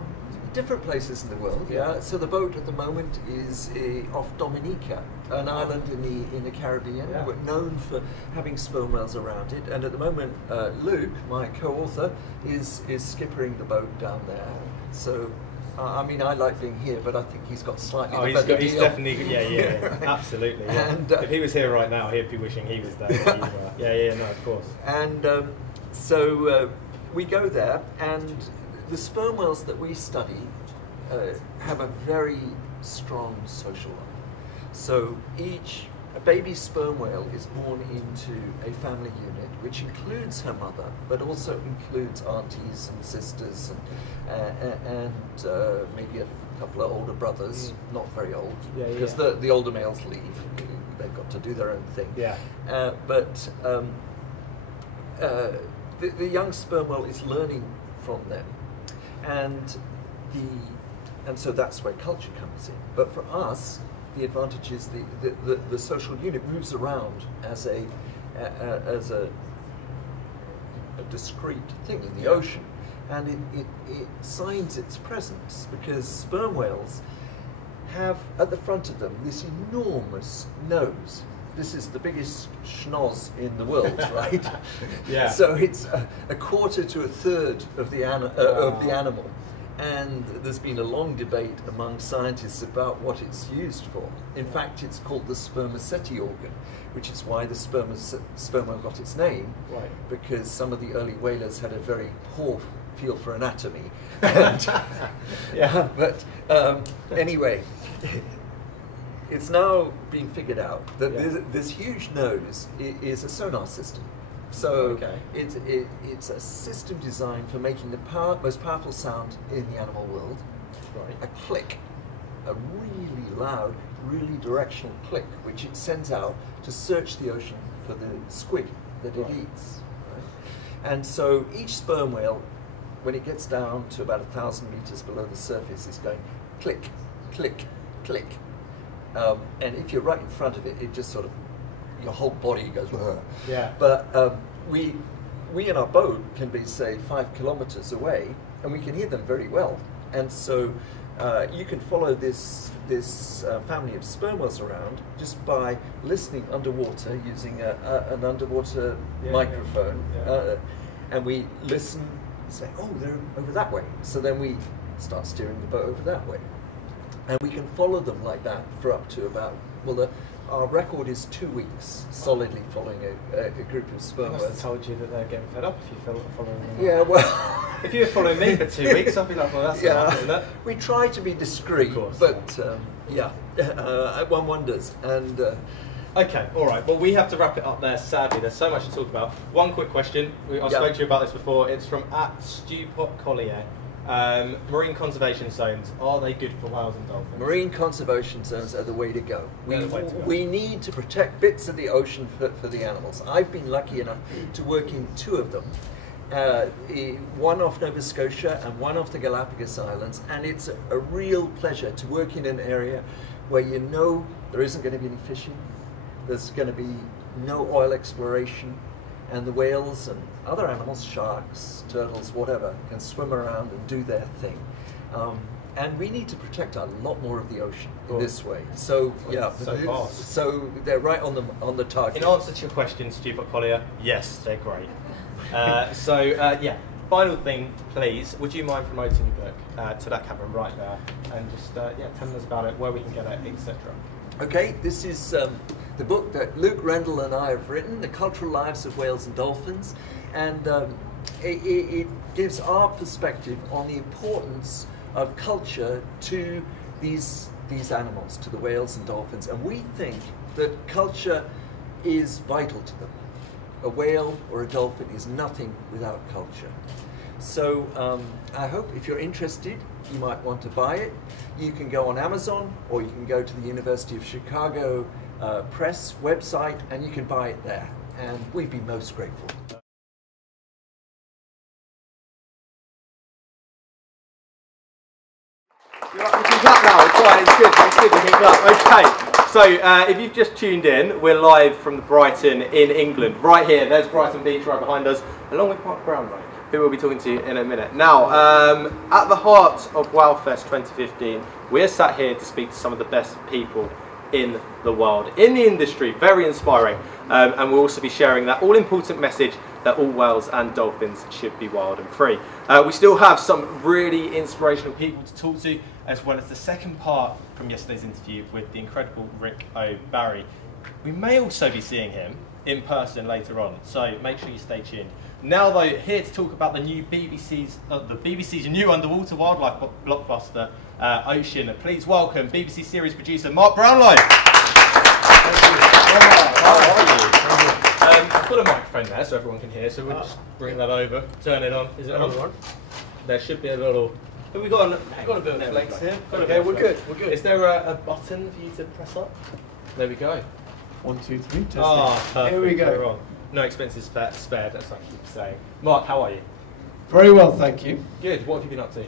different places in the world. Yeah. So the boat at the moment is off Dominica, an island in the Caribbean. Yeah. We're known for having sperm whales around it, and at the moment, Luke, my co-author, is skippering the boat down there. So. I mean, I like being here, but I think he's got slightly better deal. He's definitely, yeah, absolutely. Yeah. And, if he was here right now, he'd be wishing he was there. No, of course. And so we go there, and the sperm whales that we study have a very strong social life. So a baby sperm whale is born into a family unit, which includes her mother, but also includes aunties and sisters and maybe a couple of older brothers, not very old, because the older males leave. They've got to do their own thing. Yeah. But the young sperm whale is learning from them, and so that's where culture comes in. But for us, the advantage is the social unit moves around as a discrete thing in the ocean, and it signs its presence, because sperm whales have at the front of them this enormous nose. This is the biggest schnoz in the world, right? Yeah. So it's a quarter to a third of the animal. And there's been a long debate among scientists about what it's used for. In fact, it's called the spermaceti organ, which is why the sperm whale got its name, right. because some of the early whalers had a very poor feel for anatomy. And, Yeah. But anyway, it's now been figured out that this huge nose is a sonar system. So it's a system designed for making the most powerful sound in the animal world. Right. A click, a really loud, really directional click, which it sends out to search the ocean for the squid that it eats. Right? And so each sperm whale, when it gets down to about 1,000 meters below the surface, is going click, click, click. And if you're right in front of it, it just sort of, your whole body goes, whoa. Yeah. But we in our boat can be, say, 5 kilometers away, and we can hear them very well. And so you can follow this family of sperm whales around just by listening underwater using an underwater microphone. Yeah. And we listen and say, oh, they're over that way. So then we start steering the boat over that way. And we can follow them like that for up to about, well, our record is 2 weeks solidly following a group of sperm I whales. must have told you that they're getting fed up if you following them. Yeah, well... If you were following me for 2 weeks, I'd be like, well, that's enough, isn't it? We try to be discreet, but one wonders. And okay, all right. Well, we have to wrap it up there, sadly. There's so much to talk about. One quick question. I spoke to you about this before. It's from @Stupot Marine conservation zones, are they good for whales and dolphins? Marine conservation zones are the way to go. We need to protect bits of the ocean for the animals. I've been lucky enough to work in 2 of them. One off Nova Scotia and one off the Galapagos Islands, and it's a real pleasure to work in an area where you know there isn't going to be any fishing, there's going to be no oil exploration, and the whales and other animals, sharks, turtles, whatever, can swim around and do their thing. And we need to protect a lot more of the ocean in this way. So so they're right on the target. In answer to your question, Stupot Collier, yes, they're great. Final thing, please, would you mind promoting your book to that camera right there, and just telling us about it, where we can get it, etc. Okay, this is the book that Luke Rendell and I have written, The Cultural Lives of Whales and Dolphins, and it gives our perspective on the importance of culture to these animals, to the whales and dolphins, and we think that culture is vital to them. A whale or a dolphin is nothing without culture. So I hope if you're interested, you might want to buy it. You can go on Amazon, or you can go to the University of Chicago Press website, and you can buy it there. And we'd be most grateful. You're right, we can clap now, it's fine, it's good, we can clap. Okay, so if you've just tuned in, we're live from the Brighton in England. Right here, there's Brighton Beach right behind us, along with Mark Brownlow, who we'll be talking to in a minute. Now, at the heart of WhaleFest 2015, we're sat here to speak to some of the best people in the world, in the industry, very inspiring. And we'll also be sharing that all-important message that all whales and dolphins should be wild and free. We still have some really inspirational people to talk to, as well as the second part from yesterday's interview with the incredible Ric O'Barry. We may also be seeing him in person later on, so make sure you stay tuned. Now though, here to talk about the new BBC's new underwater wildlife blockbuster, Ocean. Please welcome BBC series producer Mark Brownlow. How are you? I've got a microphone there so everyone can hear, so we'll just bring that over, turn it on. Is it on? There should be a little... Have we got a bit of flex here? Okay, we're good. Is there a button for you to press up? There we go. 1, 2, 3. Perfect. Here we go. No expenses spared, that's what I keep saying. Mark, how are you? Very well, thank you. Good. What have you been up to?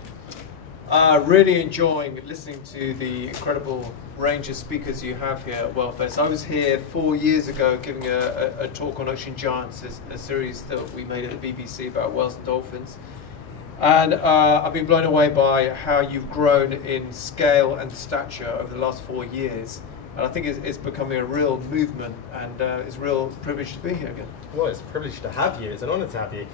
Really enjoying listening to the incredible range of speakers you have here at WhaleFest. I was here 4 years ago giving a talk on Ocean Giants, a series that we made at the BBC about whales and dolphins. And I've been blown away by how you've grown in scale and stature over the last 4 years. And I think it's becoming a real movement, and it's a real privilege to be here again. Well, it's a privilege to have you. It's an honour to have you.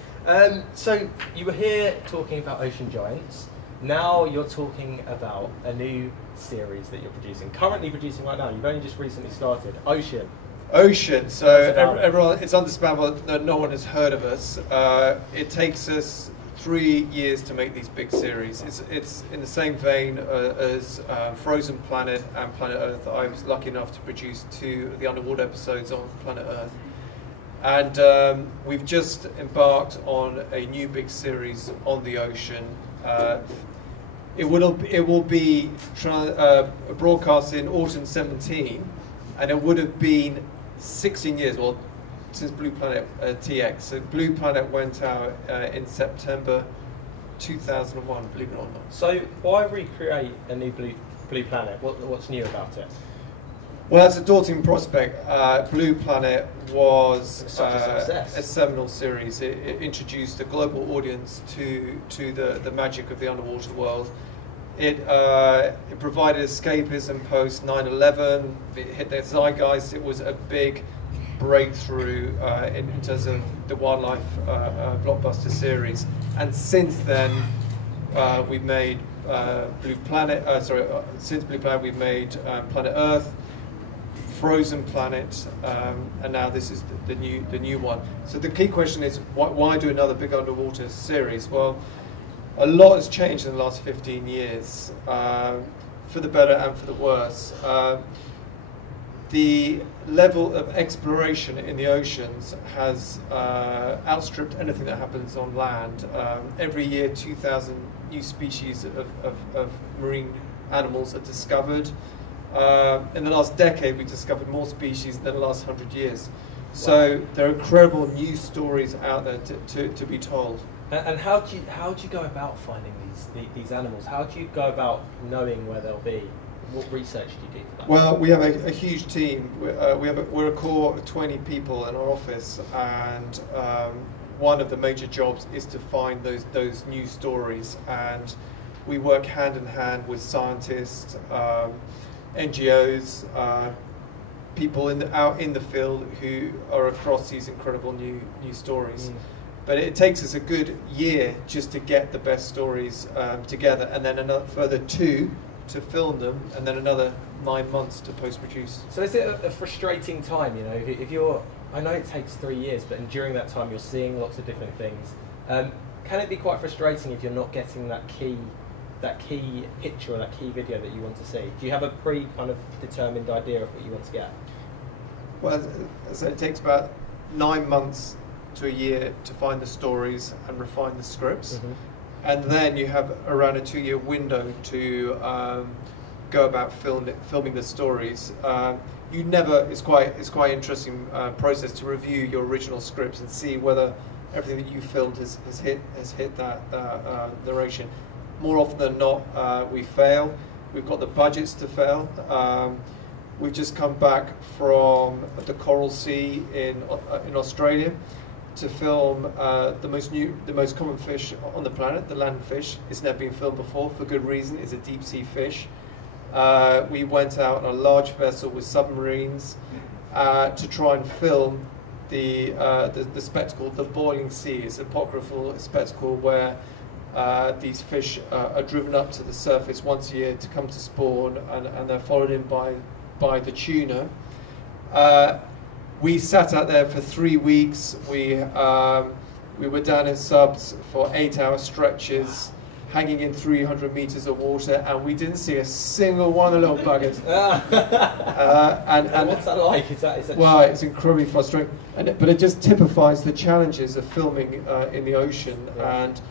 So you were here talking about Ocean Giants. Now you're talking about a new series that you're producing, currently producing right now. You've only just recently started, Ocean. Ocean. So everyone, it's understandable that no one has heard of us. It takes us 3 years to make these big series. It's in the same vein as Frozen Planet and Planet Earth. I was lucky enough to produce 2 of the underwater episodes on Planet Earth. And we've just embarked on a new big series on the ocean. It will be broadcast in autumn 17, and it would have been 16 years, well, since Blue Planet TX. So Blue Planet went out in September 2001, believe it or not. So why recreate a new Blue Planet? What's new about it? Well, that's a daunting prospect. Blue Planet was a seminal series. It introduced a global audience to the magic of the underwater world. It provided escapism post 9/11. It hit the zeitgeist. It was a big breakthrough in terms of the wildlife blockbuster series. And since then, we've made Blue Planet. Since Blue Planet, we've made Planet Earth, Frozen Planet, and now this is the new one. So the key question is, why do another big underwater series? Well, a lot has changed in the last 15 years, for the better and for the worse. The level of exploration in the oceans has outstripped anything that happens on land. Every year, 2,000 new species of marine animals are discovered. In the last decade, we've discovered more species than the last 100 years. So there are incredible new stories out there to be told. And how do you go about finding these animals? How do you go about knowing where they'll be? What research do you do for that? Well, we have a huge team. We're a core of 20 people in our office, and one of the major jobs is to find those new stories. And we work hand in hand with scientists, NGOs, people out in the field who are across these incredible new stories. But it takes us a good year just to get the best stories together, and then another further 2 to film them, and then another 9 months to post-produce. So is it a frustrating time, you know, if you're, I know it takes 3 years, but during that time you're seeing lots of different things. Can it be quite frustrating if you're not getting that key picture or that key video that you want to see? Do you have a kind of determined idea of what you want to get? Well, so it takes about 9 months to a year to find the stories and refine the scripts. And then you have around a 2-year window to go about filming the stories. It's quite interesting process to review your original scripts and see whether everything that you filmed has hit that narration. More often than not, we fail. We've got the budgets to fail. We've just come back from the Coral Sea in Australia to film the most common fish on the planet, the land fish. It's never been filmed before for good reason. It's a deep sea fish. We went out on a large vessel with submarines to try and film the spectacle, the boiling sea. It's an apocryphal spectacle where these fish are driven up to the surface once a year to come to spawn, and they're followed in by the tuna. We sat out there for 3 weeks. We were down in subs for 8-hour stretches, hanging in 300 meters of water, and we didn't see a single one of the little buggers. And what's that like? Is that well, it's incredibly frustrating, but it just typifies the challenges of filming in the ocean. Yeah. And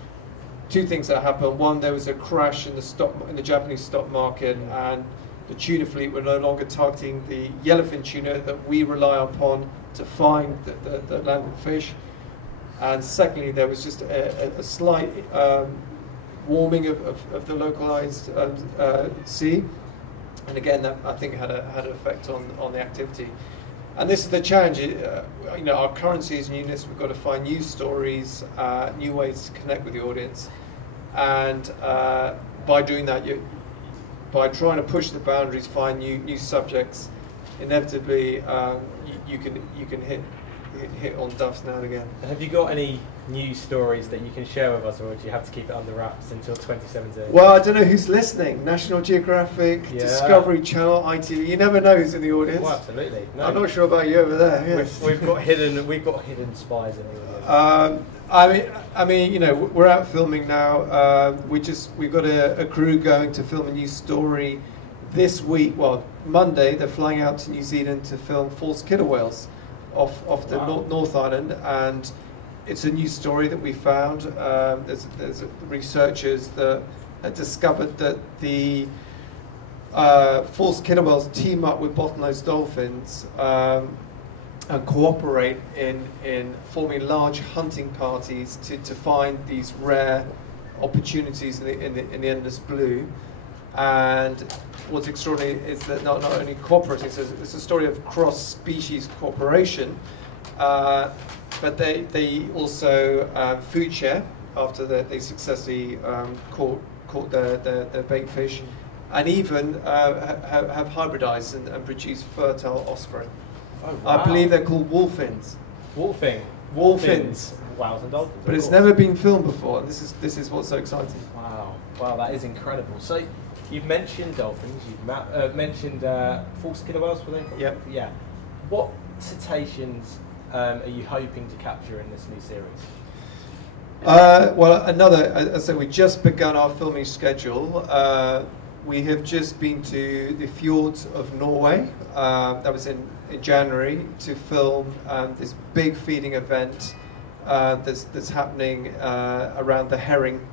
2 things that happened. One, there was a crash in the Japanese stock market, and the tuna fleet were no longer targeting the yellowfin tuna that we rely upon to find the land fish. And secondly, there was just a slight warming of the localized sea. And again, that I think had an effect on the activity. And this is the challenge. You know, our currency is newness. We've got to find new stories, new ways to connect with the audience, and by doing that, by trying to push the boundaries, find new subjects, inevitably you can hit on duffs now and again. Have you got any new stories that you can share with us, or do you have to keep it under wraps until 2017? Well, I don't know who's listening. National Geographic, Yeah. Discovery Channel, ITV. You never know who's in the audience. Oh, absolutely. No. I'm not sure about you over there. Yes. We've got hidden spies in the audience. I mean, you know, we're out filming now. We've got a crew going to film a new story this week. Well, Monday they're flying out to New Zealand to film false killer whales off the North Island, and it's a new story that we found. There's researchers that had discovered that the false killer whales team up with bottlenose dolphins and cooperate in forming large hunting parties to find these rare opportunities in the endless blue. And what's extraordinary is that not only cooperating, so it's a story of cross-species cooperation, but they also food share after they successfully caught their bait fish, and even have hybridized and produce fertile offspring. Oh, wow. I believe they're called wolfins. Wolfins. Whales and dolphins. But it's never been filmed before. And this is what's so exciting. Wow, that is incredible. So you've mentioned dolphins. You've mentioned false killer whales, were they? Yep. Yeah. What cetaceans are you hoping to capture in this new series? Well, as I said, we just begun our filming schedule. We have just been to the fjords of Norway. That was in January to film this big feeding event that's happening around the herring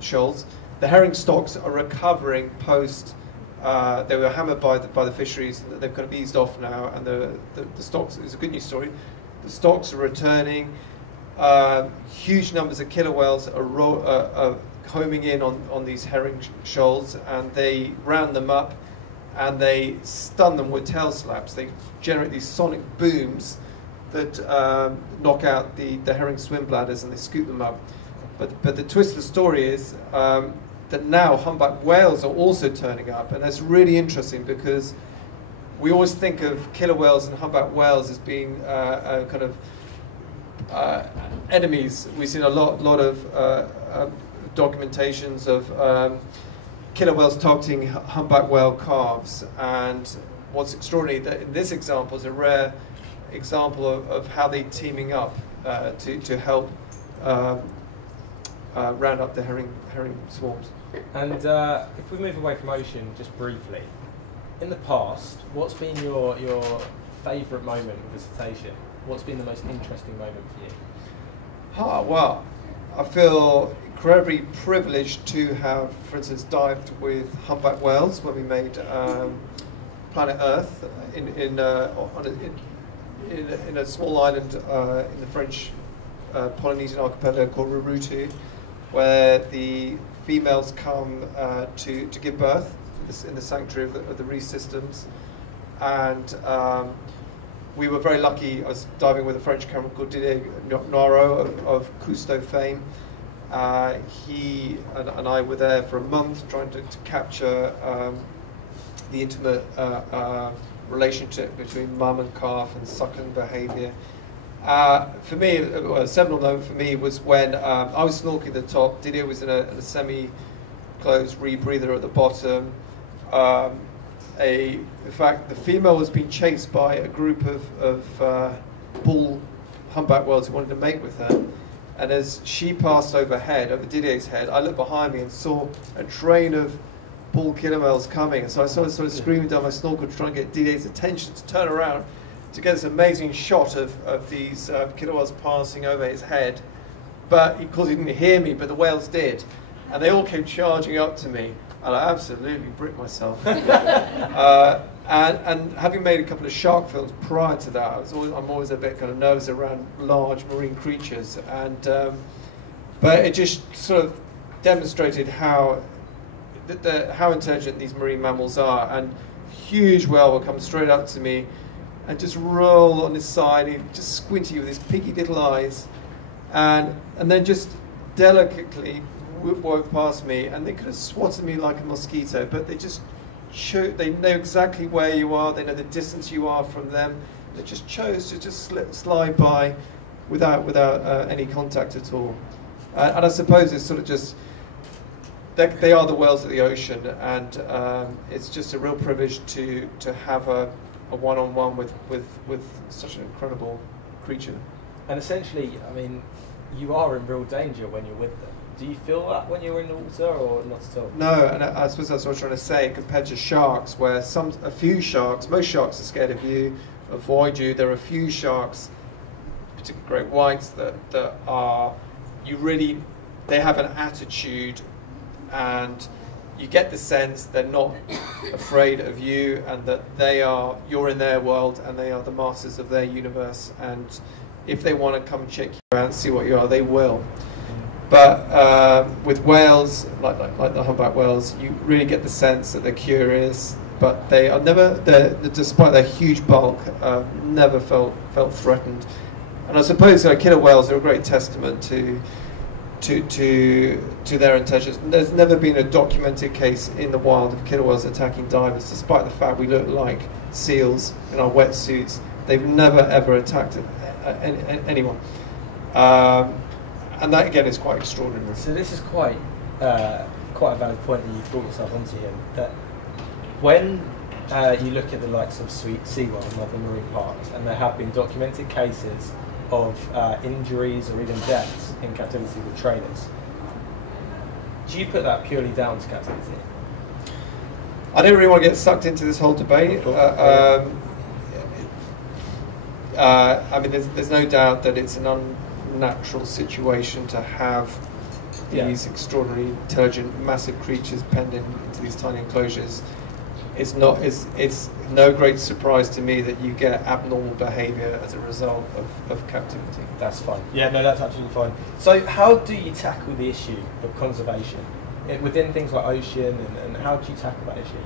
shoals. The herring stocks are recovering post. They were hammered by the fisheries. They've kind of eased off now, and the stocks is a good news story. The stocks are returning. Huge numbers of killer whales are homing in on these herring shoals, and they round them up and they stun them with tail slaps. They generate these sonic booms that knock out the herring swim bladders, and they scoop them up. But the twist of the story is that now humpback whales are also turning up, and that's really interesting because we always think of killer whales and humpback whales as being kind of enemies. We've seen a lot of documentations of killer whales targeting humpback whale calves, and what's extraordinary that in this example is a rare example of how they're teaming up to help round up the herring swarms. And if we move away from ocean just briefly, in the past, what's been your favourite moment with the cetacean? What's been the most interesting moment for you? Well, I feel incredibly privileged to have, for instance, dived with humpback whales when we made Planet Earth in a small island in the French Polynesian archipelago called Rurutu, where the females come to give birth in the sanctuary of the reef systems. And we were very lucky. I was diving with a French cameraman called Didier Noirot of Cousteau fame. He and I were there for a month trying to capture the intimate relationship between mum and calf and suckling behaviour. For me, a seminal moment for me was when I was snorkeling at the top. Didier was in a semi-closed rebreather at the bottom. In fact, the female was being chased by a group of bull humpback whales who wanted to mate with her. And as she passed overhead, over Didier's head, I looked behind me and saw a train of bull killer whales coming. And so I started screaming down my snorkel to try and get Didier's attention to turn around to get this amazing shot of these killer whales passing over his head. But of course he didn't hear me, but the whales did. And they all came charging up to me. And I absolutely bricked myself. And having made a couple of shark films prior to that, I'm always a bit kind of nervous around large marine creatures. And but it just sort of demonstrated how how intelligent these marine mammals are, and huge whale will come straight up to me and just roll on his side, and just squinty with his piggy little eyes, and then just delicately wove past me, and they could have swatted me like a mosquito, but they just they know exactly where you are, they know the distance you are from them. They just chose to just slide by without any contact at all. And I suppose it's sort of just, they are the whales of the ocean, and it's just a real privilege to have a one-on-one with such an incredible creature. And essentially, I mean, you are in real danger when you're with them. Do you feel that when you're in the water, or not at all? No, and I suppose that's what I was trying to say, compared to sharks, where a few sharks, most sharks are scared of you, avoid you. There are a few sharks, particularly great whites, that are, they have an attitude, and you get the sense they're not afraid of you, and that you're in their world, and they are the masters of their universe, and if they want to come and check you out and see what you are, they will. But with whales, like the humpback whales, you really get the sense that they're curious, but they are never, despite their huge bulk, never felt threatened. And I suppose killer whales are a great testament to their intelligence. There's never been a documented case in the wild of killer whales attacking divers, despite the fact we look like seals in our wetsuits. They've never ever attacked anyone. And that again is quite extraordinary. So this is quite a valid point that you've brought yourself onto here. That when you look at the likes of SeaWorld and other marine parks, and there have been documented cases of injuries or even deaths in captivity with trainers, do you put that purely down to captivity? I don't really want to get sucked into this whole debate. I mean, there's no doubt that it's an unnatural situation to have these extraordinarily intelligent, massive creatures penned into these tiny enclosures. It's no great surprise to me that you get abnormal behaviour as a result of captivity. That's fine. Yeah, no, that's absolutely fine. So how do you tackle the issue of conservation within things like ocean, and how do you tackle that issue?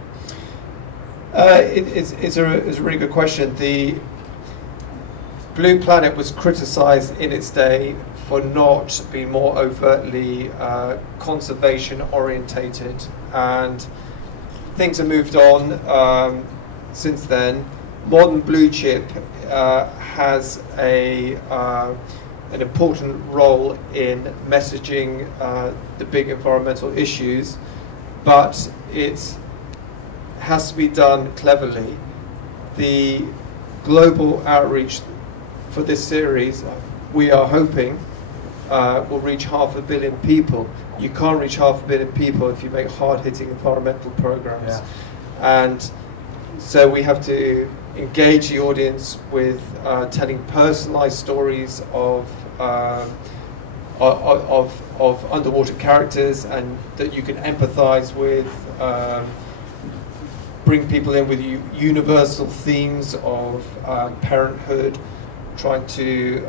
It's a really good question. The Blue Planet was criticised in its day for not being more overtly conservation orientated, and things have moved on since then. Modern blue chip has an important role in messaging the big environmental issues, but it has to be done cleverly. The global outreach for this series, we are hoping, will reach 500 million people. You can't reach 500 million people if you make hard-hitting environmental programs. And so we have to engage the audience with telling personalized stories of underwater characters, and that you can empathize with, bring people in with universal themes of parenthood, trying to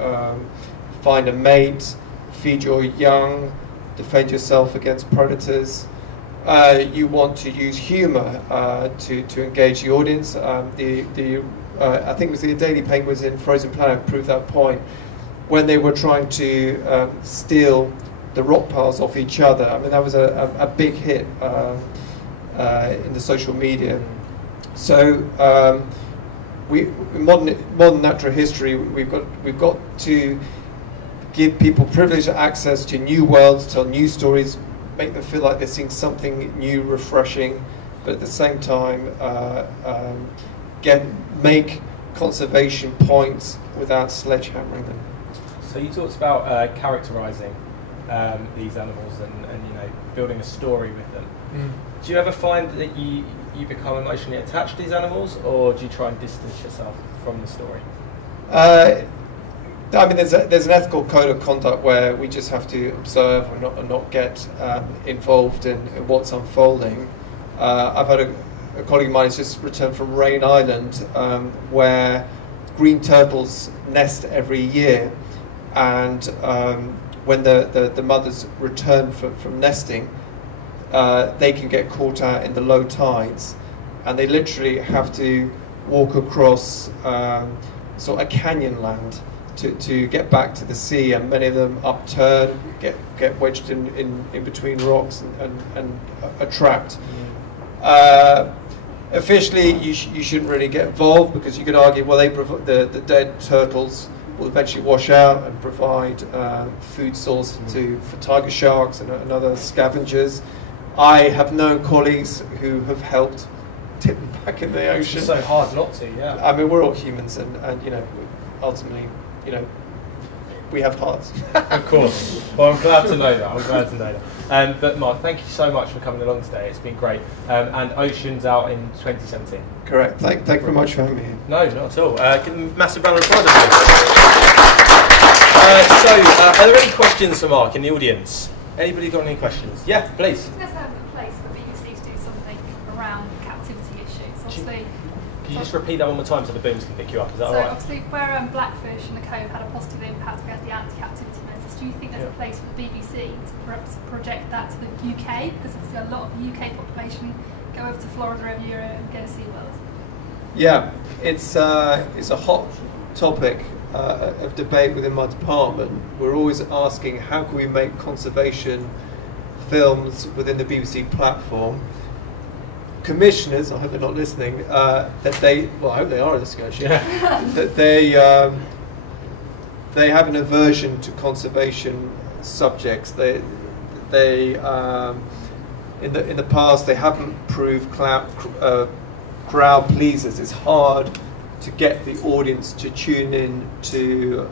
find a mate, feed your young, defend yourself against predators. You want to use humour to engage the audience. I think it was the Daily Penguins in Frozen Planet proved that point, when they were trying to steal the rock piles off each other. I mean, that was a big hit in the social media. So in modern natural history, we've got to give people privileged access to new worlds, tell new stories, make them feel like they're seeing something new, refreshing, but at the same time make conservation points without sledgehammering them. So you talked about characterising these animals and building a story with them. Do you ever find that you become emotionally attached to these animals, or do you try and distance yourself from the story? I mean, there's an ethical code of conduct where we just have to observe and not get involved in what's unfolding. I've had a colleague of mine who's just returned from Rain Island, where green turtles nest every year, and when the mothers return from nesting, they can get caught out in the low tides, and they literally have to walk across sort of a canyon land to get back to the sea, and many of them upturn, get wedged in between rocks and are trapped. Officially, you shouldn't really get involved, because you could argue, well, the dead turtles will eventually wash out and provide food source for tiger sharks and other scavengers. I have known colleagues who have helped tip them back in the ocean. It's so hard not to, yeah. I mean, we're all humans, and you know, ultimately, you know, we have hearts. Of course. Well, I'm glad to know that. I'm glad to know that. But Mark, thank you so much for coming along today. It's been great. And Ocean's out in 2017. Correct. Thank you very much for having me here. No, not at all. Give them a massive round of applause. Are there any questions for Mark in the audience? Anybody got any questions? Yeah, please. Let's have a place for BBC to do something around captivity issues. Obviously, can you just repeat that one more time so the booms can pick you up? Is that all right? Obviously, where Blackfish and the Cove had a positive impact against the anti-captivity measures, do you think there's a place for the BBC to perhaps project that to the UK? Because obviously a lot of the UK population go over to Florida every year and go to SeaWorld. Yeah, it's a hot topic of debate within my department. We're always asking, how can we make conservation films within the BBC platform? Commissioners, I hope they're not listening, I hope they are listening actually, that they have an aversion to conservation subjects. They in the past they haven't proved crowd pleasers. It's hard to get the audience to tune in to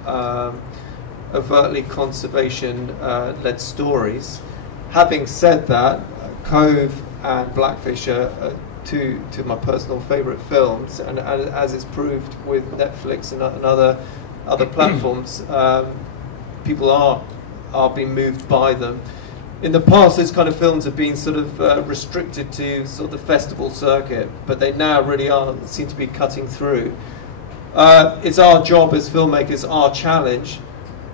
overtly conservation-led stories. Having said that, Cove and Blackfish are two of my personal favourite films, and as is proved with Netflix and other platforms, people are being moved by them. In the past, those kind of films have been sort of restricted to sort of the festival circuit, but they now really seem to be cutting through. It's our job as filmmakers, our challenge,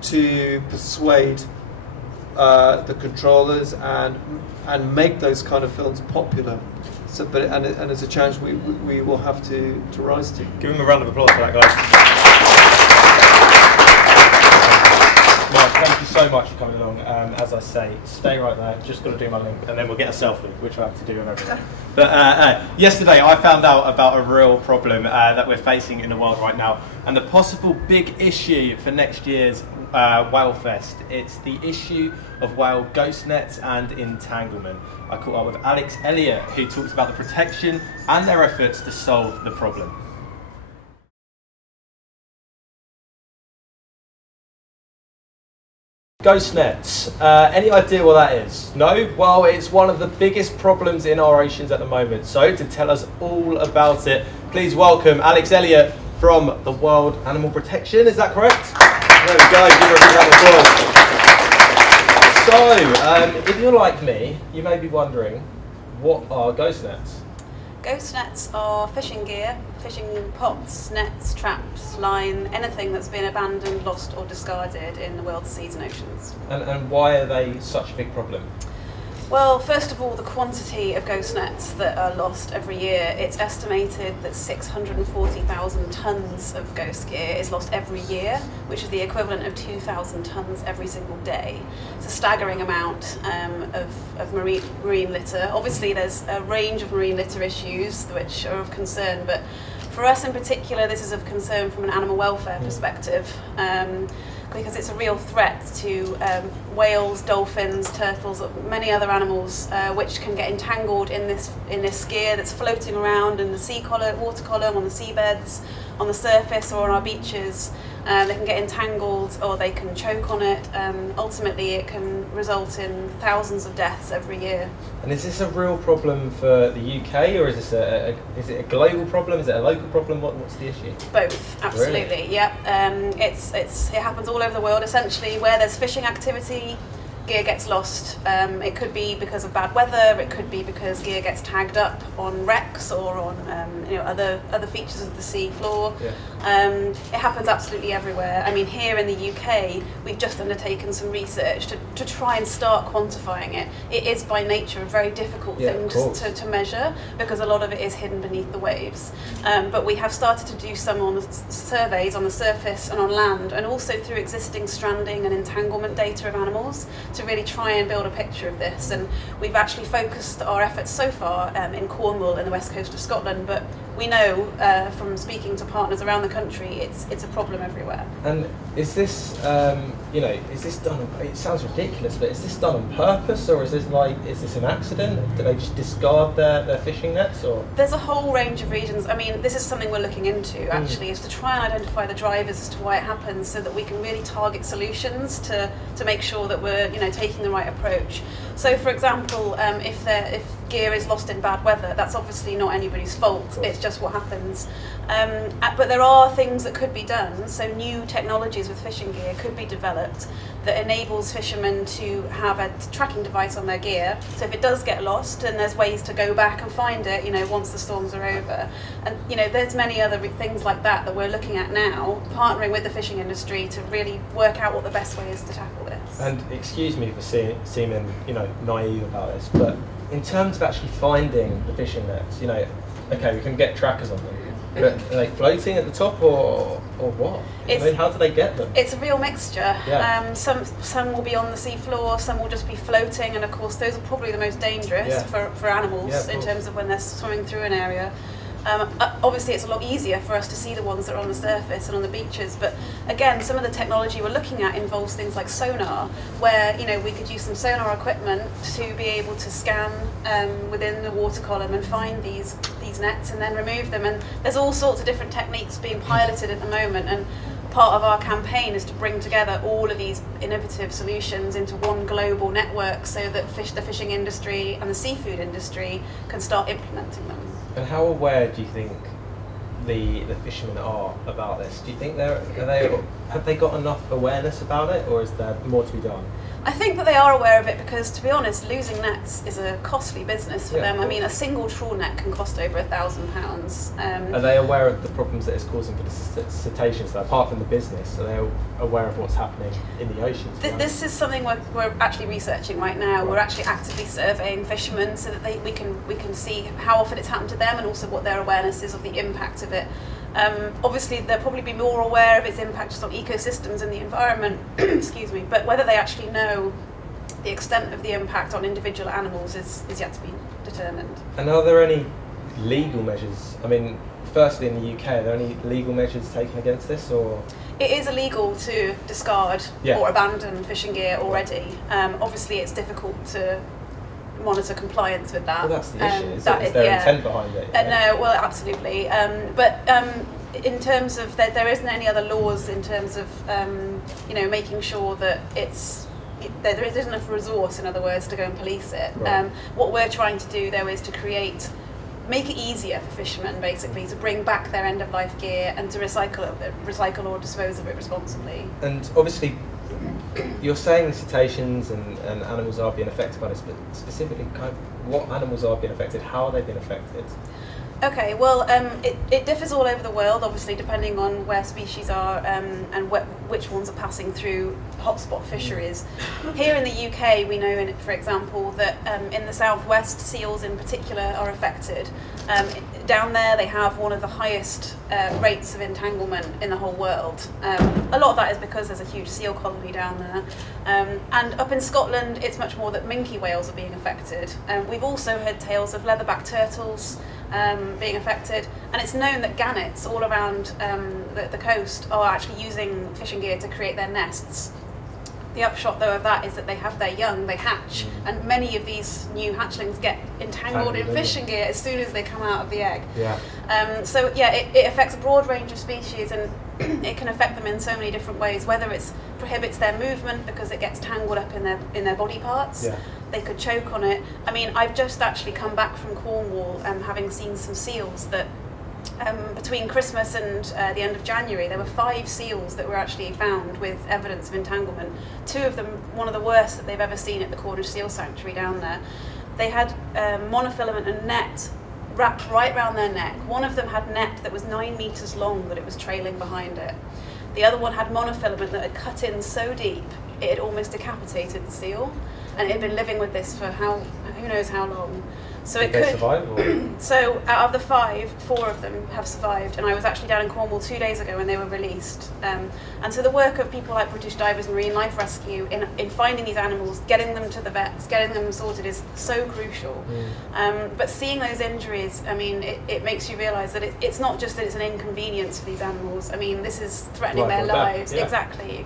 to persuade the controllers and make those kind of films popular. So, and it's a challenge we will have to rise to. Give him a round of applause for that, guys. Mark, thank you so much for coming along. As I say, stay right there. Just got to do my link, and then we'll get a selfie, which I have to do and everything. But yesterday, I found out about a real problem that we're facing in the world right now, and the possible big issue for next year's WhaleFest. It's the issue of whale ghost nets and entanglement. I caught up with Alyx, Elliot, who talks about the protection and their efforts to solve the problem. Ghost nets. Any idea what that is? No? Well, it's one of the biggest problems in our oceans at the moment. So to tell us all about it, please welcome Alyx Elliot from the World Animal Protection. Is that correct? There we go. Give her a round of applause. So, if you're like me, you may be wondering, what are ghost nets? Ghost nets are fishing gear, fishing pots, nets, traps, line, anything that's been abandoned, lost or discarded in the world's seas and oceans. And why are they such a big problem? Well, first of all, the quantity of ghost nets that are lost every year. It's estimated that 640,000 tonnes of ghost gear is lost every year, which is the equivalent of 2,000 tonnes every single day. It's a staggering amount of marine litter. Obviously, there's a range of marine litter issues which are of concern, but for us in particular, this is of concern from an animal welfare perspective. Because it's a real threat to whales, dolphins, turtles, many other animals which can get entangled in this gear that's floating around in the water column, on the seabeds, on the surface or on our beaches. They can get entangled or they can choke on it. Ultimately, it can result in thousands of deaths every year. And is this a real problem for the UK, or is this is it a global problem? Is it a local problem? What's the issue? Both, absolutely. Really? Yeah. It happens all over the world. Essentially, where there's fishing activity, gear gets lost. It could be because of bad weather, it could be because gear gets tagged up on wrecks or on other features of the sea floor. Yeah. It happens absolutely everywhere. I mean, here in the UK, we've just undertaken some research to try and start quantifying it. It is by nature a very difficult thing to measure, because a lot of it is hidden beneath the waves. But we have started to do some on the surveys on the surface and on land, and also through existing stranding and entanglement data of animals, to really try and build a picture of this. And we've actually focused our efforts so far in Cornwall and the west coast of Scotland, but we know from speaking to partners around the country, it's a problem everywhere. And is this, is this done? It sounds ridiculous, but is this done on purpose, or is this an accident? Do they just discard their fishing nets, or? There's a whole range of reasons. I mean, this is something we're looking into actually, is to try and identify the drivers as to why it happens, so that we can really target solutions to make sure that we're taking the right approach. So, for example, if gear is lost in bad weather, that's obviously not anybody's fault. It's just what happens. But there are things that could be done. So new technologies with fishing gear could be developed that enables fishermen to have a tracking device on their gear. So if it does get lost, then there's ways to go back and find it, once the storms are over. And there's many other things like that we're looking at now, partnering with the fishing industry to really work out what the best way is to tackle this. And excuse me for seeming, naive about this, but in terms of actually finding the fishing nets, okay, we can get trackers on them, but are they floating at the top, or what? How do they get them? It's a real mixture. Yeah. Some will be on the sea floor, some will just be floating, and of course those are probably the most dangerous for animals in terms of when they're swimming through an area. Obviously it's a lot easier for us to see the ones that are on the surface and on the beaches, but again, some of the technology we're looking at involves things like sonar, where we could use some sonar equipment to be able to scan within the water column and find these nets and then remove them. And there's all sorts of different techniques being piloted at the moment, and part of our campaign is to bring together all of these innovative solutions into one global network, so that the fishing industry and the seafood industry can start implementing them. And how aware do you think the fishermen are about this? Do you think have they got enough awareness about it, or is there more to be done? I think that they are aware of it, because, to be honest, losing nets is a costly business for them. I mean, a single trawl net can cost over £1,000. Are they aware of the problems that it's causing for the cetaceans? So apart from the business, are they aware of what's happening in the oceans? This is something we're actually researching right now. Right. We're actually actively surveying fishermen so that we can see how often it's happened to them, and also what their awareness is of the impact of it. Obviously, they'll probably be more aware of its impact just on ecosystems and the environment, excuse me, but whether they actually know the extent of the impact on individual animals is yet to be determined. And are there any legal measures? I mean, firstly, in the UK, are there any legal measures taken against this, or? It is illegal to discard or abandon fishing gear already. Obviously, it's difficult to monitor compliance with that. Well, that's the issue. Is there intent behind it? No, well, absolutely. But in terms of there isn't any other laws in terms of making sure that there is enough resource, in other words, to go and police it. Right. What we're trying to do, though, is to make it easier for fishermen, basically, to bring back their end-of-life gear and to recycle or dispose of it responsibly. And obviously, you're saying the cetaceans and animals are being affected by this, but specifically, what animals are being affected? How are they being affected? Okay, well, it differs all over the world, obviously, depending on where species are and which ones are passing through hotspot fisheries. Here in the UK, we know, for example, that in the southwest, seals in particular are affected. Down there, they have one of the highest rates of entanglement in the whole world. A lot of that is because there's a huge seal colony down there. And up in Scotland, it's much more that minke whales are being affected. We've also heard tales of leatherback turtles being affected, and it's known that gannets all around the coast are actually using fishing gear to create their nests. The upshot, though, of that is that they have their young, they hatch, and many of these new hatchlings get entangled in fishing gear as soon as they come out of the egg. Yeah. So yeah, it affects a broad range of species, and it can affect them in so many different ways. Whether it prohibits their movement because it gets tangled up in their body parts. Yeah. They could choke on it. I mean, I've just actually come back from Cornwall having seen some seals that between Christmas and the end of January, there were 5 seals that were actually found with evidence of entanglement. 2 of them, one of the worst that they've ever seen at the Cornish Seal Sanctuary down there. They had monofilament and net wrapped right round their neck. One of them had net that was 9 meters long that it was trailing behind it. The other one had monofilament that had cut in so deep it had almost decapitated the seal, and it had been living with this for who knows how long. So it could survive. So out of the 5, 4 of them have survived, and I was actually down in Cornwall 2 days ago when they were released. And so the work of people like British Divers Marine Life Rescue in finding these animals, getting them to the vets, getting them sorted is so crucial. But seeing those injuries, I mean, it makes you realise that it's not just that it's an inconvenience for these animals. I mean, this is threatening their lives. Yeah. Exactly.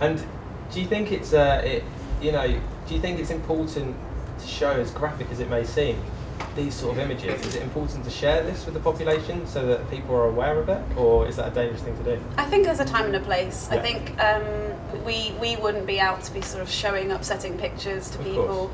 And do you think it's do you think it's important to show, as graphic as it may seem, these sort of images? Is it important to share this with the population so that people are aware of it, or is that a dangerous thing to do? I think there's a time and a place. Yeah. I think we wouldn't be out to be sort of showing upsetting pictures to people.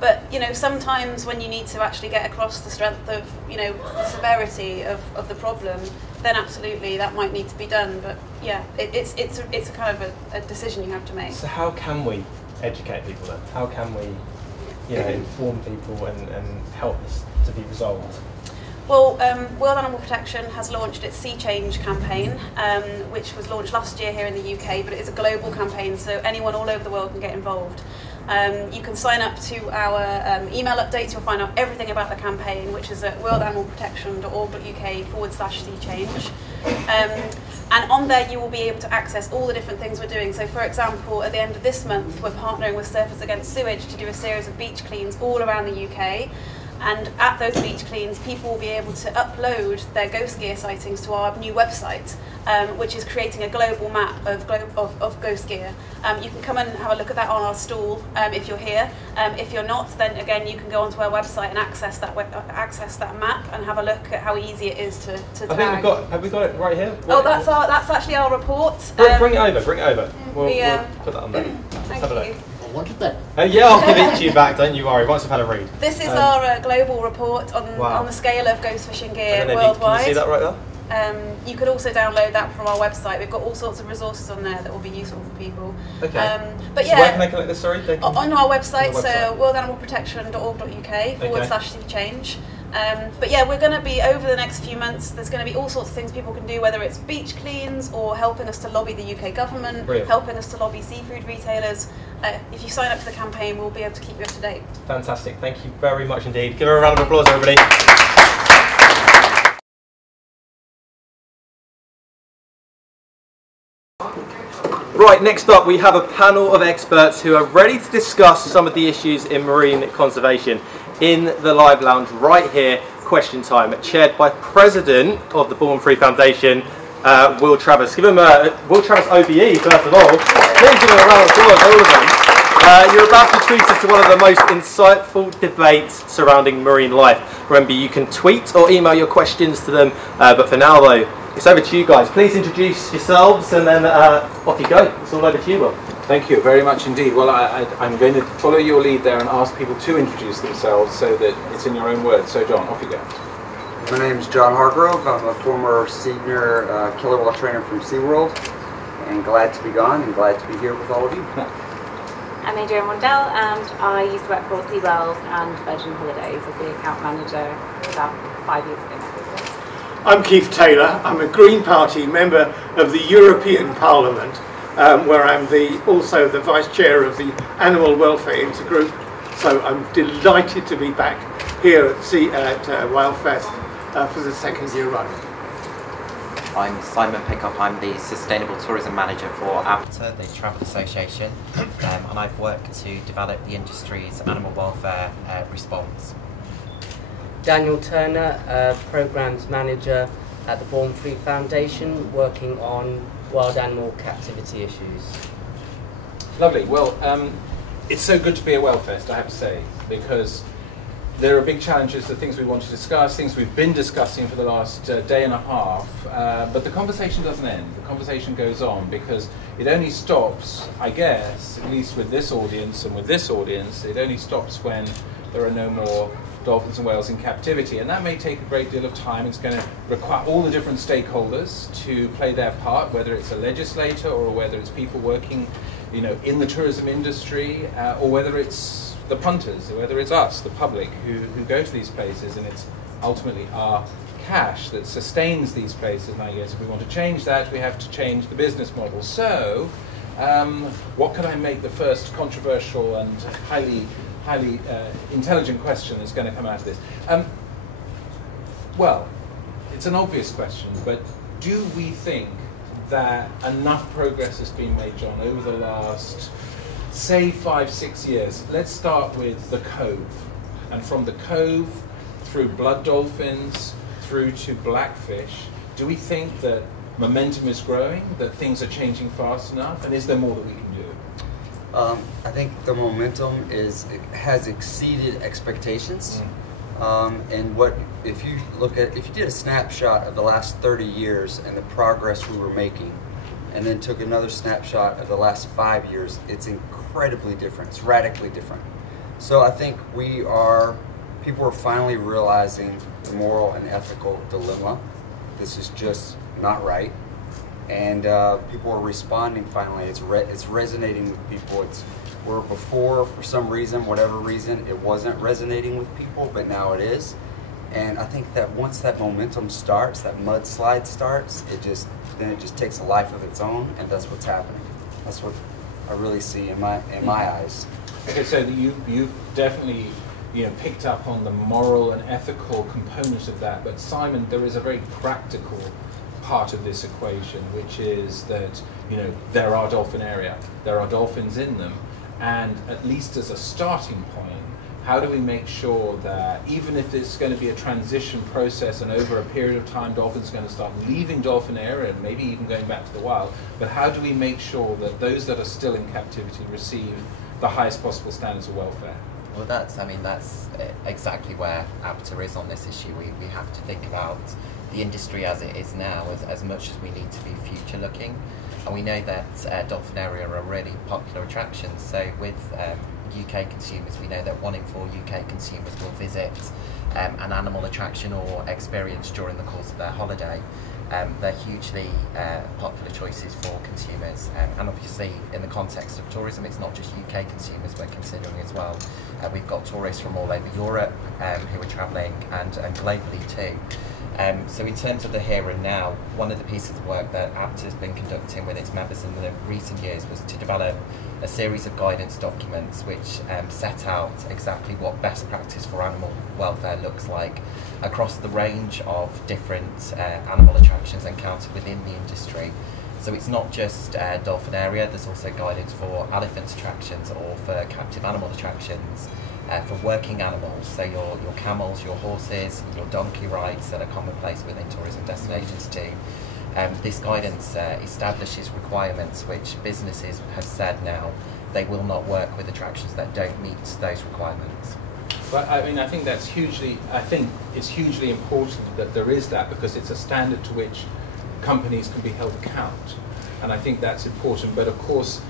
But sometimes when you need to actually get across the strength of the severity of the problem, then absolutely that might need to be done. But yeah, it's a kind of a decision you have to make. So how can we educate people then? How can we inform people and help this to be resolved? Well, World Animal Protection has launched its Sea Change campaign, which was launched last year here in the UK, but it is a global campaign, so anyone all over the world can get involved. You can sign up to our email updates. You'll find out everything about the campaign, which is at worldanimalprotection.org.uk/sea change. And on there you will be able to access all the different things we're doing. So for example, at the end of this month, we're partnering with Surfers Against Sewage to do a series of beach cleans all around the UK. And at those beach cleans, people will be able to upload their ghost gear sightings to our new website, which is creating a global map of ghost gear. You can come and have a look at that on our stall if you're here. If you're not, then again you can go onto our website and access that map and have a look at how easy it is to tag. I think have we got it right here? That's actually our report. Bring it over. We'll put that on there. Thank you. Yeah, I'll give it to you back, don't you worry, once I've had a read. This is our global report on the scale of ghost fishing gear worldwide. Can you see that right there? You could also download that from our website. We've got all sorts of resources on there that will be useful for people. Okay. But so where can they collect this, sorry? On our website, so worldanimalprotection.org.uk / change. But yeah, we're going to be, over the next few months, there's going to be all sorts of things people can do, whether it's beach cleans or helping us to lobby the UK government, helping us to lobby seafood retailers. If you sign up to the campaign, we'll be able to keep you up to date. Fantastic. Thank you very much indeed. Give her a round of applause, everybody. Right, next up we have a panel of experts who are ready to discuss some of the issues in marine conservation in the live lounge right here, Question Time, chaired by President of the Born Free Foundation, Will Travers. Give him a Will Travers OBE first of all. Please give him a round of applause, all of them. You're about to treat us to one of the most insightful debates surrounding marine life. Remember, you can tweet or email your questions to them, but for now though, it's over to you guys. Please introduce yourselves and then off you go. It's all over to you, Will. Thank you very much indeed. Well, I'm going to follow your lead there and ask people to introduce themselves so that it's in your own words. So John, off you go. My name's John Hargrove. I'm a former senior killer whale trainer from SeaWorld, and glad to be gone and glad to be here with all of you. I'm Adrienne Mondell, and I used to work for SeaWorld and Virgin Holidays as the account manager about 5 years ago now. I'm Keith Taylor. I'm a Green Party member of the European Parliament, where I'm also the Vice Chair of the Animal Welfare Intergroup. So I'm delighted to be back here at WhaleFest for the second year running. I'm Simon Pickup. I'm the Sustainable Tourism Manager for APTA, the Travel Association, and I've worked to develop the industry's animal welfare response. Daniel Turner, Programs Manager at the Born Free Foundation, working on wild animal captivity issues. Lovely. Well, it's so good to be at WhaleFest, I have to say, because there are big challenges, the things we want to discuss, things we've been discussing for the last day and a half, but the conversation doesn't end. The conversation goes on because it only stops, I guess, at least with this audience and with this audience, it only stops when there are no more dolphins and whales in captivity, and that may take a great deal of time. It's going to require all the different stakeholders to play their part, whether it's a legislator or whether it's people working, you know, in the tourism industry, or whether it's the punters, or whether it's us, the public, who go to these places, and it's ultimately our cash that sustains these places. And I guess if we want to change that, we have to change the business model. So, what could I make the first controversial and highly intelligent question that's going to come out of this? Well, it's an obvious question, but do we think that enough progress has been made, John, over the last, say, 5-6 years? Let's start with the Cove, and from the Cove through blood dolphins through to blackfish. Do we think that momentum is growing, that things are changing fast enough, and is there more that we can do? I think the momentum has exceeded expectations. And if you did a snapshot of the last 30 years and the progress we were making, and then took another snapshot of the last 5 years, it's incredibly different. It's radically different. So I think people are finally realizing the moral and ethical dilemma. This is just not right. And people are responding finally. It's resonating with people. Where before, for some reason, whatever reason, it wasn't resonating with people, but now it is. And I think that once that momentum starts, that mudslide starts, then it just takes a life of its own, and that's what's happening. That's what I really see in my eyes. Okay, so you've definitely, you know, picked up on the moral and ethical component of that, but Simon, there is a very practical part of this equation, which is that, you know, there are dolphinaria, there are dolphins in them, and at least as a starting point, how do we make sure that even if it's going to be a transition process and over a period of time dolphins are going to start leaving dolphinaria and maybe even going back to the wild, but how do we make sure that those that are still in captivity receive the highest possible standards of welfare? Well, that's exactly where ABTA is on this issue. We have to think about the industry as it is now as much as we need to be future looking. And we know that dolphinaria are really popular attractions. So with UK consumers, we know that 1 in 4 UK consumers will visit an animal attraction or experience during the course of their holiday. They're hugely popular choices for consumers, and obviously in the context of tourism, it's not just UK consumers we're considering as well. We've got tourists from all over Europe who are travelling, and globally too. So in terms of the here and now, one of the pieces of work that ABTA has been conducting with its members in the recent years was to develop a series of guidance documents which set out exactly what best practice for animal welfare looks like across the range of different animal attractions encountered within the industry. So it's not just dolphinaria, there's also guidance for elephant attractions or for captive animal attractions. For working animals, so your camels, your horses, your donkey rides that are commonplace within tourism destinations too. This guidance establishes requirements which businesses have said now they will not work with attractions that don't meet those requirements. But I mean, I think it's hugely important that there is that, because it's a standard to which companies can be held account, and I think that's important. But of course,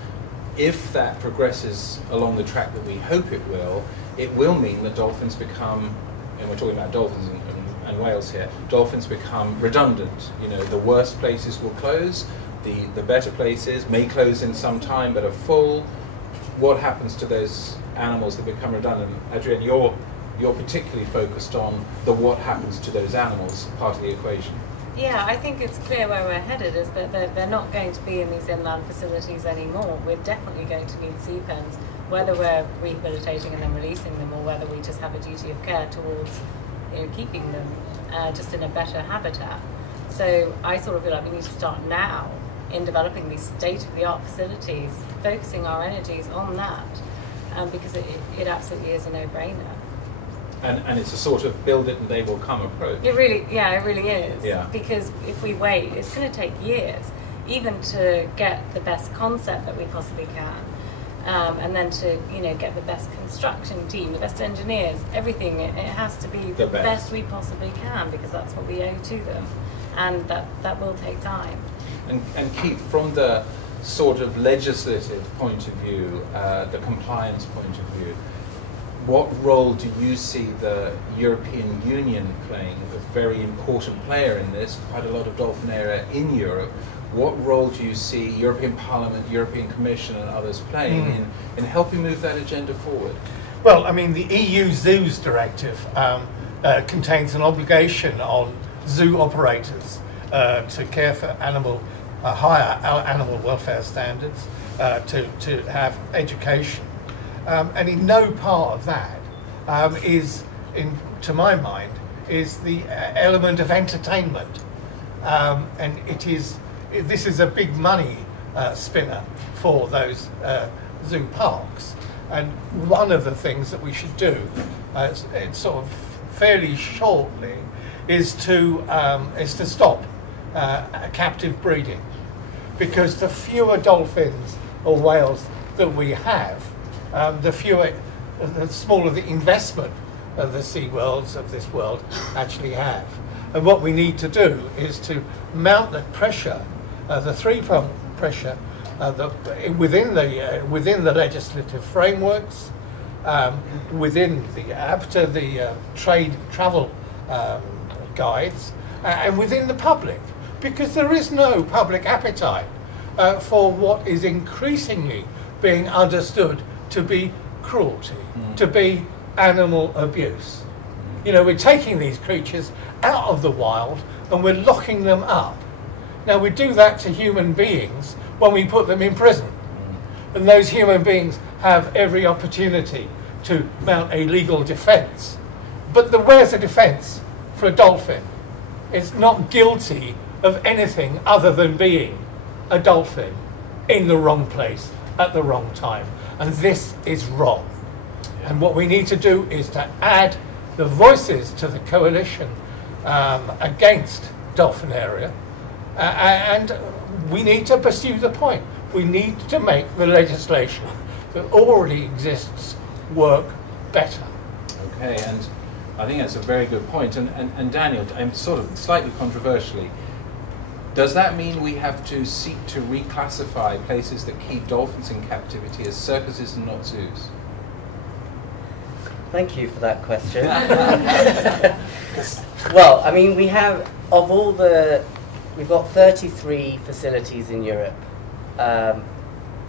if that progresses along the track that we hope it will mean that dolphins become, and we're talking about dolphins and whales here, dolphins become redundant. You know, the worst places will close, the better places may close in some time but are full. What happens to those animals that become redundant? Adrienne, you're particularly focused on the what happens to those animals part of the equation. Yeah, I think it's clear where we're headed, is that they're not going to be in these inland facilities anymore. We're definitely going to need sea pens, whether we're rehabilitating and then releasing them, or whether we just have a duty of care towards, you know, keeping them just in a better habitat. So I sort of feel like we need to start now in developing these state-of-the-art facilities, focusing our energies on that, because it absolutely is a no-brainer. And it's a sort of build it and they will come approach. It really is. Yeah. Because if we wait, it's going to take years, even to get the best concept that we possibly can, and then to, you know, get the best construction team, the best engineers, everything. It has to be the best we possibly can, because that's what we owe to them, and that will take time. And Keith, from the sort of legislative point of view, the compliance point of view, what role do you see the European Union playing? A very important player in this, quite a lot of dolphin area in Europe. What role do you see European Parliament, European Commission and others playing in helping move that agenda forward? Well, I mean, the EU Zoos Directive contains an obligation on zoo operators to care for higher animal welfare standards, to have education. And in no part of that to my mind, is the element of entertainment. And this is a big money spinner for those zoo parks. And one of the things that we should do, it's sort of fairly shortly, is to stop captive breeding, because the fewer dolphins or whales that we have, the smaller the investment of the SeaWorlds of this world actually have. And what we need to do is to mount the pressure, the three-pronged pressure, within the legislative frameworks, within after the travel guides, and within the public, because there is no public appetite for what is increasingly being understood to be cruelty, to be animal abuse. You know, we're taking these creatures out of the wild and we're locking them up. Now, we do that to human beings when we put them in prison. And those human beings have every opportunity to mount a legal defence. But where's the defence for a dolphin? It's not guilty of anything other than being a dolphin in the wrong place at the wrong time. And this is wrong. And what we need to do is to add the voices to the coalition against dolphinaria, and we need to pursue the point. We need to make the legislation that already exists work better. Okay, and I think that's a very good point. And Daniel, I'm sort of slightly controversially, does that mean we have to seek to reclassify places that keep dolphins in captivity as circuses and not zoos? Thank you for that question. Well, I mean, we've got 33 facilities in Europe.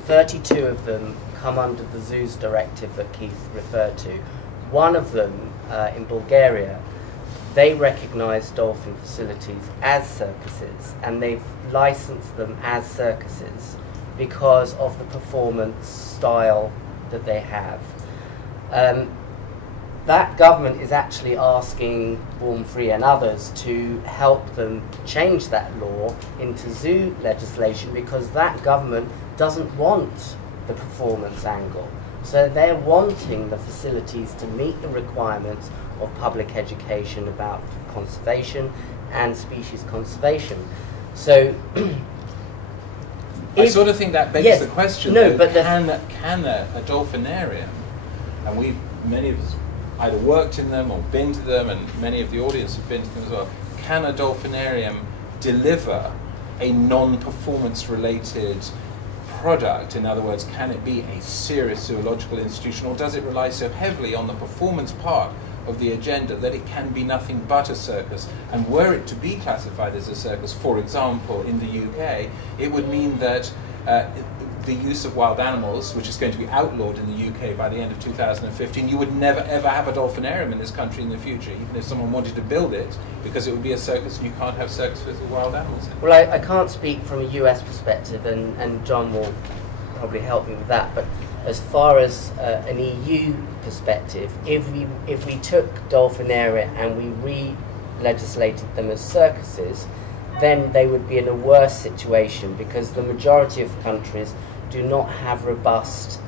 32 of them come under the Zoos Directive that Keith referred to. One of them, in Bulgaria, they recognise dolphin facilities as circuses, and they've licensed them as circuses because of the performance style that they have. That government is actually asking Warm Free and others to help them change that law into zoo legislation, because that government doesn't want the performance angle. So they're wanting the facilities to meet the requirements of public education about conservation and species conversation. So I sort of think that begs the question, can a dolphinarium, and many of us either worked in them or been to them, and many of the audience have been to them as well, can a dolphinarium deliver a non-performance related product? In other words, can it be a serious zoological institution, or does it rely so heavily on the performance part of the agenda that it can be nothing but a circus? And were it to be classified as a circus, for example, in the UK, it would mean that the use of wild animals, which is going to be outlawed in the UK by the end of 2015, you would never ever have a dolphinarium in this country in the future, even if someone wanted to build it, because it would be a circus and you can't have circuses with wild animals in it. Well, I can't speak from a US perspective, and John will probably help me with that, but as far as an EU perspective, if we took dolphinaria and we re-legislated them as circuses, then they would be in a worse situation, because the majority of countries do not have robust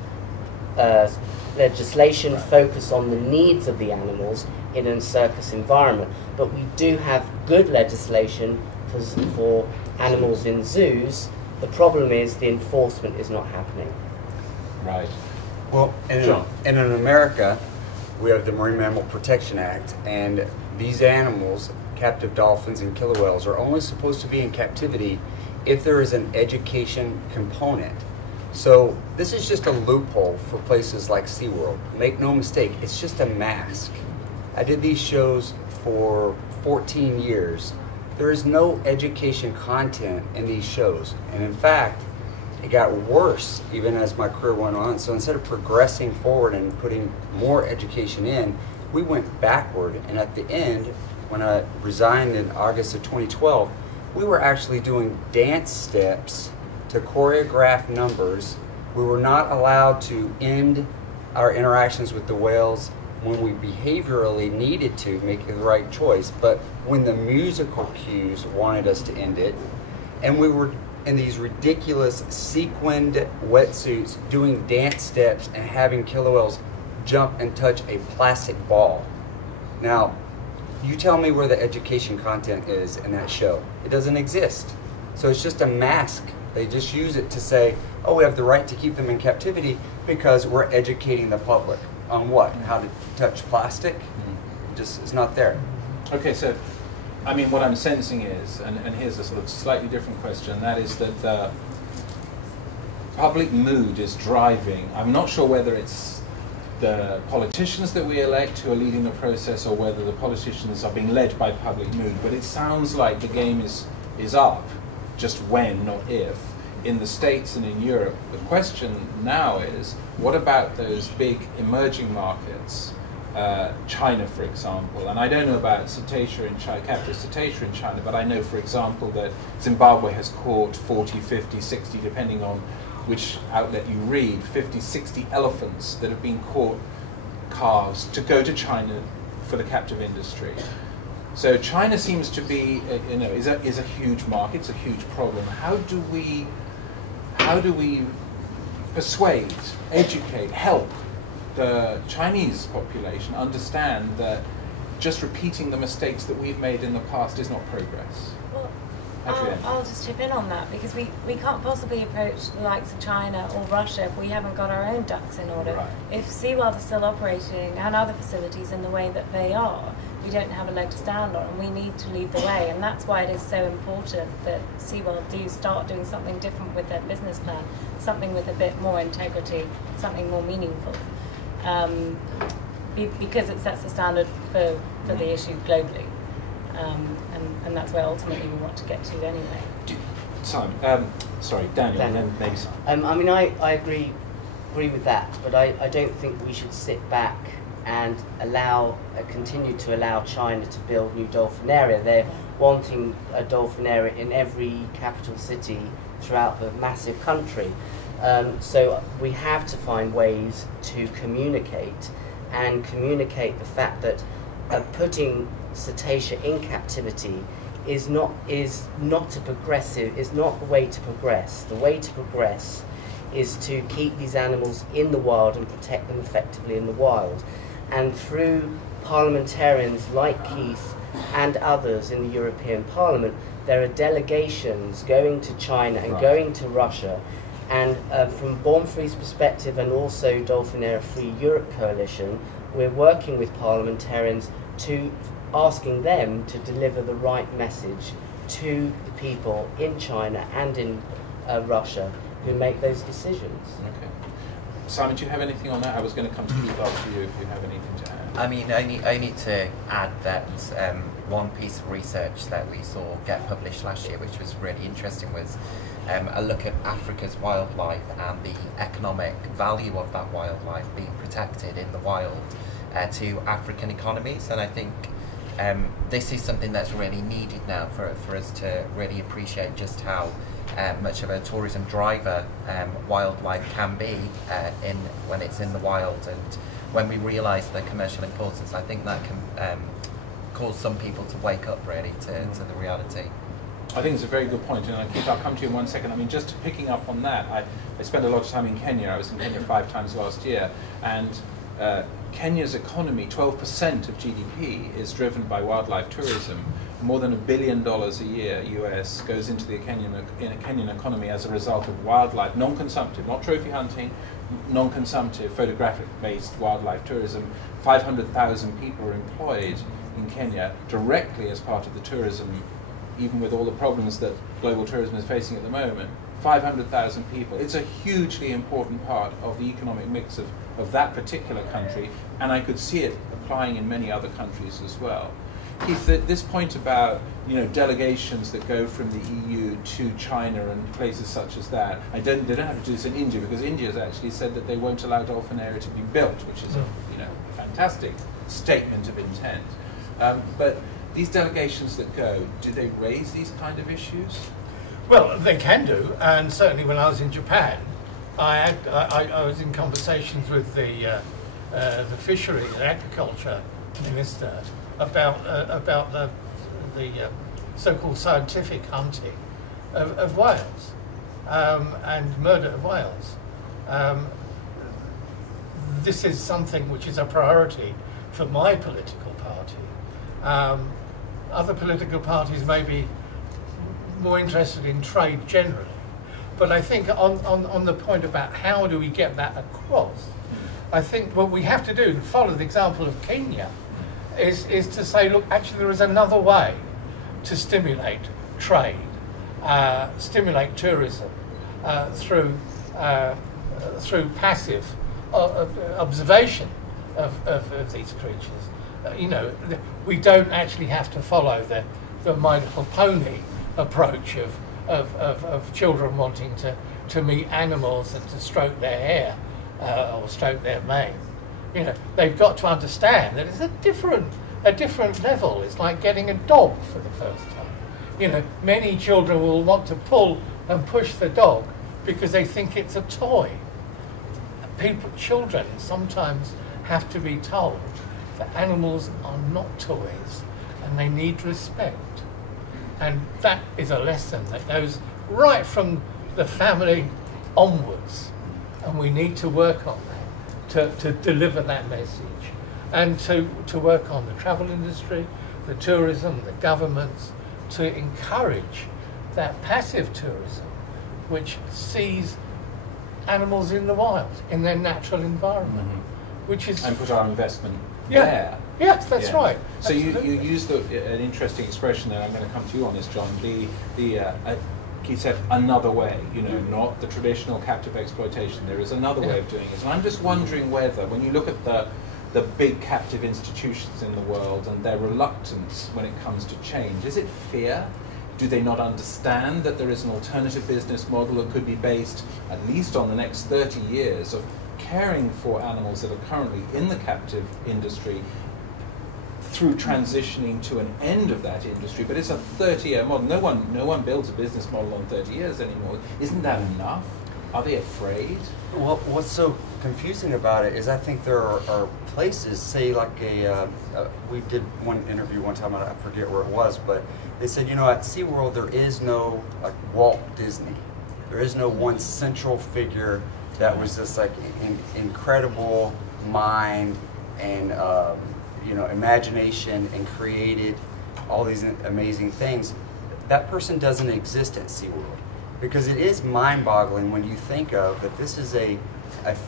legislation focused on the needs of the animals in a circus environment. But we do have good legislation for animals in zoos. The problem is the enforcement is not happening. Right. Well, in America, we have the Marine Mammal Protection Act, and these animals, captive dolphins and killer whales, are only supposed to be in captivity if there is an education component. So this is just a loophole for places like SeaWorld. Make no mistake, it's just a mask. I did these shows for 14 years. There is no education content in these shows. And in fact, it got worse even as my career went on. So instead of progressing forward and putting more education in, we went backward. And at the end, when I resigned in August of 2012, we were actually doing dance steps to choreograph numbers. We were not allowed to end our interactions with the whales when we behaviorally needed to make the right choice, but when the musical cues wanted us to end it. And we were in these ridiculous sequined wetsuits doing dance steps and having killer whales jump and touch a plastic ball. Now, you tell me where the education content is in that show. It doesn't exist. So it's just a mask. They just use it to say, oh, we have the right to keep them in captivity because we're educating the public on what? How to touch plastic? Just, it's not there. Okay, so, I mean, what I'm sensing is, and here's a sort of slightly different question, and that is that the public mood is driving. I'm not sure whether it's the politicians that we elect who are leading the process or whether the politicians are being led by public mood, but it sounds like the game is up, just when, not if, in the States and in Europe. The question now is, what about those big emerging markets, China, for example? And I don't know about Cetacean in China, captive Cetacean in China, but I know, for example, that Zimbabwe has caught 40, 50, 60, depending on which outlet you read, 50, 60 elephants that have been caught calves to go to China for the captive industry. So China seems to be, is a huge market. It's a huge problem. How do we persuade, educate, help the Chinese population understand that just repeating the mistakes that we've made in the past is not progress? Well, I'll just chip in on that, because we can't possibly approach the likes of China or Russia if we haven't got our own ducks in order. Right. If SeaWorld is still operating and other facilities in the way that they are, we don't have a leg to stand on, and we need to lead the way. And that's why it is so important that SeaWorld do start doing something different with their business plan, something with a bit more integrity, something more meaningful, because it sets the standard for the issue globally. And that's where ultimately we want to get to anyway. Simon, sorry, Daniel, and then maybe Simon. I mean, I agree with that, but I don't think we should sit back and continue to allow China to build new dolphin area. They're wanting a dolphin area in every capital city throughout the massive country. So we have to find ways to communicate the fact that putting Cetacea in captivity is not the way to progress. The way to progress is to keep these animals in the wild and protect them effectively in the wild. And through parliamentarians like Keith and others in the European Parliament, there are delegations going to China and going to Russia. And from Born Free's perspective, and also Dolphin Area Free Europe Coalition, we're working with parliamentarians to asking them to deliver the right message to the people in China and in Russia who make those decisions. Okay. Simon, do you have anything on that? I was going to come to Keith after you if you have anything to add. I mean, only to add that one piece of research that we saw get published last year, which was really interesting, was a look at Africa's wildlife and the economic value of that wildlife being protected in the wild to African economies. And I think this is something that's really needed now for us to really appreciate just how much of a tourism driver wildlife can be when it's in the wild, and when we realise the commercial importance, I think that can cause some people to wake up really to the reality. I think it's a very good point, and Keith, I'll come to you in 1 second. I mean, just picking up on that, I spent a lot of time in Kenya. I was in Kenya 5 times last year, and Kenya's economy, 12% of GDP, is driven by wildlife tourism. More than $1 billion a year, US, goes into the Kenyan economy as a result of wildlife, non-consumptive, not trophy hunting, non-consumptive, photographic-based wildlife tourism. 500,000 people are employed in Kenya directly as part of the tourism, even with all the problems that global tourism is facing at the moment. 500,000 people. It's a hugely important part of the economic mix of that particular country, and I could see it applying in many other countries as well. Keith, this point about delegations that go from the EU to China and places such as that, they don't have to do this in India, because India has actually said that they won't allow dolphin area to be built, which is a fantastic statement of intent. But these delegations that go, do they raise these kind of issues? Well, they can do, and certainly when I was in Japan, I was in conversations with the fishery and agriculture minister about the so-called scientific hunting of whales and murder of whales. This is something which is a priority for my political party. Other political parties may be more interested in trade generally, but I think on the point about how do we get that across, I think what we have to do, to follow the example of Kenya, is to say, look, actually there is another way to stimulate trade, stimulate tourism through passive observation of these creatures. We don't actually have to follow the My Little Pony approach of children wanting to meet animals and to stroke their hair or stroke their mane. They've got to understand that it's a different level. It's like getting a dog for the first time. Many children will want to pull and push the dog because they think it's a toy. Children sometimes have to be told that animals are not toys and they need respect. And that is a lesson that goes right from the family onwards. And we need to work on that, to deliver that message. And to work on the travel industry, the tourism, the governments, to encourage that passive tourism, which sees animals in the wild, in their natural environment, which is... And put our investment there. Yes, that's right. So you used an interesting expression there. I'm going to come to you on this, John. He said another way, not the traditional captive exploitation. There is another way of doing it. And I'm just wondering whether, when you look at the big captive institutions in the world and their reluctance when it comes to change, is it fear? Do they not understand that there is an alternative business model that could be based, at least on the next 30 years, of caring for animals that are currently in the captive industry through transitioning to an end of that industry? But it's a 30-year model. No one builds a business model on 30 years anymore. Isn't that enough? Are they afraid? Well, what's so confusing about it is I think there are places, say like we did one interview one time, I forget where it was, but they said, at SeaWorld there is no like Walt Disney. There is no one central figure that was this like incredible mind and imagination and created all these amazing things. That person doesn't exist at SeaWorld, because it is mind-boggling when you think of that this is a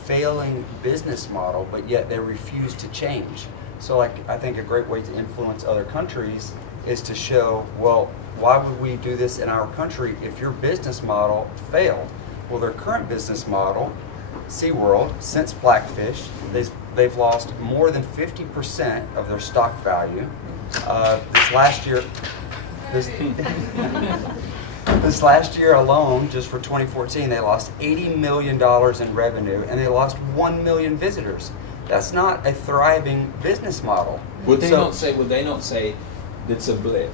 failing business model, but yet they refuse to change. So I think a great way to influence other countries is to show, well, why would we do this in our country if your business model failed? Well, their current business model, SeaWorld, since Blackfish, they've lost more than 50% of their stock value. This last year alone, just for 2014, they lost $80 million in revenue, and they lost 1 million visitors. That's not a thriving business model. Would they not say it's a blip?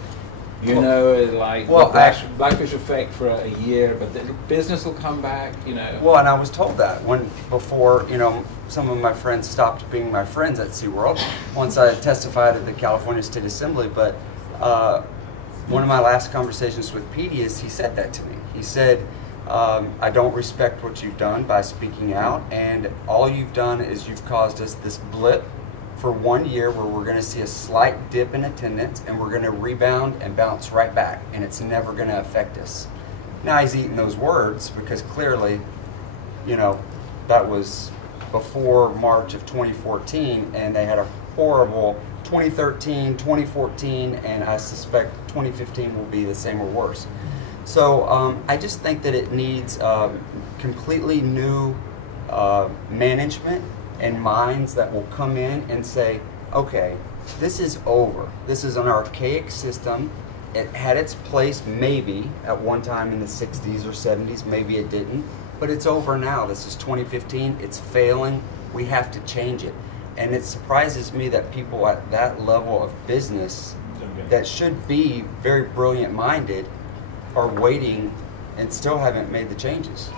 Blackfish effect for a year, but the business will come back, Well, and I was told that before some of my friends stopped being my friends at SeaWorld once I testified at the California State Assembly. But one of my last conversations with Petey he said that to me. He said, I don't respect what you've done by speaking out, and all you've done is you've caused us this blip for 1 year where we're going to see a slight dip in attendance, and we're going to rebound and bounce right back, and it's never going to affect us. Now he's eating those words because clearly, that was before March of 2014, and they had a horrible 2013, 2014, and I suspect 2015 will be the same or worse. So I just think that it needs completely new management and minds that will come in and say, okay, this is over. This is an archaic system. It had its place maybe at one time in the 60s or 70s, maybe it didn't, but it's over now. This is 2015, it's failing, we have to change it. And it surprises me that people at that level of business that should be very brilliant minded are waiting and still haven't made the changes.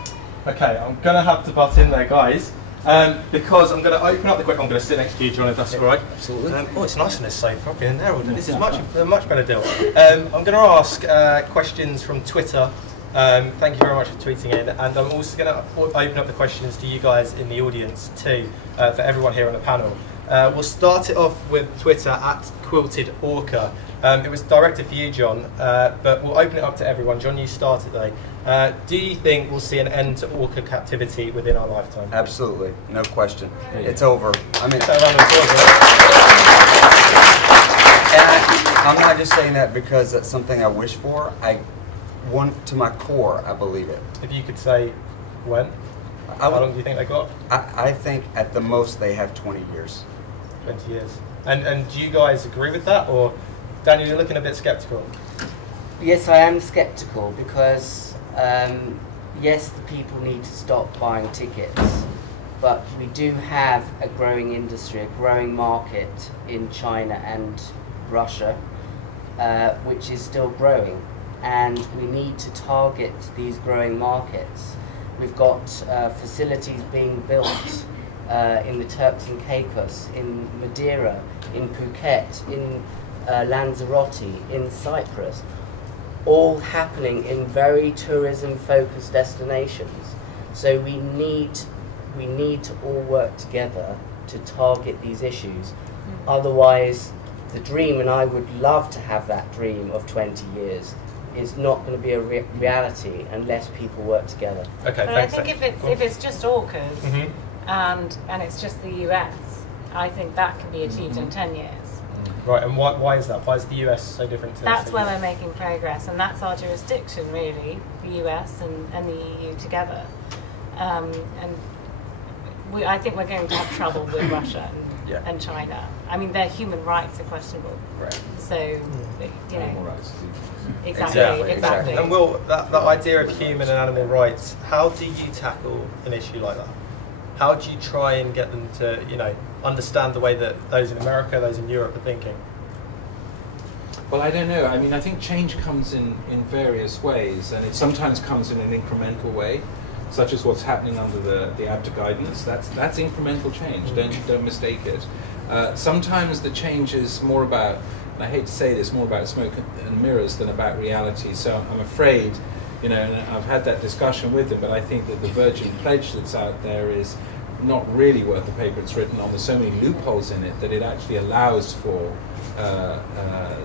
Okay, I'm going to have to butt in there, guys, because I'm going to open up the question. I'm going to sit next to you, John, if that's all right. Absolutely. Oh, it's nice in this safe. I've been in there all day. This is a much better deal. I'm going to ask questions from Twitter. Thank you very much for tweeting in, and I'm also going to open up the questions to you guys in the audience too, for everyone here on the panel. We'll start it off with Twitter at Quilted Orca. It was directed for you, John, but we'll open it up to everyone. John, you started today. Do you think we'll see an end to orca captivity within our lifetime? Absolutely, no question. It's over. I mean, I'm not just saying that because that's something I wish for. I want to my core, I believe it. If you could say when? How long do you think they got? I think at the most they have 20 years. 20 years. And do you guys agree with that, or Daniel, you're looking a bit sceptical? Yes, I am sceptical because yes, the people need to stop buying tickets, but we do have a growing industry, a growing market in China and Russia, which is still growing, and we need to target these growing markets. We've got facilities being built in the Turks and Caicos, in Madeira, in Phuket, in Lanzarote, in Cyprus, all happening in very tourism-focused destinations. So we need to all work together to target these issues. Otherwise, the dream, and I would love to have that dream of 20 years, is not going to be a reality unless people work together. Okay, but thanks. I think if it's just orcas and it's just the US, I think that can be achieved in 10 years. Right, and why is that? Why is the US so different to That's where we're making progress, and that's our jurisdiction, really, the US and the EU together. And I think we're going to have trouble with Russia and China. I mean, their human rights are questionable. Right. So, you know. Animal rights. Exactly. And Will, that idea of human and animal rights, how do you tackle an issue like that? How do you try and get them to, you know, understand the way that those in America, those in Europe are thinking? Well, I don't know. I mean, I think change comes in various ways, and it sometimes comes in an incremental way, such as what's happening under the ABTA guidance. That's incremental change. Don't mistake it. Sometimes the change is more about, and I hate to say this, more about smoke and mirrors than about reality. So I'm afraid, you know, and I've had that discussion with them, but I think that the Virgin Pledge that's out there is not really worth the paper it's written on. There's so many loopholes in it that it actually allows for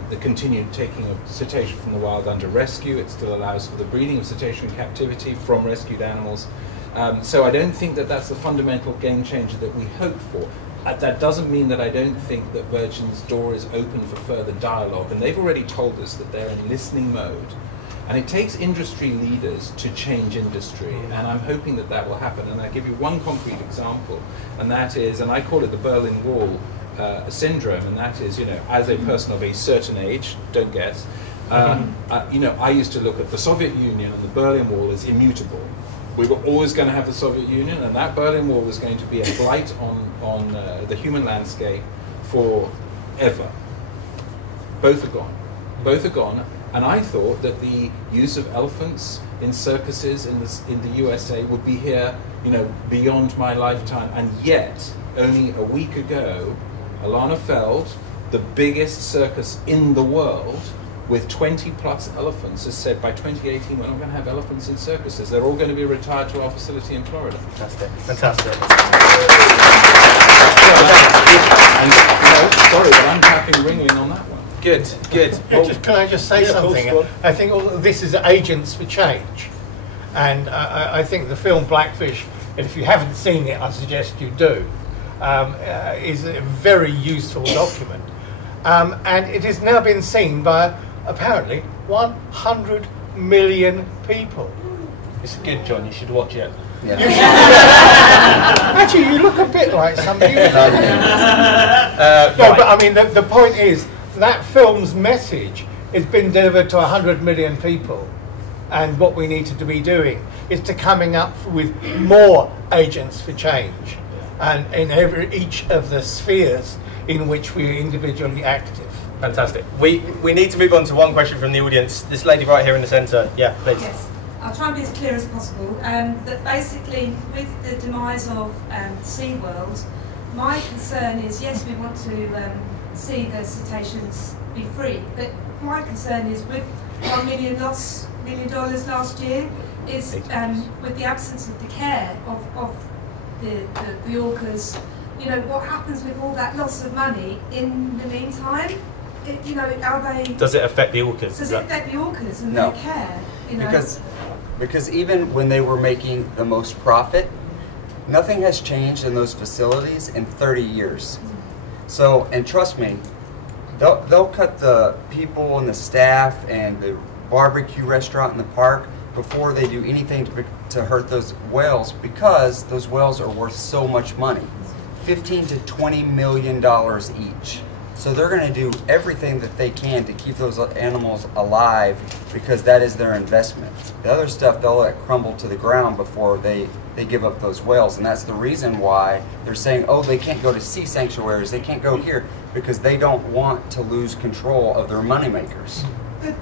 the continued taking of cetacean from the wild under rescue. It still allows for the breeding of cetacean in captivity from rescued animals. So I don't think that that's the fundamental game changer that we hope for. That doesn't mean that I don't think that Virgin's door is open for further dialogue, and they've already told us that they're in listening mode. And it takes industry leaders to change industry, and I'm hoping that that will happen. And I'll give you one concrete example, and that is, and I call it the Berlin Wall syndrome, and that is, you know, as a person of a certain age, don't guess, you know, I used to look at the Soviet Union and the Berlin Wall as immutable. We were always going to have the Soviet Union, and that Berlin Wall was going to be a blight on the human landscape forever. Both are gone. Both are gone. And I thought that the use of elephants in circuses in the USA would be here, you know, beyond my lifetime. And yet, only a week ago, Alana Feld, the biggest circus in the world, with 20 plus elephants, has said by 2018 we're not going to have elephants in circuses. They're all going to be retired to our facility in Florida. Fantastic. Fantastic. And, you know, sorry, but I'm tapping Ringling on that one. Good, good. Can I just say something? I think all this is agents for change. And I think the film Blackfish, and if you haven't seen it, I suggest you do, is a very useful document. And it has now been seen by apparently 100 million people. It's good, John. You should watch it. Yeah. Actually, you look a bit like somebody. No, but I mean, the point is that film's message has been delivered to 100 million people, and what we need to be doing is to coming up with more agents for change, and in each of the spheres in which we are individually active. Fantastic. We need to move on to one question from the audience. This lady right here in the centre. Yeah, please. Yes. I'll try and be as clear as possible. That basically, with the demise of SeaWorld, my concern is, yes, we want to see the cetaceans be free, but my concern is with $1 million last year, is with the absence of the care of the orcas. You know, what happens with all that loss of money in the meantime? You know, are they? Does it affect the orcas? Does it affect the orcas and No. their care? You know? Because even when they were making the most profit, nothing has changed in those facilities in 30 years. So, and trust me, they'll cut the people and the staff and the barbecue restaurant in the park before they do anything to hurt those whales, because those whales are worth so much money, $15 to $20 million each. So they're going to do everything that they can to keep those animals alive, because that is their investment. The other stuff they'll let crumble to the ground before they give up those whales, and that's the reason why they're saying, oh, they can't go to sea sanctuaries, they can't go here, because they don't want to lose control of their moneymakers. But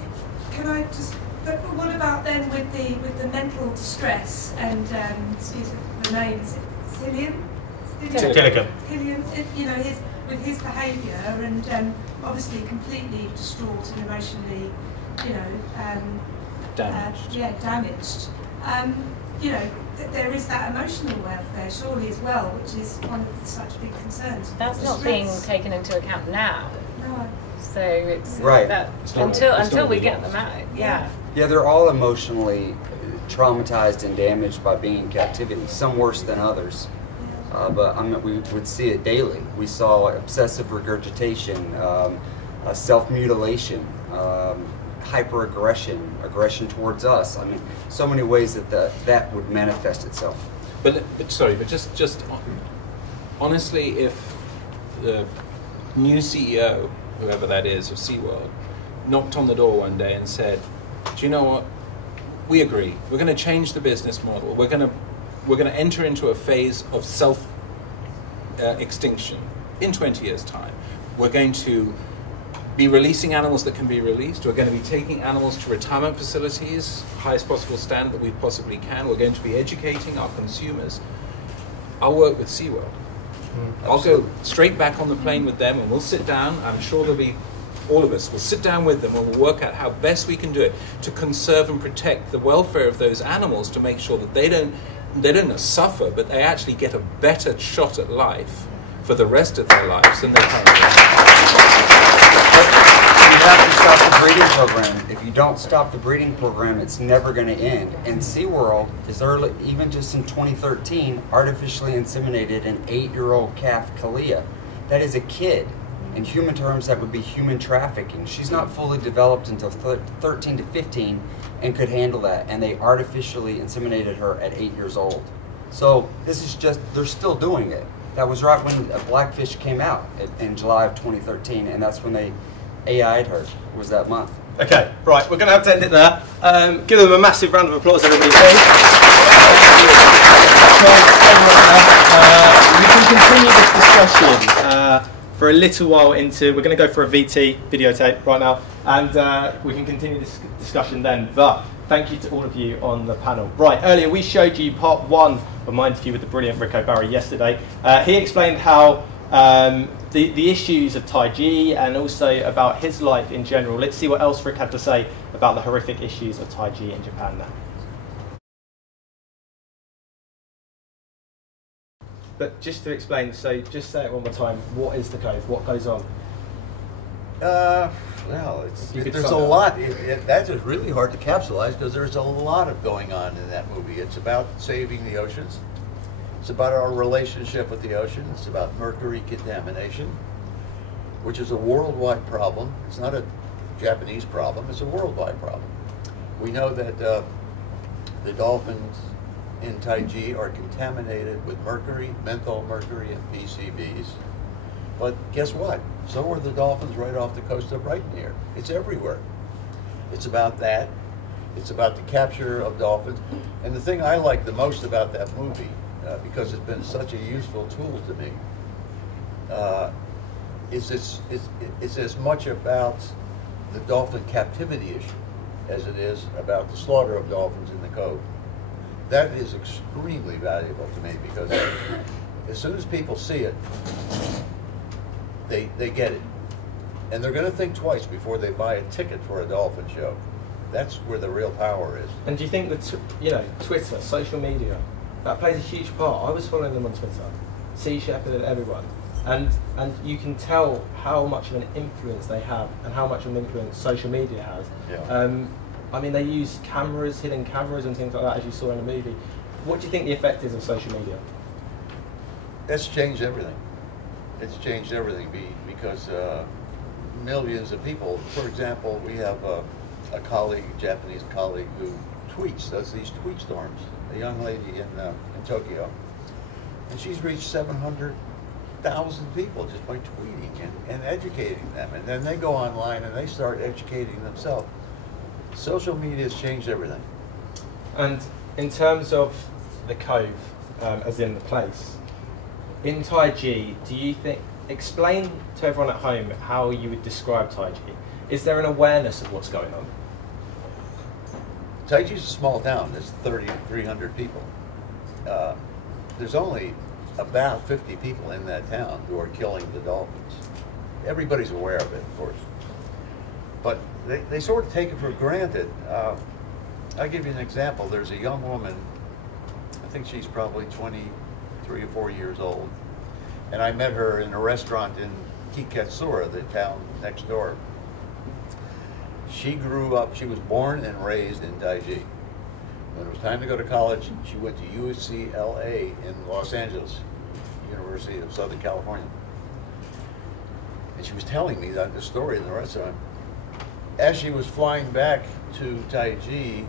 can I just? But what about then with the mental distress and excuse me, the name, is it Cillian? Cillian, you know, with his behaviour and obviously completely distraught and emotionally, you know, damaged. Damaged. You know, there is that emotional welfare surely as well, which is one of such big concerns. That's not being taken into account now. No. So it's Right. that It's not- until we get them out. Yeah. Yeah, they're all emotionally traumatized and damaged by being in captivity, some worse than others. But we would see it daily. We saw obsessive regurgitation, self-mutilation, hyper-aggression, aggression towards us. I mean, so many ways that would manifest itself. But just honestly, if the new CEO, whoever that is, of SeaWorld, knocked on the door one day and said, do you know what? We agree. We're going to change the business model. We're going to enter into a phase of self-extinction in 20 years' time. We're going to be releasing animals that can be released. We're going to be taking animals to retirement facilities, highest possible standard that we possibly can. We're going to be educating our consumers. I'll work with SeaWorld. I'll go straight back on the plane with them, and we'll sit down. I'm sure there'll be all of us will sit down with them and we'll work out how best we can do it to conserve and protect the welfare of those animals, to make sure that they don't suffer, but they actually get a better shot at life for the rest of their lives than they currently have. You have to stop the breeding program. If you don't stop the breeding program, it's never going to end. And SeaWorld is even just in 2013, artificially inseminated an 8-year-old calf, Kalia. That is a kid. In human terms, that would be human trafficking. She's not fully developed until 13 to 15 and could handle that. And they artificially inseminated her at 8 years old. So this is just, they're still doing it. That was right when Blackfish came out in July of 2013, and that's when they AI'd her, was that month. Okay, right, we're going to have to end it there. Give them a massive round of applause, everybody, please. We can continue this discussion for a little while into, we're going to go for a VT videotape right now, and we can continue this discussion then, but thank you to all of you on the panel. Right, earlier we showed you part 1 of my interview with the brilliant Ric O'Barry yesterday. He explained how the issues of Taiji and also about his life in general. Let's see what else Ric had to say about the horrific issues of Taiji in Japan now. But just to explain, so just say it one more time, what is the cove? What goes on? Well, there's a lot. That is really hard to capsulize because there's a lot of going on in that movie. It's about saving the oceans. It's about our relationship with the ocean. It's about mercury contamination, which is a worldwide problem. It's not a Japanese problem. It's a worldwide problem. We know that the dolphins in Taiji are contaminated with mercury, menthol mercury, and PCBs. But guess what? So are the dolphins right off the coast of Brighton here. It's everywhere. It's about that. It's about the capture of dolphins. And the thing I like the most about that movie, because it's been such a useful tool to me, is it's as much about the dolphin captivity issue as it is about the slaughter of dolphins in the cove. That is extremely valuable to me, because as soon as people see it, they get it. And they're going to think twice before they buy a ticket for a dolphin show. That's where the real power is. And do you think that, you know, Twitter, social media, that plays a huge part? I was following them on Twitter, Sea Shepherd and everyone, and you can tell how much of an influence they have and how much of an influence social media has. Yeah. I mean, they use cameras, hidden cameras and things like that, as you saw in the movie. What do you think the effect is of social media? It's changed everything. It's changed everything because millions of people, for example, we have a colleague, a Japanese colleague, who tweets, does these tweet storms, a young lady in Tokyo. And she's reached 700,000 people just by tweeting and educating them. And then they go online and they start educating themselves. Social media has changed everything. And in terms of the cove, as in the place, in Taiji, do you think, explain to everyone at home how you would describe Taiji. Is there an awareness of what's going on? Taiji's a small town. There's 300 people. There's only about 50 people in that town who are killing the dolphins. Everybody's aware of it, of course. But they sort of take it for granted. I'll give you an example. There's a young woman, I think she's probably 23 or 4 years old, and I met her in a restaurant in Kikatsura, the town next door. She grew up, she was born and raised in Taiji. When it was time to go to college, she went to UCLA in Los Angeles, University of Southern California. And she was telling me that the story in the restaurant. As she was flying back to Taiji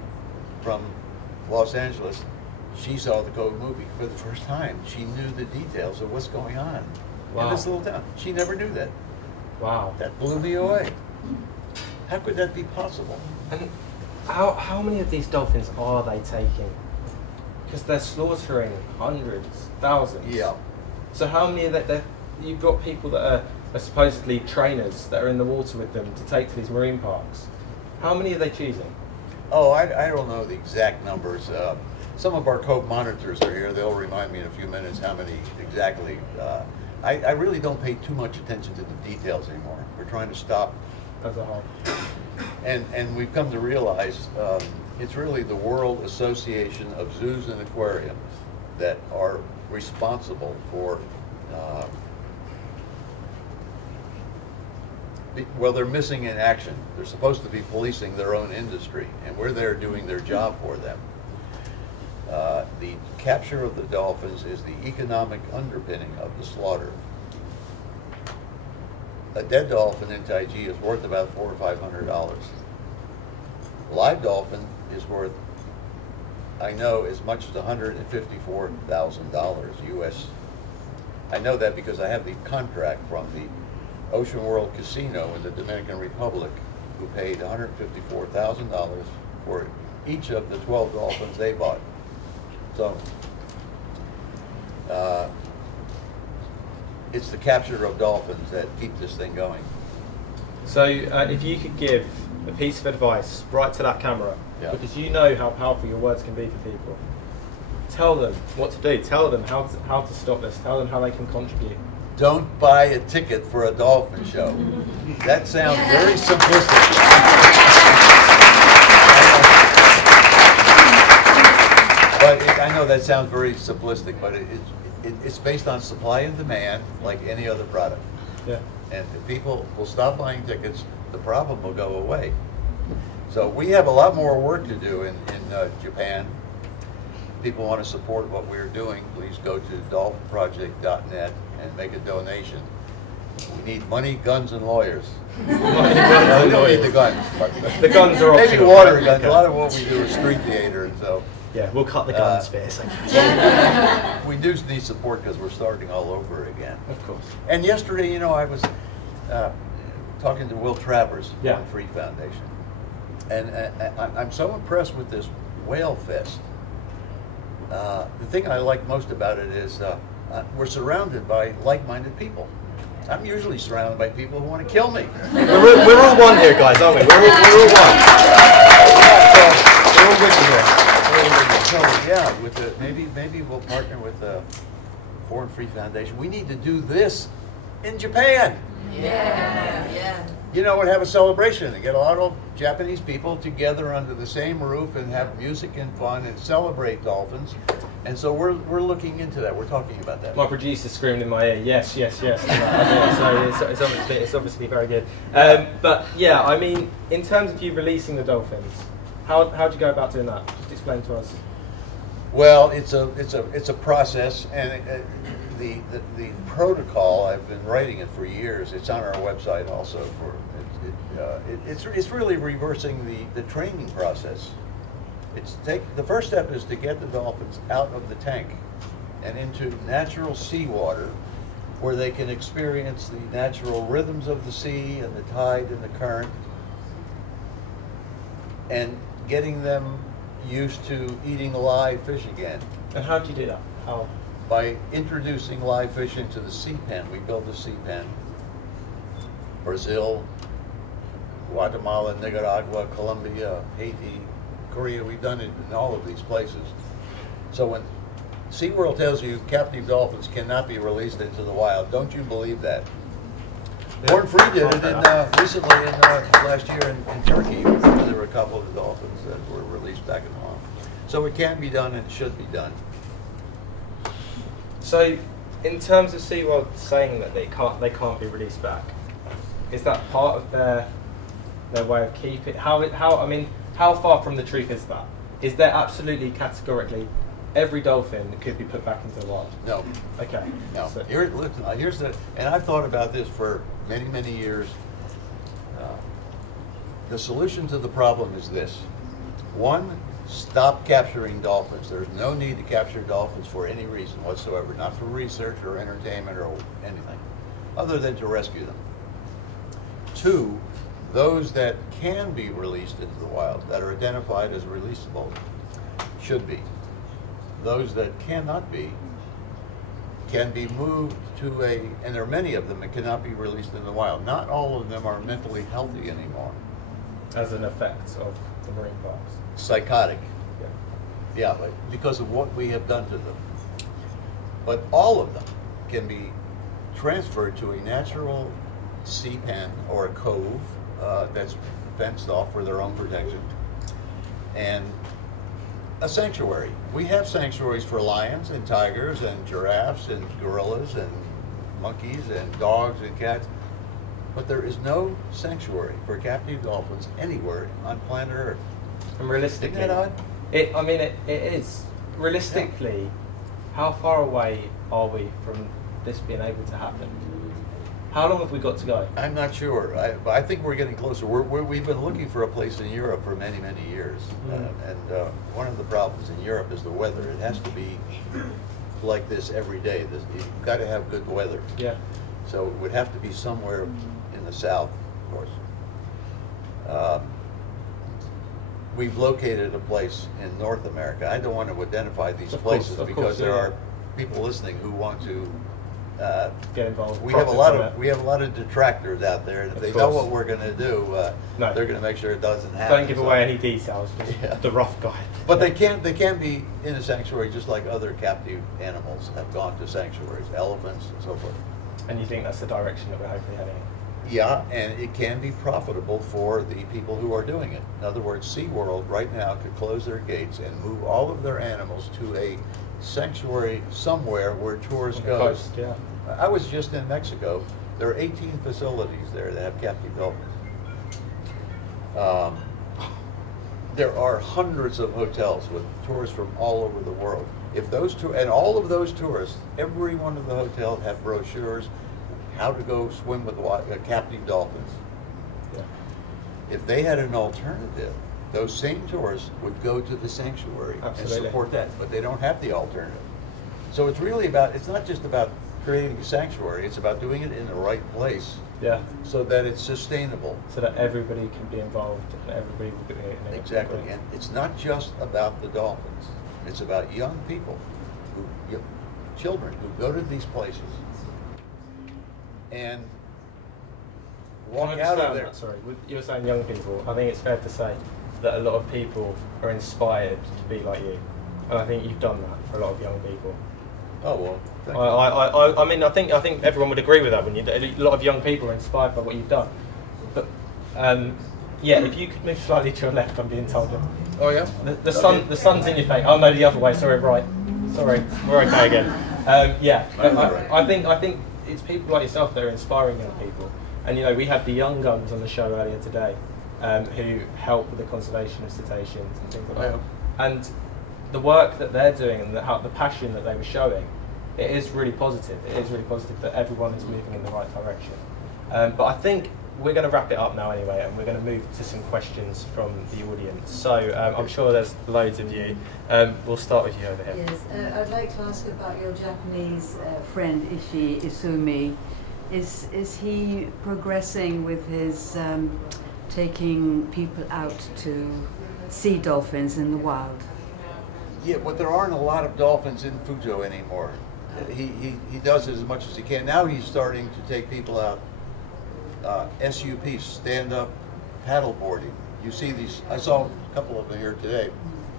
from Los Angeles, she saw the Code movie for the first time. She knew the details of what's going on in this little town. She never knew that. Wow. That blew me away. How could that be possible? And how many of these dolphins are they taking? Because they're slaughtering hundreds, thousands. Yeah. So how many of that, you've got people that are supposedly trainers that are in the water with them to take to these marine parks. How many are they choosing? Oh, I don't know the exact numbers. Some of our cove monitors are here. They'll remind me in a few minutes how many exactly. I really don't pay too much attention to the details anymore. We're trying to stop. As a whole. And we've come to realize it's really the World Association of Zoos and Aquariums that are responsible for, well, they're missing in action. They're supposed to be policing their own industry, and we're there doing their job for them. The capture of the dolphins is the economic underpinning of the slaughter. A dead dolphin in Taiji is worth about $400 or $500. A live dolphin is worth, I know, as much as $154,000 US. I know that because I have the contract from the Ocean World Casino in the Dominican Republic, who paid $154,000 for each of the 12 dolphins they bought. So, it's the capture of dolphins that keep this thing going. So if you could give a piece of advice right to that camera, because you know how powerful your words can be for people, tell them what to do, tell them how to stop this, tell them how they can contribute. Don't buy a ticket for a dolphin show. That sounds very simplistic. But I know that sounds very simplistic, but it's based on supply and demand, like any other product. Yeah. And if people will stop buying tickets, the problem will go away. So we have a lot more work to do in Japan. If people want to support what we're doing, please go to dolphinproject.net and make a donation. We need money, guns, and lawyers. Money, We guns, and don't need lawyers. the guns. But The guns are maybe optional. water guns. Okay. A lot of what we do is street theater, and so. Yeah, we'll cut the guns first. We do need support because we're starting all over again. Of course. And yesterday, you know, I was talking to Will Travers Yeah. from Free Foundation, and I'm so impressed with this WhaleFest. The thing I like most about it is we're surrounded by like-minded people. I'm usually surrounded by people who want to kill me. We're all one here, guys, aren't we? We're all one. We're all with you here. So yeah, with the, maybe we'll partner with the Foreign Free Foundation. We need to do this in Japan. Yeah. You know, and have a celebration and get a lot of Japanese people together under the same roof and have music and fun and celebrate dolphins. And so we're looking into that. We're talking about that. My producer screamed in my ear, yes, yes, yes. So it's obviously very good. But yeah, I mean, in terms of you releasing the dolphins, how do you go about doing that? Just explain to us. Well, it's a process, and the protocol, I've been writing it for years. It's on our website also. It's really reversing the training process. The first step is to get the dolphins out of the tank and into natural seawater, where they can experience the natural rhythms of the sea and the tide and the current, and getting them used to eating live fish again. And how do you do that? How? By introducing live fish into the sea pen. We built a sea pen. Brazil, Guatemala, Nicaragua, Colombia, Haiti, Korea, we've done it in all of these places. So when SeaWorld tells you captive dolphins cannot be released into the wild, don't you believe that? Born Free did it recently last year in Turkey. There were a couple of the dolphins that were released back in the wild. So it can be done and it should be done. So, in terms of SeaWorld saying that they can't be released back, is that part of their way of keeping? How far from the truth is that? Is there absolutely categorically every dolphin that could be put back into the wild? No. Okay. No. So, Here's the, and I've thought about this for many, many years. The solution to the problem is this. One, stop capturing dolphins. There's no need to capture dolphins for any reason whatsoever, not for research or entertainment or anything, other than to rescue them. Two, those that can be released into the wild, that are identified as releasable, should be. Those that cannot be, can be moved to and there are many of them that cannot be released in the wild. Not all of them are mentally healthy anymore. as an effect of the marine parks. Psychotic. Yeah, but because of what we have done to them. But all of them can be transferred to a natural sea pen or a cove that's fenced off for their own protection. And a sanctuary. We have sanctuaries for lions and tigers and giraffes and gorillas and monkeys and dogs and cats. But there is no sanctuary for captive dolphins anywhere on planet Earth. And realistically, isn't that odd? It is. Realistically, how far away are we from this being able to happen? How long have we got to go? I'm not sure. I think we're getting closer. We've been looking for a place in Europe for many, many years. And one of the problems in Europe is the weather. It has to be like this every day. You've got to have good weather. Yeah. So it would have to be somewhere in the south, of course. We've located a place in North America. I don't want to identify these places because there are people listening who want to get involved. We have a lot of detractors out there, and if they know what we're going to do, they're going to make sure it doesn't happen. Don't give away any details. Just the rough guide. But they can be in a sanctuary just like other captive animals have gone to sanctuaries, elephants and so forth. And you think that's the direction that we're hopefully heading in? Yeah, and it can be profitable for the people who are doing it. In other words, SeaWorld right now could close their gates and move all of their animals to a sanctuary somewhere where tourists go. Coast, yeah. I was just in Mexico. There are 18 facilities there that have captive dolphins. There are hundreds of hotels with tourists from all over the world. If those and all of those tourists, every one of the hotels have brochures how to go swim with captive dolphins. Yeah. If they had an alternative, those same tourists would go to the sanctuary and support that, but they don't have the alternative. So it's really about, it's not just about creating a sanctuary, it's about doing it in the right place. Yeah. So that it's sustainable. So that everybody can be involved and everybody will be in it. Exactly. And it's not just about the dolphins. It's about young people, children who go to these places and walk out of there. Sorry, you were saying young people. I think it's fair to say that a lot of people are inspired to be like you. And I think you've done that for a lot of young people. Oh, well. I mean, I think everyone would agree with that. When a lot of young people are inspired by what you've done. But yeah, if you could move slightly to your left, I'm being told. Oh yeah. The sun's in your face. Oh no, the other way. Sorry, right. Sorry, we're okay again. Yeah, I think it's people like yourself that are inspiring young people. And you know, we had the young guns on the show earlier today, who help with the conservation of cetaceans and things like that. And the work that they're doing and the passion that they were showing, it is really positive. It is really positive that everyone is moving in the right direction. But I think we're going to wrap it up now anyway, and we're going to move to some questions from the audience. So I'm sure there's loads of you. We'll start with you over here. Yes, I'd like to ask about your Japanese friend Ishi Isumi. Is he progressing with his taking people out to see dolphins in the wild? Yeah, but there aren't a lot of dolphins in Fujo anymore. He does it as much as he can. Now he's starting to take people out, SUP, stand-up paddle boarding. You see these, I saw a couple of them here today,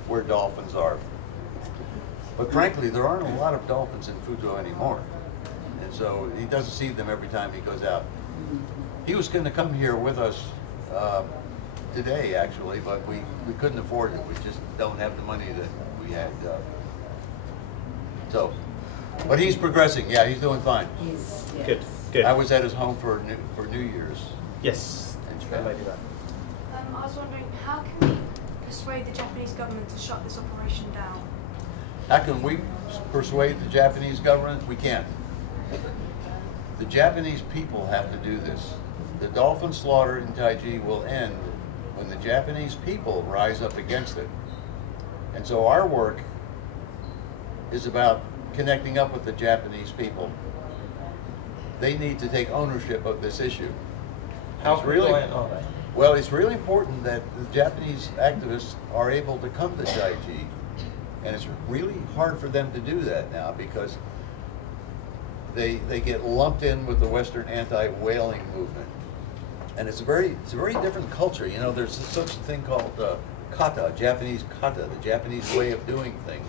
where dolphins are. But frankly, there aren't a lot of dolphins in Fujo anymore. And so he doesn't see them every time he goes out. He was going to come here with us today, actually, but we couldn't afford it. We just don't have the money that we had. But he's progressing. Yeah, he's doing fine. Yes. Good. I was at his home for New Year's. Yes. I was wondering, how can we persuade the Japanese government to shut this operation down? How can we persuade the Japanese government? We can't. The Japanese people have to do this. The dolphin slaughter in Taiji will end when the Japanese people rise up against it. And so our work is about connecting up with the Japanese people. They need to take ownership of this issue. How reliant are they? Well, it's really important that the Japanese activists are able to come to Taiji, and it's really hard for them to do that now because they get lumped in with the Western anti-whaling movement, and it's a very different culture. You know, there's such a thing called kata, Japanese kata, the Japanese way of doing things.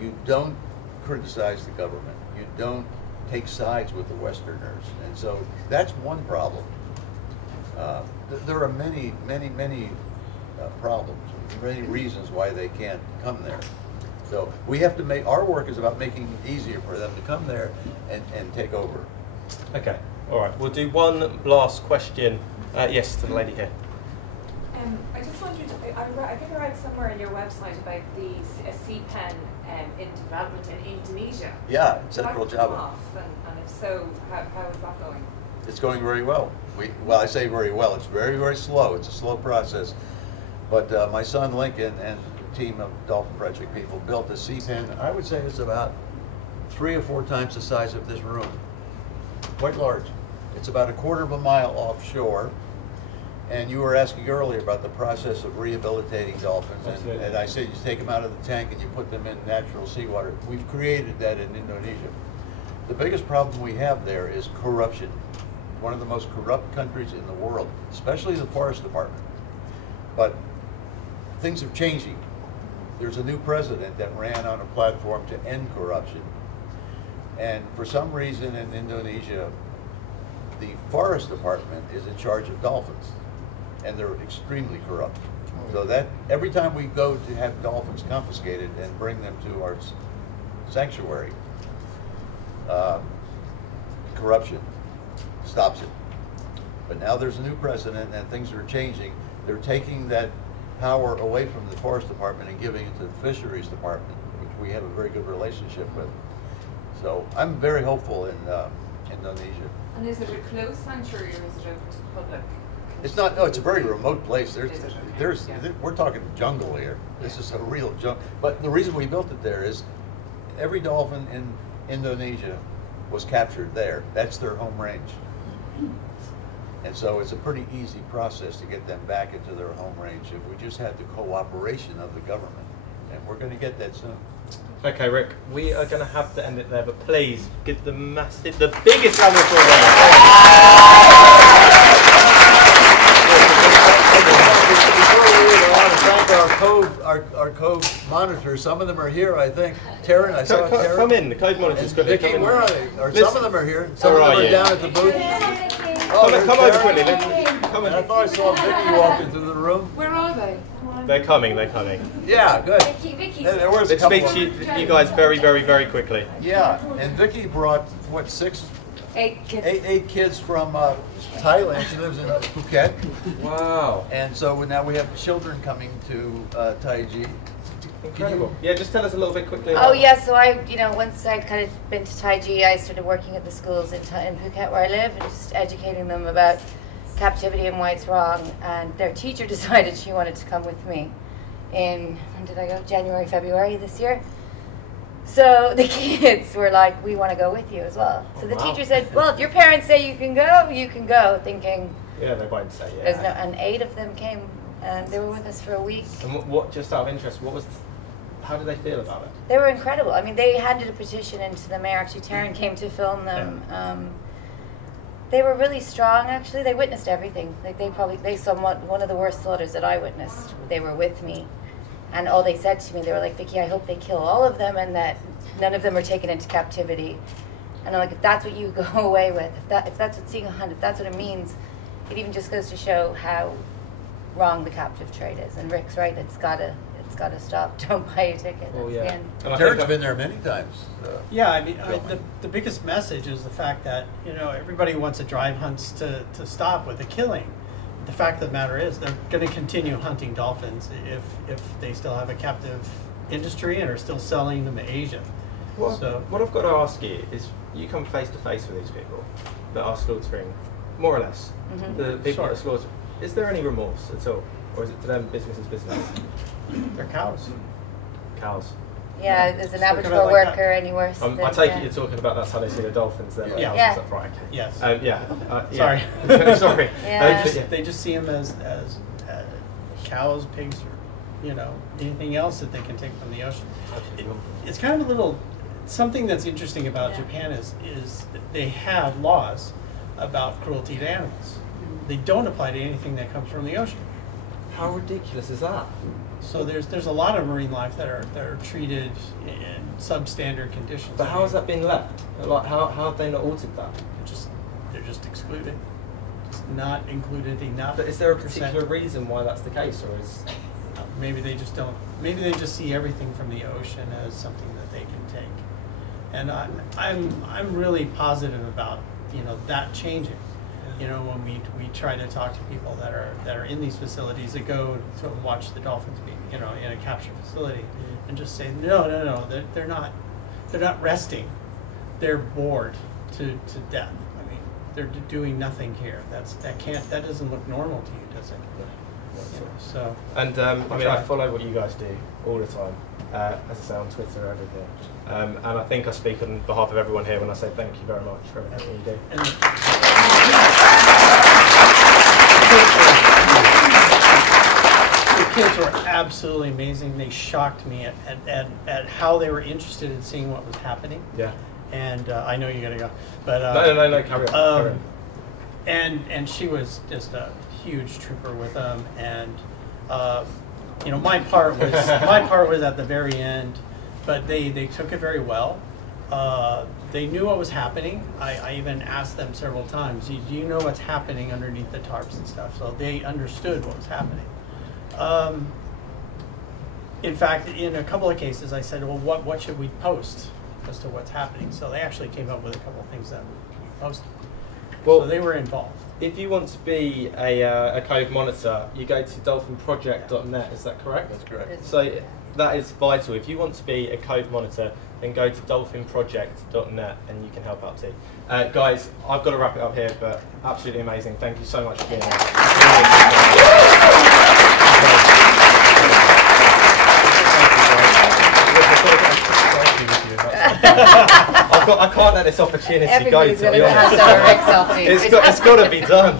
You don't criticize the government. You don't take sides with the Westerners, and so that's one problem. There are many problems, many reasons why they can't come there. So we have to make, our work is about making it easier for them to come there and take over. Okay, all right. We'll do one last question. Yes, to the lady here. I just wondered, I think I read somewhere on your website about a sea pen in development in Indonesia. Yeah, in Central Java. And if so, how is that going? It's going very well. Well, I say very well. It's very slow. It's a slow process. But my son Lincoln and a team of Dolphin Project people built a sea pen. I would say it's about 3 or 4 times the size of this room. Quite large. It's about 1/4 of a mile offshore. And you were asking earlier about the process of rehabilitating dolphins, and I said you take them out of the tank and you put them in natural seawater. We've created that in Indonesia. The biggest problem we have there is corruption. One of the most corrupt countries in the world, especially the Forest Department. But things are changing. There's a new president that ran on a platform to end corruption. And for some reason in Indonesia, the Forest Department is in charge of dolphins. And they're extremely corrupt. So that every time we go to have dolphins confiscated and bring them to our sanctuary, corruption stops it. But now there's a new president and things are changing. They're taking that power away from the Forest Department and giving it to the Fisheries Department, which we have a very good relationship with. So I'm very hopeful in Indonesia. And is it a closed sanctuary or is it open to the public? It's not. No, it's a very remote place. Is it? We're talking jungle here. This is a real jungle. But the reason we built it there is every dolphin in Indonesia was captured there. That's their home range. And so it's a pretty easy process to get them back into their home range if we just had the cooperation of the government. And we're going to get that soon. Okay, Rick, we are going to have to end it there, but please give the biggest round of applause. Our code monitors, some of them are here, I think. Taryn, I saw Taryn. Come in, the code monitors. Vicky, where are they? Some of them are here. Some of them are down at the booth. Oh, come over quickly. Come in. I thought I saw Vicky walk into the room. Where are they? They're coming, they're coming. Yeah, good. Let's speak to you guys very, very, very quickly. Yeah, and Vicky brought, what, 8 kids. Eight kids from Thailand. She lives in Phuket. Wow. And so now we have children coming to Taiji. Incredible. Yeah, just tell us a little bit quickly. Oh yeah, so once I'd kind of been to Taiji, I started working at the schools in Phuket where I live and just educating them about captivity and why it's wrong. And their teacher decided she wanted to come with me in, when did I go? January, February this year. So the kids were like, we want to go with you as well. So the teacher said, well, if your parents say you can go, thinking. Yeah, they might say, yeah. There's no, and 8 of them came and they were with us for a week. And what just out of interest, how did they feel about it? They were incredible. I mean, they handed a petition into the mayor. Actually, Taryn came to film them. Yeah. They were really strong, actually. They witnessed everything. Like they saw one of the worst slaughters that I witnessed. They were with me. And all they said to me, they were like, Vicky, I hope they kill all of them and that none of them are taken into captivity. And I'm like, if that's what you go away with, if that's what seeing a hunt, if that's what it means, it even just goes to show how wrong the captive trade is. And Rick's right, it's got to stop. Don't buy a ticket. Oh, yeah. Taryn's been there many times. Yeah, I mean, the biggest message is the fact that, everybody wants to drive hunts to stop with the killing. The fact of the matter is they're going to continue hunting dolphins if they still have a captive industry and are still selling them in Asia. What I've got to ask you is, you come face to face with these people that are slaughtering, more or less, the people that are slaughtering. Is there any remorse at all? Or is it to them business is business? They're cows. Cows. Yeah, there's an abattoir worker any worse. I take it you're talking about that's how they see the dolphins. They're like, yeah. Stuff, right, okay. Yes. Yeah. Sorry. Sorry. Yeah. They just see them as cows, pigs, or anything else that they can take from the ocean. It's kind of a little something that's interesting about Japan is that they have laws about cruelty to animals. They don't apply to anything that comes from the ocean. How ridiculous is that? So there's a lot of marine life that are treated in substandard conditions. But how has that been left? Like how have they not altered that? They're just excluded. It's not included enough. But is there a particular reason why that's the case, or is maybe they just don't? Maybe they just see everything from the ocean as something that they can take. And I'm really positive about that changing. When we try to talk to people that are in these facilities that go to watch the dolphins be, in a capture facility, and just say no, they're not resting, they're bored to death. I mean, they're doing nothing here. That doesn't look normal to you, does it? So. And I follow what you guys do all the time, as I say, on Twitter, everything. And I think I speak on behalf of everyone here when I say thank you very much for everything you do. The kids were absolutely amazing. They shocked me at how they were interested in seeing what was happening. Yeah. And I know you gotta go, but no, carry on. And she was just a huge trooper with them. And my part was at the very end, but they took it very well. They knew what was happening. I even asked them several times, do you know what's happening underneath the tarps and stuff? So they understood what was happening. In fact, in a couple of cases, I said, well, what should we post as to what's happening? So they actually came up with a couple of things that we posted. Well, so they were involved. If you want to be a cove monitor, you go to dolphinproject.net, is that correct? That's correct. So that is vital. If you want to be a code monitor, then go to dolphinproject.net and you can help out too. Guys, I've got to wrap it up here, but absolutely amazing. Thank you so much for being here. I can't let this opportunity go. Everybody's going to have to have a Ric selfie. It's got to be done.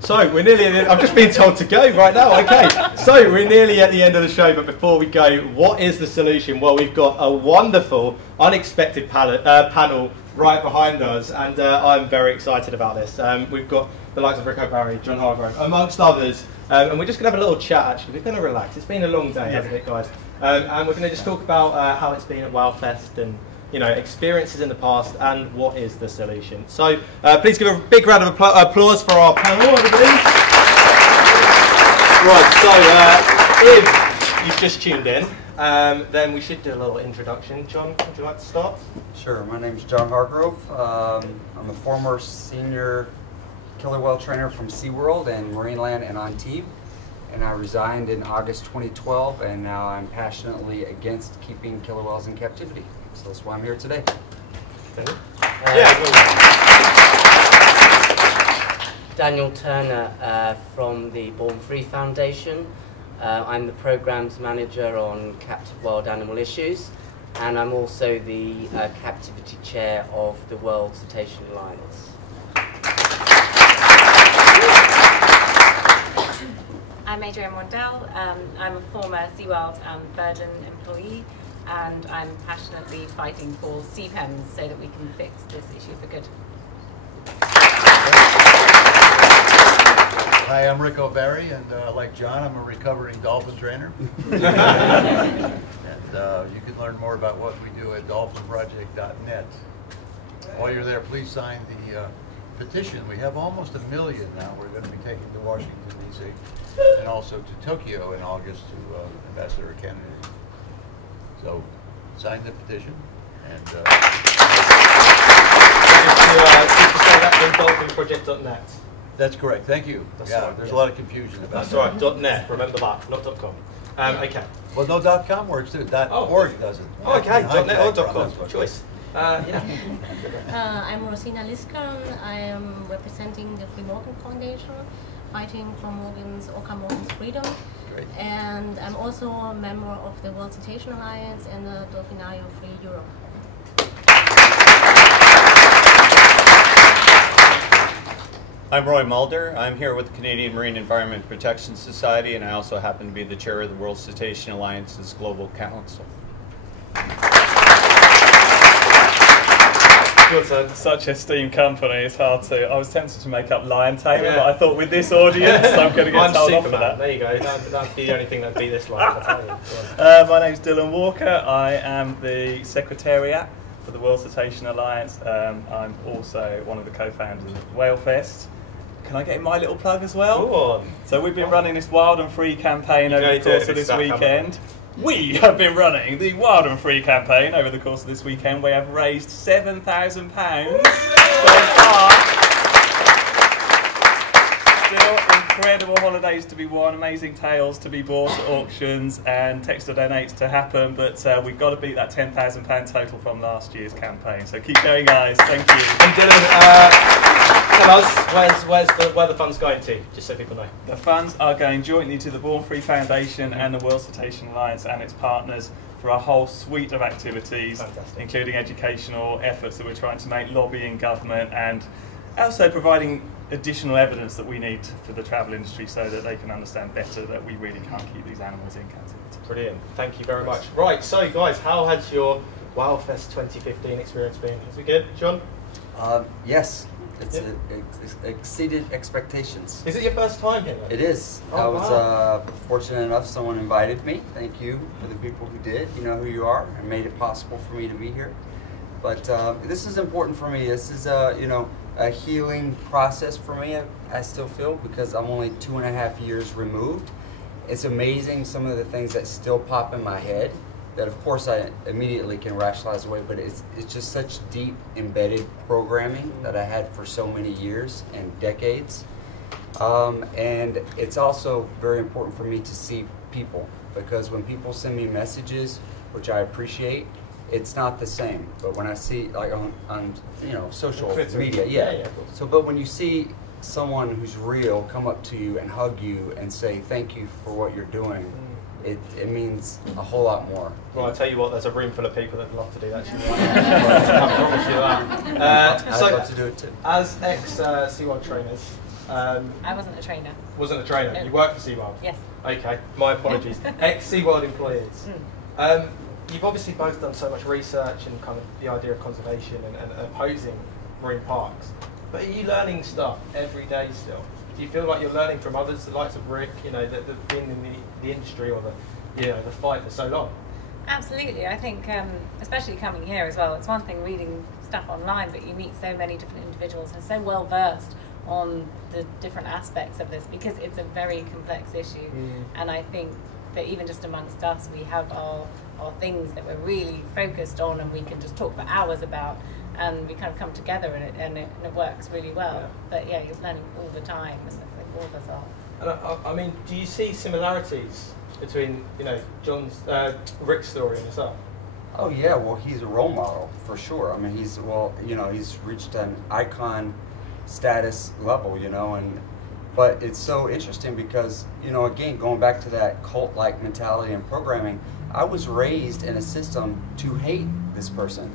So we're nearly at the, I'm just being told to go right now, okay. So we're nearly at the end of the show, but before we go, what is the solution? Well, we've got a wonderful, unexpected panel right behind us, and I'm very excited about this. We've got the likes of Ric O'Barry, John Hargrove, amongst others, and we're just going to have a little chat actually. We're going to relax. It's been a long day, hasn't it, guys? And we're going to just talk about how it's been at WhaleFest and experiences in the past and what is the solution. So please give a big round of applause for our panel, everybody. Right, so if you've just tuned in, then we should do a little introduction. John, would you like to start? Sure, my name's John Hargrove. I'm a former senior killer whale trainer from SeaWorld and Marineland and Antibes. And I resigned in August 2012, and now I'm passionately against keeping killer whales in captivity. So that's why I'm here today. Daniel Turner from the Born Free Foundation. I'm the programs manager on captive wild animal issues, and I'm also the captivity chair of the World Cetacean Alliance. I'm Adrienne Wandel. I'm a former SeaWorld and Virgin employee, and I'm passionately fighting for sea pens so that we can fix this issue for good. Hi, I'm Ric O'Barry, and like John, I'm a recovering dolphin trainer. And you can learn more about what we do at dolphinproject.net. While you're there, please sign the petition. We have almost 1 million now. We're going to be taking to Washington, D.C. and also to Tokyo in August to Ambassador Kennedy. So sign the petition and dolphinproject.net. That's correct. Thank you. That's yeah, right, there's a lot of confusion about That's right. .net. Remember that. Not .com. Okay. Well, no .com works too. .org doesn't. Oh, okay. .net or .com. Choice. I'm Rosina Liskern. I am representing the Free Morgan Foundation, fighting for Orca Morgan's freedom. Great. And I'm also a member of the World Cetacean Alliance and the Dolphinario Free Europe. I'm Roy Mulder. I'm here with the Canadian Marine Environment Protection Society, and I also happen to be the chair of the World Cetacean Alliance's Global Council. Such esteemed company, it's hard to. I was tempted to make up Lion Tamer, but I thought with this audience, I'm going to get told off for that. There you go. That'd be the only thing that'd be this line. I'll tell you. My name's Dylan Walker. I am the Secretariat for the World Cetacean Alliance. I'm also one of the co-founders of WhaleFest. Can I get in my little plug as well? Go on. So we've been running this Wild and Free campaign over the course of this weekend. We have been running the Wild and Free campaign over the course of this weekend. We have raised £7,000 so far. Still incredible holidays to be won, amazing tales to be bought at auctions, and text to donates to happen. But we've got to beat that £10,000 total from last year's campaign. So keep going, guys. Thank you. And Dylan, tell us where the funds going to, just so people know. The funds are going jointly to the Born Free Foundation and the World Cetacean Alliance and its partners for a whole suite of activities, including educational efforts that we're trying to make, lobbying government, and also providing additional evidence that we need for the travel industry so that they can understand better that we really can't keep these animals in captivity. Brilliant. Thank you very much. Right, so guys, how has your WhaleFest 2015 experience been? Is it good, John? Yes. It's exceeded expectations. Is it your first time here? It is. Oh, I was fortunate enough someone invited me. Thank you for the people who did. You know who you are and made it possible for me to be here. But this is important for me. This is a healing process for me, I still feel, because I'm only 2.5 years removed. It's amazing some of the things that still pop in my head that of course I immediately can rationalize away, but it's just such deep embedded programming that I had for so many years and decades. And it's also very important for me to see people, because when people send me messages, which I appreciate, it's not the same. But when I see, like on you know, social media, yeah. So, but when you see someone who's real come up to you and hug you and say thank you for what you're doing, it means a whole lot more. Well, I'll tell you what, there's a room full of people that would love to do that. I promise you that. I'd love to do it too. As ex-SeaWorld trainers, I wasn't a trainer. Wasn't a trainer? No. You worked for SeaWorld? Yes. Okay, my apologies. Ex-SeaWorld employees. You've obviously both done so much research and kind of the idea of conservation and opposing marine parks. But are you learning stuff every day still? Do you feel like you're learning from others, the likes of Ric, you know, that have been in the industry or the fight for so long? Absolutely. I think, especially coming here as well, it's one thing reading stuff online, but you meet so many different individuals and so well versed on the different aspects of this, because it's a very complex issue. And I think that even just amongst us, we have our things that we're really focused on and we can just talk for hours about, and we kind of come together and it works really well. Yeah. But yeah, you're learning all the time, and I think all of us are. And I mean, do you see similarities between, you know, Ric's story and yourself? Oh yeah, well he's a role model for sure. I mean, he's reached an icon status level, you know, but it's so interesting because, you know, again, going back to that cult-like mentality and programming, I was raised in a system to hate this person,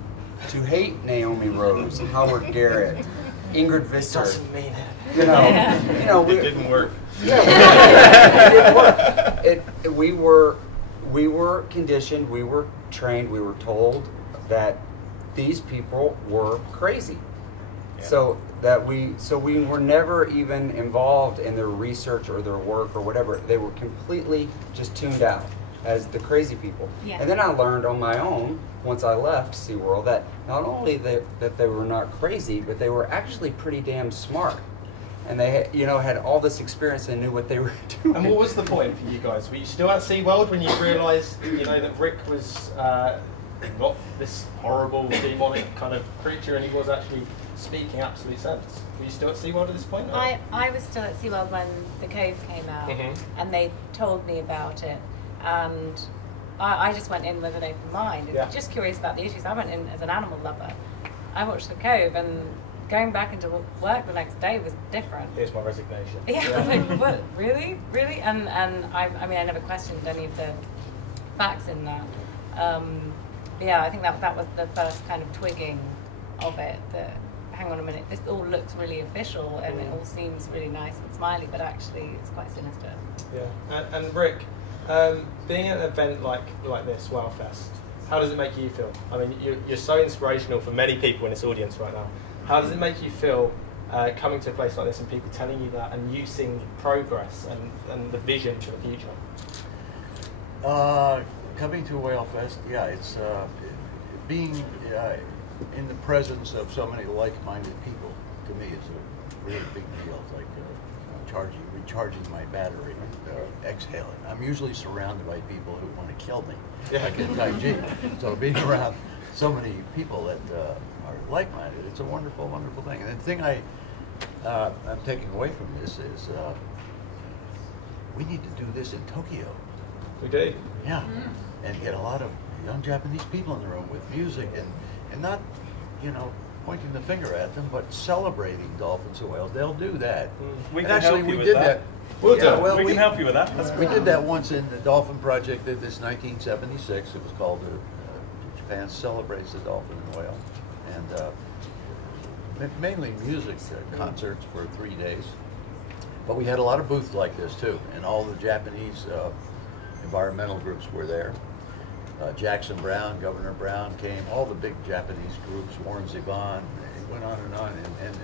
to hate Naomi Rose, Howard Garrett, Ingrid Visser. Doesn't mean it. You know, it didn't work. Yeah, it didn't work. We were conditioned, we were trained, we were told that these people were crazy. Yeah. So we were never even involved in their research or their work or whatever. They were completely just tuned out as the crazy people. Yeah. And then I learned on my own, once I left SeaWorld, that not only that they were not crazy, but they were actually pretty damn smart. And they, you know, had all this experience and knew what they were doing. And what was the point for you guys? Were you still at SeaWorld when you realised, you know, that Ric was not this horrible, demonic kind of creature, and he was actually speaking absolute sense? Were you still at SeaWorld at this point? Or? I was still at SeaWorld when The Cove came out, and they told me about it, and I just went in with an open mind, and just curious about the issues. I went in as an animal lover. I watched The Cove, and going back into work the next day was different. Here's my resignation. Yeah, I was like, what, really? Really? And I mean, I never questioned any of the facts in that. Yeah, I think that was the first kind of twigging of it, that, hang on a minute, this all looks really official and it all seems really nice and smiley, but actually it's quite sinister. Yeah, and Ric, being at an event like this, WhaleFest, how does it make you feel? I mean, you're so inspirational for many people in this audience right now. How does it make you feel coming to a place like this and people telling you that and you seeing progress and the vision for the future? Coming to WhaleFest, yeah, it's being in the presence of so many like-minded people, to me, is a really big deal. It's like recharging my battery, exhaling. I'm usually surrounded by people who want to kill me, like in Tai Chi. So being around so many people that are like-minded, it's a wonderful, wonderful thing. And the thing I'm taking away from this is we need to do this in Tokyo. We do? Yeah, and get a lot of young Japanese people in the room with music and not, you know, pointing the finger at them, but celebrating dolphins and whales. They'll do that. We and can actually, help you we with did that. Well, we can help you with that. We did that once in the Dolphin Project. Did this 1976. It was called Japan Celebrates the Dolphin and Whale, and mainly music concerts for 3 days. But we had a lot of booths like this too, and all the Japanese environmental groups were there. Jackson Brown, Governor Brown came, all the big Japanese groups, Warren Zevon, it went on, and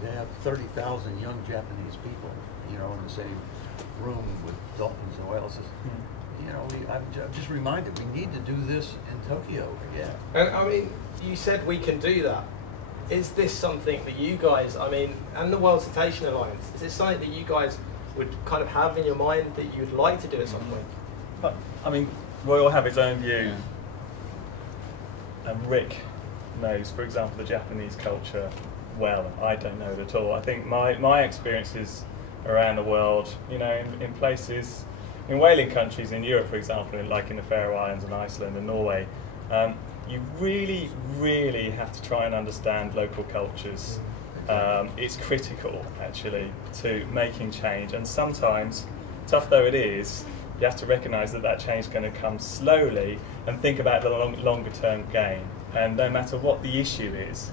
they have 30,000 young Japanese people, you know, in the same room with dolphins and whales. You know, I'm just reminded we need to do this in Tokyo again. And I mean, you said we can do that. Is this something that you guys, I mean, and the World Cetacean Alliance, is this something that you guys would kind of have in your mind that you'd like to do at some point? But, I mean, Roy will have his own view, and Ric knows, for example, the Japanese culture well. I don't know it at all. I think my experience is around the world, you know, in places, in whaling countries in Europe, for example, like in the Faroe Islands and Iceland and Norway, you really, really have to try and understand local cultures. It's critical, actually, to making change, and sometimes, tough though it is, you have to recognise that that change is going to come slowly and think about the longer term gain. And no matter what the issue is,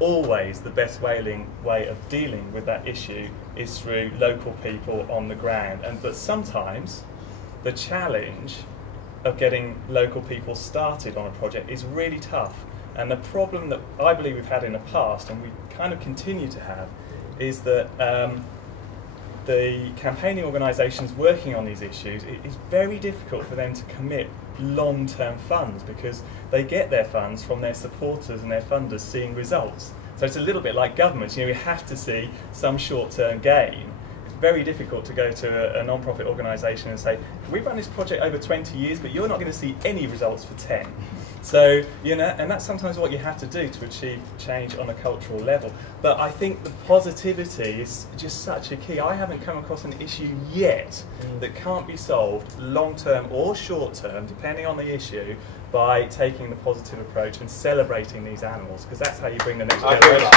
always the best whaling way of dealing with that issue is through local people on the ground. But sometimes the challenge of getting local people started on a project is really tough. And the problem that I believe we've had in the past, and we kind of continue to have, is that the campaigning organisations working on these issues, it is very difficult for them to commit long-term funds because they get their funds from their supporters and their funders seeing results. So it's a little bit like governments, you know, we have to see some short-term gain. It's very difficult to go to a non-profit organisation and say, we run this project over 20 years, but you're not going to see any results for 10. So, you know, and that's sometimes what you have to do to achieve change on a cultural level. But I think the positivity is just such a key. I haven't come across an issue yet that can't be solved long-term or short-term, depending on the issue, by taking the positive approach and celebrating these animals, because that's how you bring the next generation.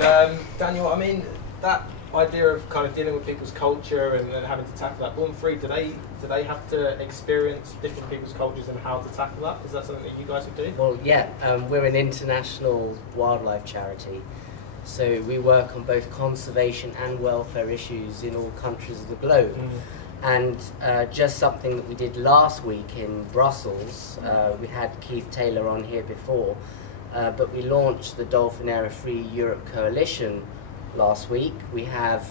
And Daniel, I mean, that idea of kind of dealing with people's culture and then having to tackle that, Born Free, do they have to experience different people's cultures and how to tackle that? Is that something that you guys would do? Well, yeah, we're an international wildlife charity, so we work on both conservation and welfare issues in all countries of the globe. And just something that we did last week in Brussels, we had Keith Taylor on here before, but we launched the Dolphin Area Free Europe Coalition last week. We have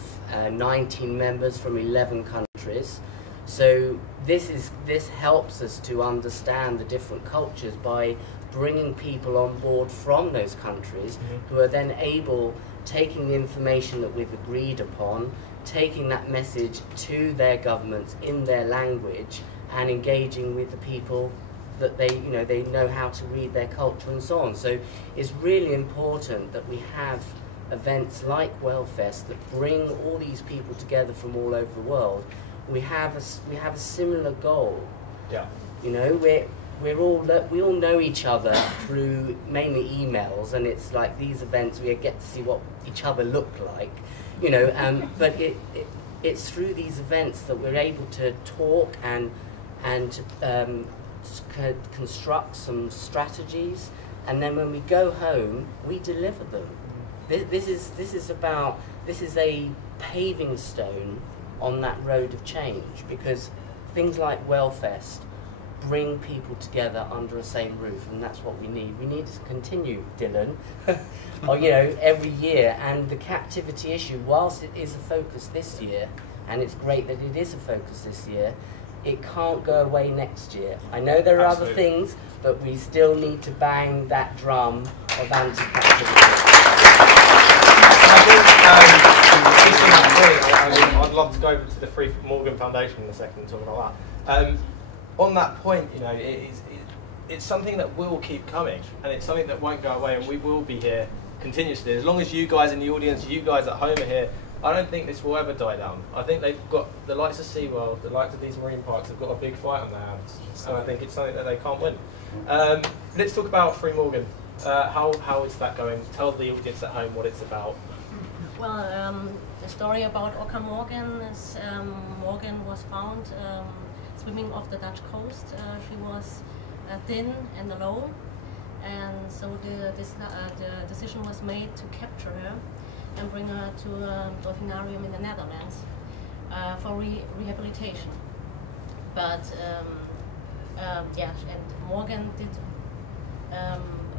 19 members from 11 countries. So this helps us to understand the different cultures by bringing people on board from those countries who are then able, taking the information that we've agreed upon, taking that message to their governments in their language and engaging with the people that they know how to read their culture and so on. So it's really important that we have events like WhaleFest that bring all these people together from all over the world. We have a similar goal. Yeah. You know, we all know each other through mainly emails, and it's like these events we get to see what each other look like. You know, but it's through these events that we're able to talk and construct some strategies, and then when we go home, we deliver them. This is a paving stone on that road of change, because things like WhaleFest bring people together under a same roof, and that's what we need. We need to continue, Dylan, or, you know, every year. And the captivity issue, whilst it is a focus this year, and it's great that it is a focus this year, it can't go away next year. I know there are other things, but we still need to bang that drum of anti-captivity. I'd love to go over to the Free Morgan Foundation in a second and talk about that. On that point, you know, it's something that will keep coming, and it's something that won't go away, and we will be here continuously. As long as you guys in the audience, you guys at home are here, I don't think this will ever die down. I think they've got, the likes of SeaWorld, the likes of these marine parks, have got a big fight on their hands, and I think it's something that they can't win. Let's talk about Free Morgan. How is that going? Tell the audience at home what it's about. Well, the story about Orca Morgan is Morgan was found swimming off the Dutch coast. She was thin and low, and so the decision was made to capture her and bring her to a dolphinarium in the Netherlands for rehabilitation. But yeah, and Morgan did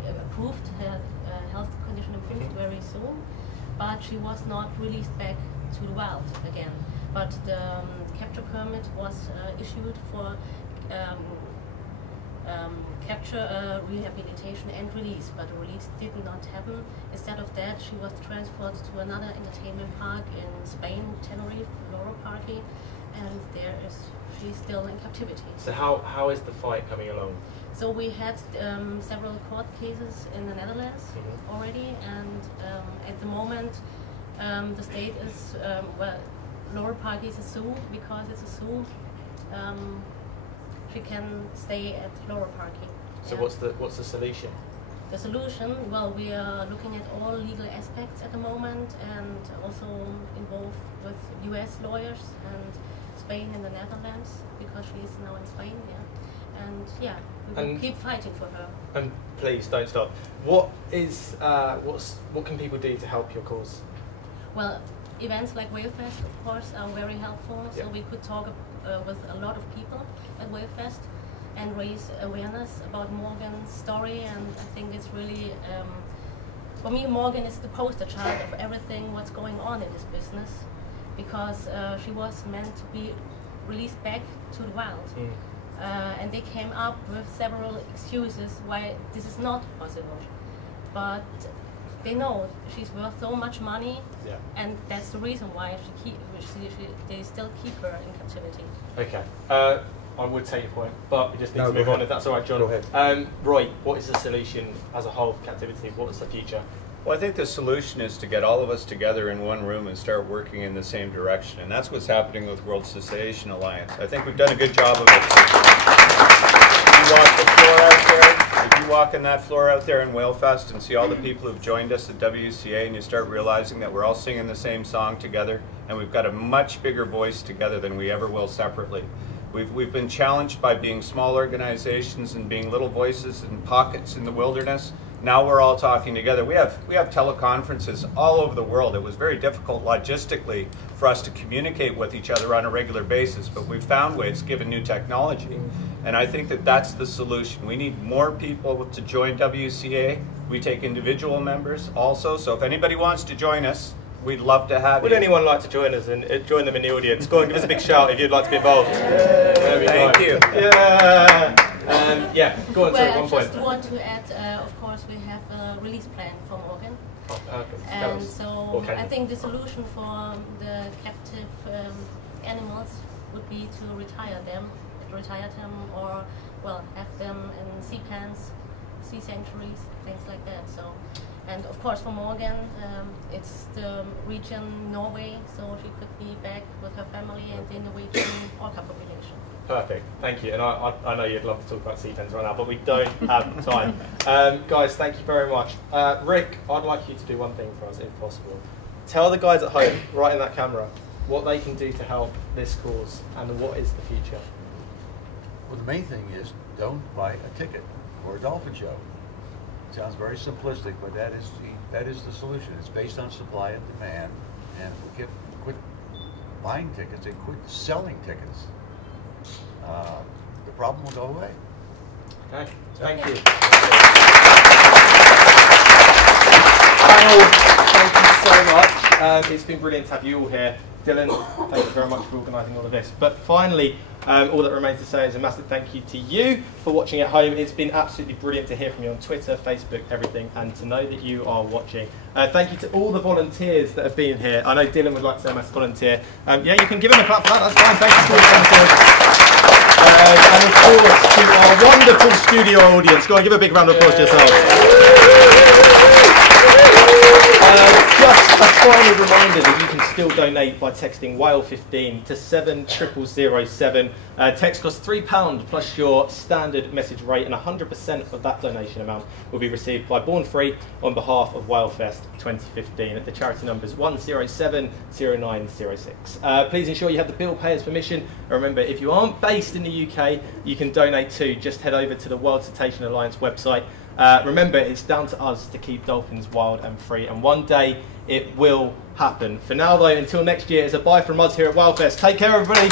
approved, her health condition improved very soon, but she was not released back to the wild again. But the capture permit was issued for capture, rehabilitation and release, but the release did not happen. Instead of that, she was transferred to another entertainment park in Spain, Tenerife, Loro Parque, and she's still in captivity. So how is the fight coming along? So we had several court cases in the Netherlands already, and at the moment the state is, well, lower parties is sue, because it's a sue. She can stay at lower parking. So what's the solution? The solution, well, we are looking at all legal aspects at the moment, and also involved with US lawyers and Spain and the Netherlands, because she is now in Spain, yeah. And yeah, we will keep fighting for her. And please don't stop. What can people do to help your cause? Well, events like WhaleFest, of course, are very helpful. So we could talk with a lot of people at WhaleFest and raise awareness about Morgan's story. And I think it's really, for me, Morgan is the poster child of everything what's going on in this business, because she was meant to be released back to the wild. And they came up with several excuses why this is not possible. But they know she's worth so much money, and that's the reason why they still keep her in captivity. Okay. I would take your point, but we just need to move on, if that's all right, John. Go ahead. Roy, what is the solution as a whole for captivity? What's the future? Well, I think the solution is to get all of us together in one room and start working in the same direction, and that's what's happening with World Cetacean Alliance. I think we've done a good job of it. If you walk the floor out there, if you walk on that floor out there in WhaleFest and see all the people who've joined us at WCA, and you start realizing that we're all singing the same song together, and we've got a much bigger voice together than we ever will separately. We've been challenged by being small organizations and being little voices in pockets in the wilderness. Now we're all talking together. We have teleconferences all over the world. It was very difficult logistically for us to communicate with each other on a regular basis, but we've found ways given new technology. And I think that that's the solution. We need more people to join WCA. We take individual members also, so if anybody wants to join us, we'd love to have you. Would anyone like to join us and join them in the audience? Go on, give us a big shout if you'd like to be involved. Thank you. Yeah, go on, Well, sorry, one point. I just want to add, of course, we have a release plan for Morgan. And so I think the solution for the captive animals would be to retire them, or, well, have them in sea pens, sea sanctuaries, things like that. So. And of course for Morgan, it's the region Norway, so she could be back with her family and the Norwegian orca population. Perfect, thank you. And I know you'd love to talk about sea pens right now, but we don't have time. Guys, thank you very much. Rick, I'd like you to do one thing for us, if possible. Tell the guys at home, right in that camera, what they can do to help this cause, and what is the future. Well, the main thing is don't buy a ticket for a dolphin show. Sounds very simplistic, but that is the solution. It's based on supply and demand, and if we quit buying tickets and quit selling tickets, the problem will go away. Okay, thank you. Thank you so much. It's been brilliant to have you all here. Dylan, thank you very much for organising all of this. But finally, all that remains to say is a massive thank you to you for watching at home. It's been absolutely brilliant to hear from you on Twitter, Facebook, everything, and to know that you are watching. Thank you to all the volunteers that have been here. I know Dylan would like to say I'm a volunteer. Yeah, you can give him a clap for that, that's fine. Thank you to all the volunteers. And of course, to our wonderful studio audience. Go on, give a big round of applause to yourselves. Just a final reminder that you can still donate by texting WhaleFest to 70007. Text costs £3 plus your standard message rate, and 100% of that donation amount will be received by Born Free on behalf of WhaleFest 2015. The charity number is 1070906. Please ensure you have the bill payer's permission. And remember, if you aren't based in the UK, you can donate too. Just head over to the World Cetacean Alliance website. Remember, it's down to us to keep dolphins wild and free, and one day it will happen. For now though, until next year, it's a bye from us here at WhaleFest. Take care, everybody.